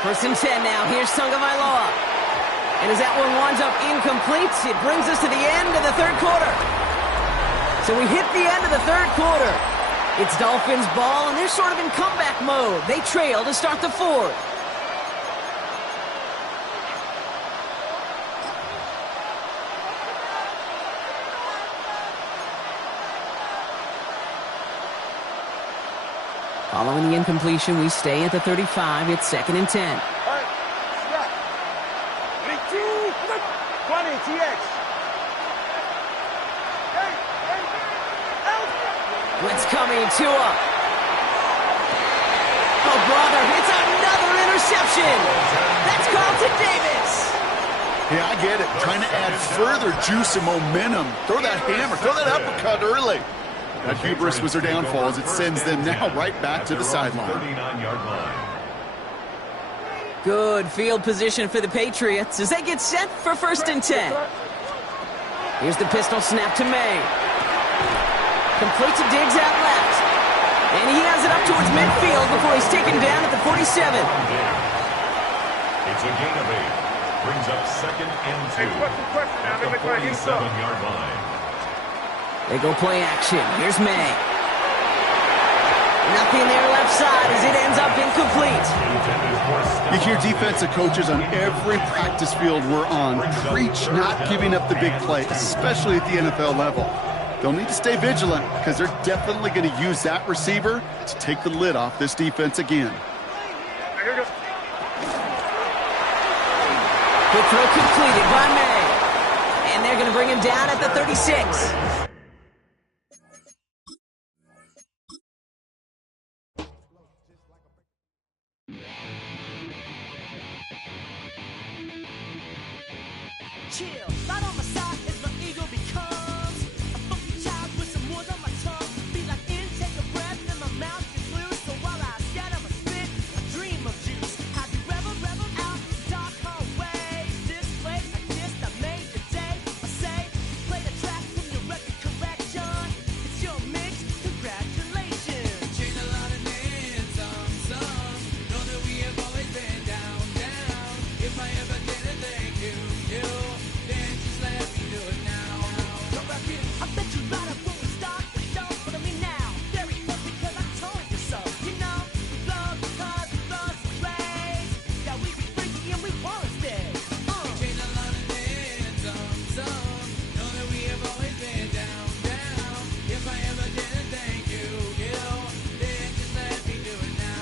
First and 10 now. Here's Tagovailoa. And as that one winds up incomplete, it brings us to the end of the third quarter. So we hit the end of the third quarter. It's Dolphins ball, and they're sort of in comeback mode. They trail to start the fourth. Following the incompletion, we stay at the 35. It's 2nd and 10. All right, snap. 20, TX. Blitz coming, Tua. Oh, brother, it's another interception. That's Carlton Davis. Yeah, I get it. Trying to add further juice and momentum. Throw that hammer, throw that uppercut early. That hubris was their downfall as it sends them now right back to the sideline. 39-yard line. Good field position for the Patriots as they get set for 1st and 10. Here's the pistol snap to May. Complete to Diggs out left. And he has it up towards midfield before he's taken down at the 47. It's a gain of 8. Brings up 2nd and 2. At the 47-yard line. They go play action. Here's May. Nothing there left side as it ends up incomplete. You hear defensive coaches on every practice field we're on preach not giving up the big play, especially at the NFL level. They'll need to stay vigilant because they're definitely going to use that receiver to take the lid off this defense again. Good throw completed by May. And they're going to bring him down at the 36. Chill, right on my side as my ego becomes a funky child with some words on my tongue. Be like intake a breath and my mouth gets loose. So while I scatter my spit, I dream of juice. How you rebel out the dark hallways. This place like this, I made your day. I say, play the track from your record collection. It's your mix, congratulations. Changed a lot of names, some. Know that we have always been down. If I ever didn't thank you. I bet you right up when we start the show. But I mean now, very close because I told you so. You know, we blow because we run some plays. That we be freaky and we wanna stay. We changed a lot of names, some. Know that we have always been down. If I ever didn't thank you, then just let me do it now.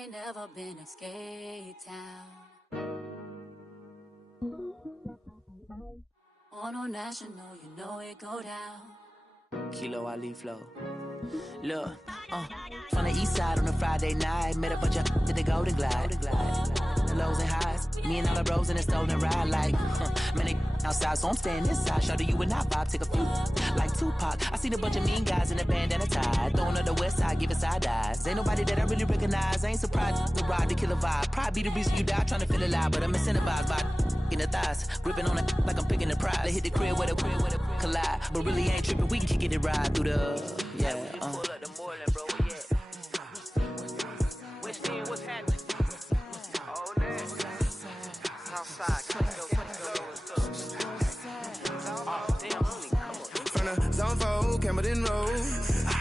ain't never been to Skate Town. On a national, you know it go down. Kilo Ali Flow. Look, from the east side on a Friday night, met a bunch of to the Golden Glide. The lows and highs, me and all the bros in a stolen ride, like, man, they outside, so I'm staying inside. Shout to you and I vibe, take a few, like Tupac. I seen a bunch of mean guys in a bandana tie, throwing up the west side, giving side eyes. Ain't nobody that I really recognize, I ain't surprised to ride the killer vibe. Probably be the reason you die, trying to feel alive, but I'm incentivized by in the thighs, gripping on it like I'm picking the prize. They hit the crib with a collide, but really ain't tripping. We can kick it and ride through the Pull up the Moreland, bro. West End, what's happening? Oh, man. Southside, From the zone 4, Campbellton Road.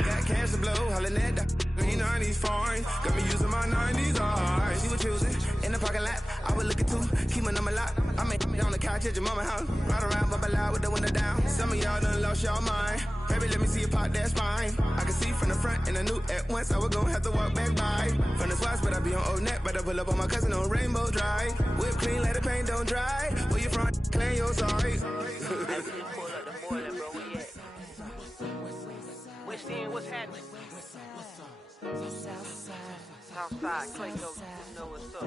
Got cash to blow, hollering at the green 90s foreign. Got me using my 90s, alright. She was choosing in the parking lot. I was looking too, keep my number locked. I made on the couch at your mama house. Ride around, bubble loud with the window down. Some of y'all done lost y'all mind. Baby, let me see you pop that spine. I can see from the front and I knew at once I was gonna have to walk back by. From the spots, but I be on Old Net. But I pull up on my cousin on Rainbow Drive. Whip clean, let the paint don't dry. Where you from? Clean your sorry. Pull up the Moreland, bro. Where you at? West End, what's happening? Southside, Clayco, you know what's up.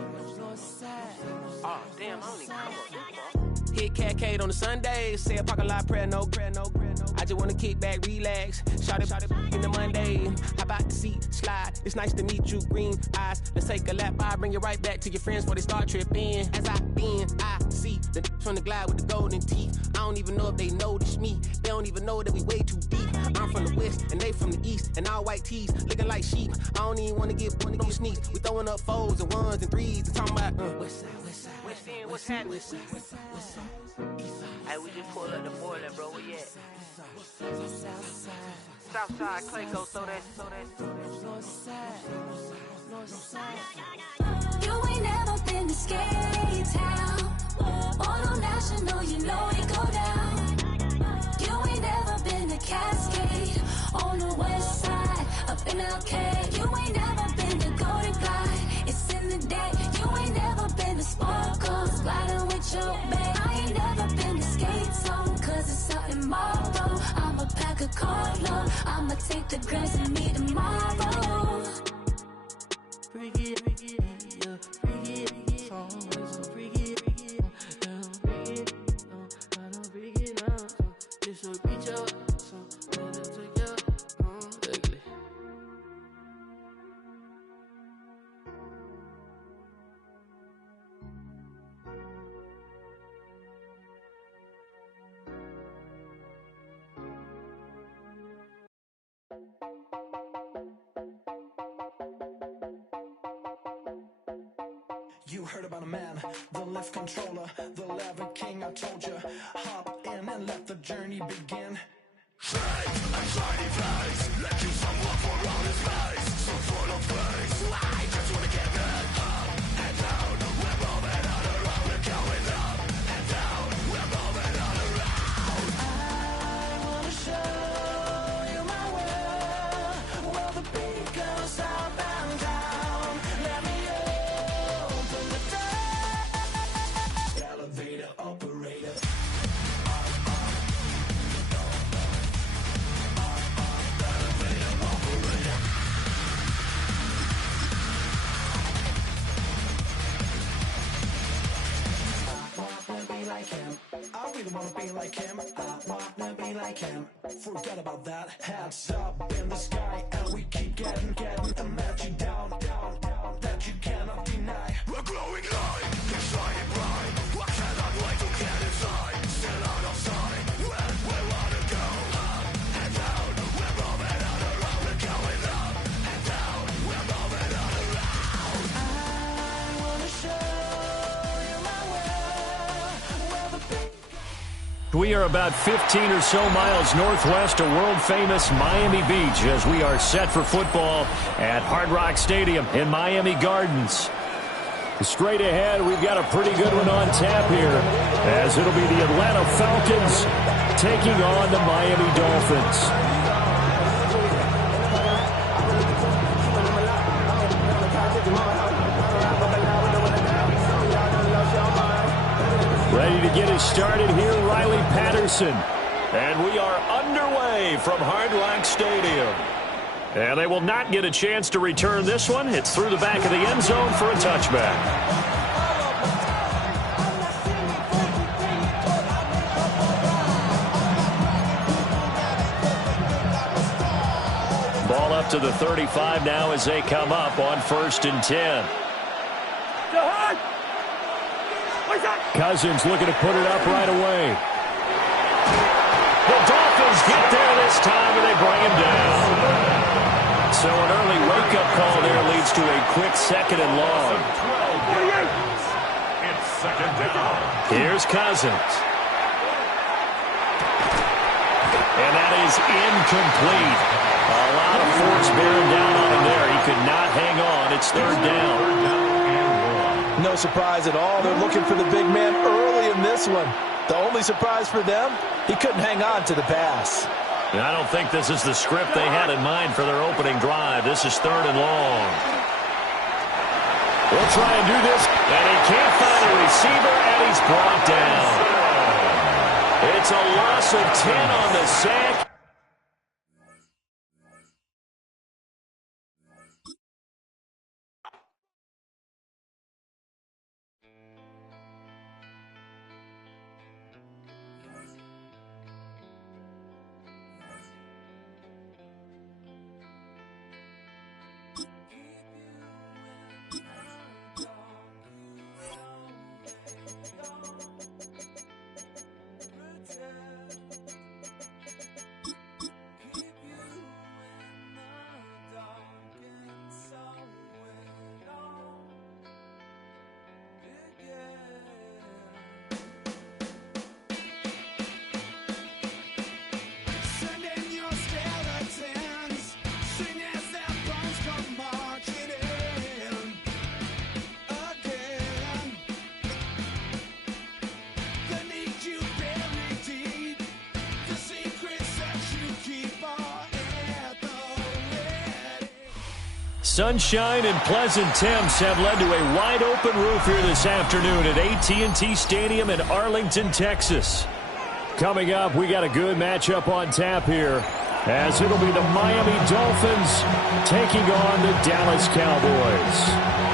Oh, damn, I don't even come up. Hit Catcade on the Sundays, say a parking lot prayer, no. I just wanna kick back, relax, shout it in the Monday. Hop out the seat, slide, it's nice to meet you, green eyes. Let's take a lap, I bring you right back to your friends before they start tripping. As I see the from the glide with the golden teeth. I don't even know if they notice me, they don't even know that we way too deep. I'm from the west, and they from the east, and all white tees, looking like sheep. I don't even wanna get sneak. We throwing up fours and ones and threes, and talking about West End, what's happening? Hey, we just pull up the Moreland, bro. Where you at? Southside, Clayco, so that. You ain't never been to Skate Town. On a national, you know it go down. You ain't never been to Cascade. On the west side, up in LK. You ain't never been to Golden Glide. It's in the day. You ain't never been to Sparkles, gliding with your babe. I ain't never been to Skate Zone, cause it's out tomorrow. I'ma pack a carload. I'ma take the girls and meet tomorrow. Bring it, yeah, bring it, song, so bring it, bring it, this will reach out, so let it take you, ugly. You heard about a man, the lift controller, the lever king. I told you, hop in and let the journey begin. Straight and shiny place, let you someone for all his face. So full of grace, I just wanna get that up and down. We're moving on around, we're going up and down. We're moving on around. I wanna show you my world, where the beat goes up and down. Let me open the door. Elevator operator. I really wanna be like him. I wanna be like him. Forget about that. Hands up in the sky, and we keep getting and let you down, that you cannot deny. We're glowing light, keep shining bright. I cannot wait to get inside. Still out of sight, when we wanna go up and down. We're moving on around, we're going up and down. We're moving on around. I wanna show you my world, where the big. We are about 15 or so miles northwest of world-famous Miami Beach as we are set for football at Hard Rock Stadium in Miami Gardens. Straight ahead, we've got a pretty good one on tap here as it'll be the Atlanta Falcons taking on the Miami Dolphins. Mama get us started here, Riley Patterson. And we are underway from Hard Rock Stadium. And they will not get a chance to return this one. It's through the back of the end zone for a touchback. Ball up to the 35 now as they come up on 1st and 10. Cousins looking to put it up right away. The Dolphins get there this time, and they bring him down. So an early wake-up call there leads to a quick 2nd and long. It's 2nd down. Here's Cousins. And that is incomplete. A lot of force bearing down on him there. He could not hang on. It's 3rd down. No surprise at all. They're looking for the big man early in this one. The only surprise for them, he couldn't hang on to the pass. I don't think this is the script they had in mind for their opening drive. This is 3rd and long. We'll try and do this. And he can't find a receiver, and he's brought down. It's a loss of 10 on the sack. Sunshine and pleasant temps have led to a wide-open roof here this afternoon at AT&T Stadium in Arlington, Texas. Coming up, we got a good matchup on tap here, as it'll be the Miami Dolphins taking on the Dallas Cowboys.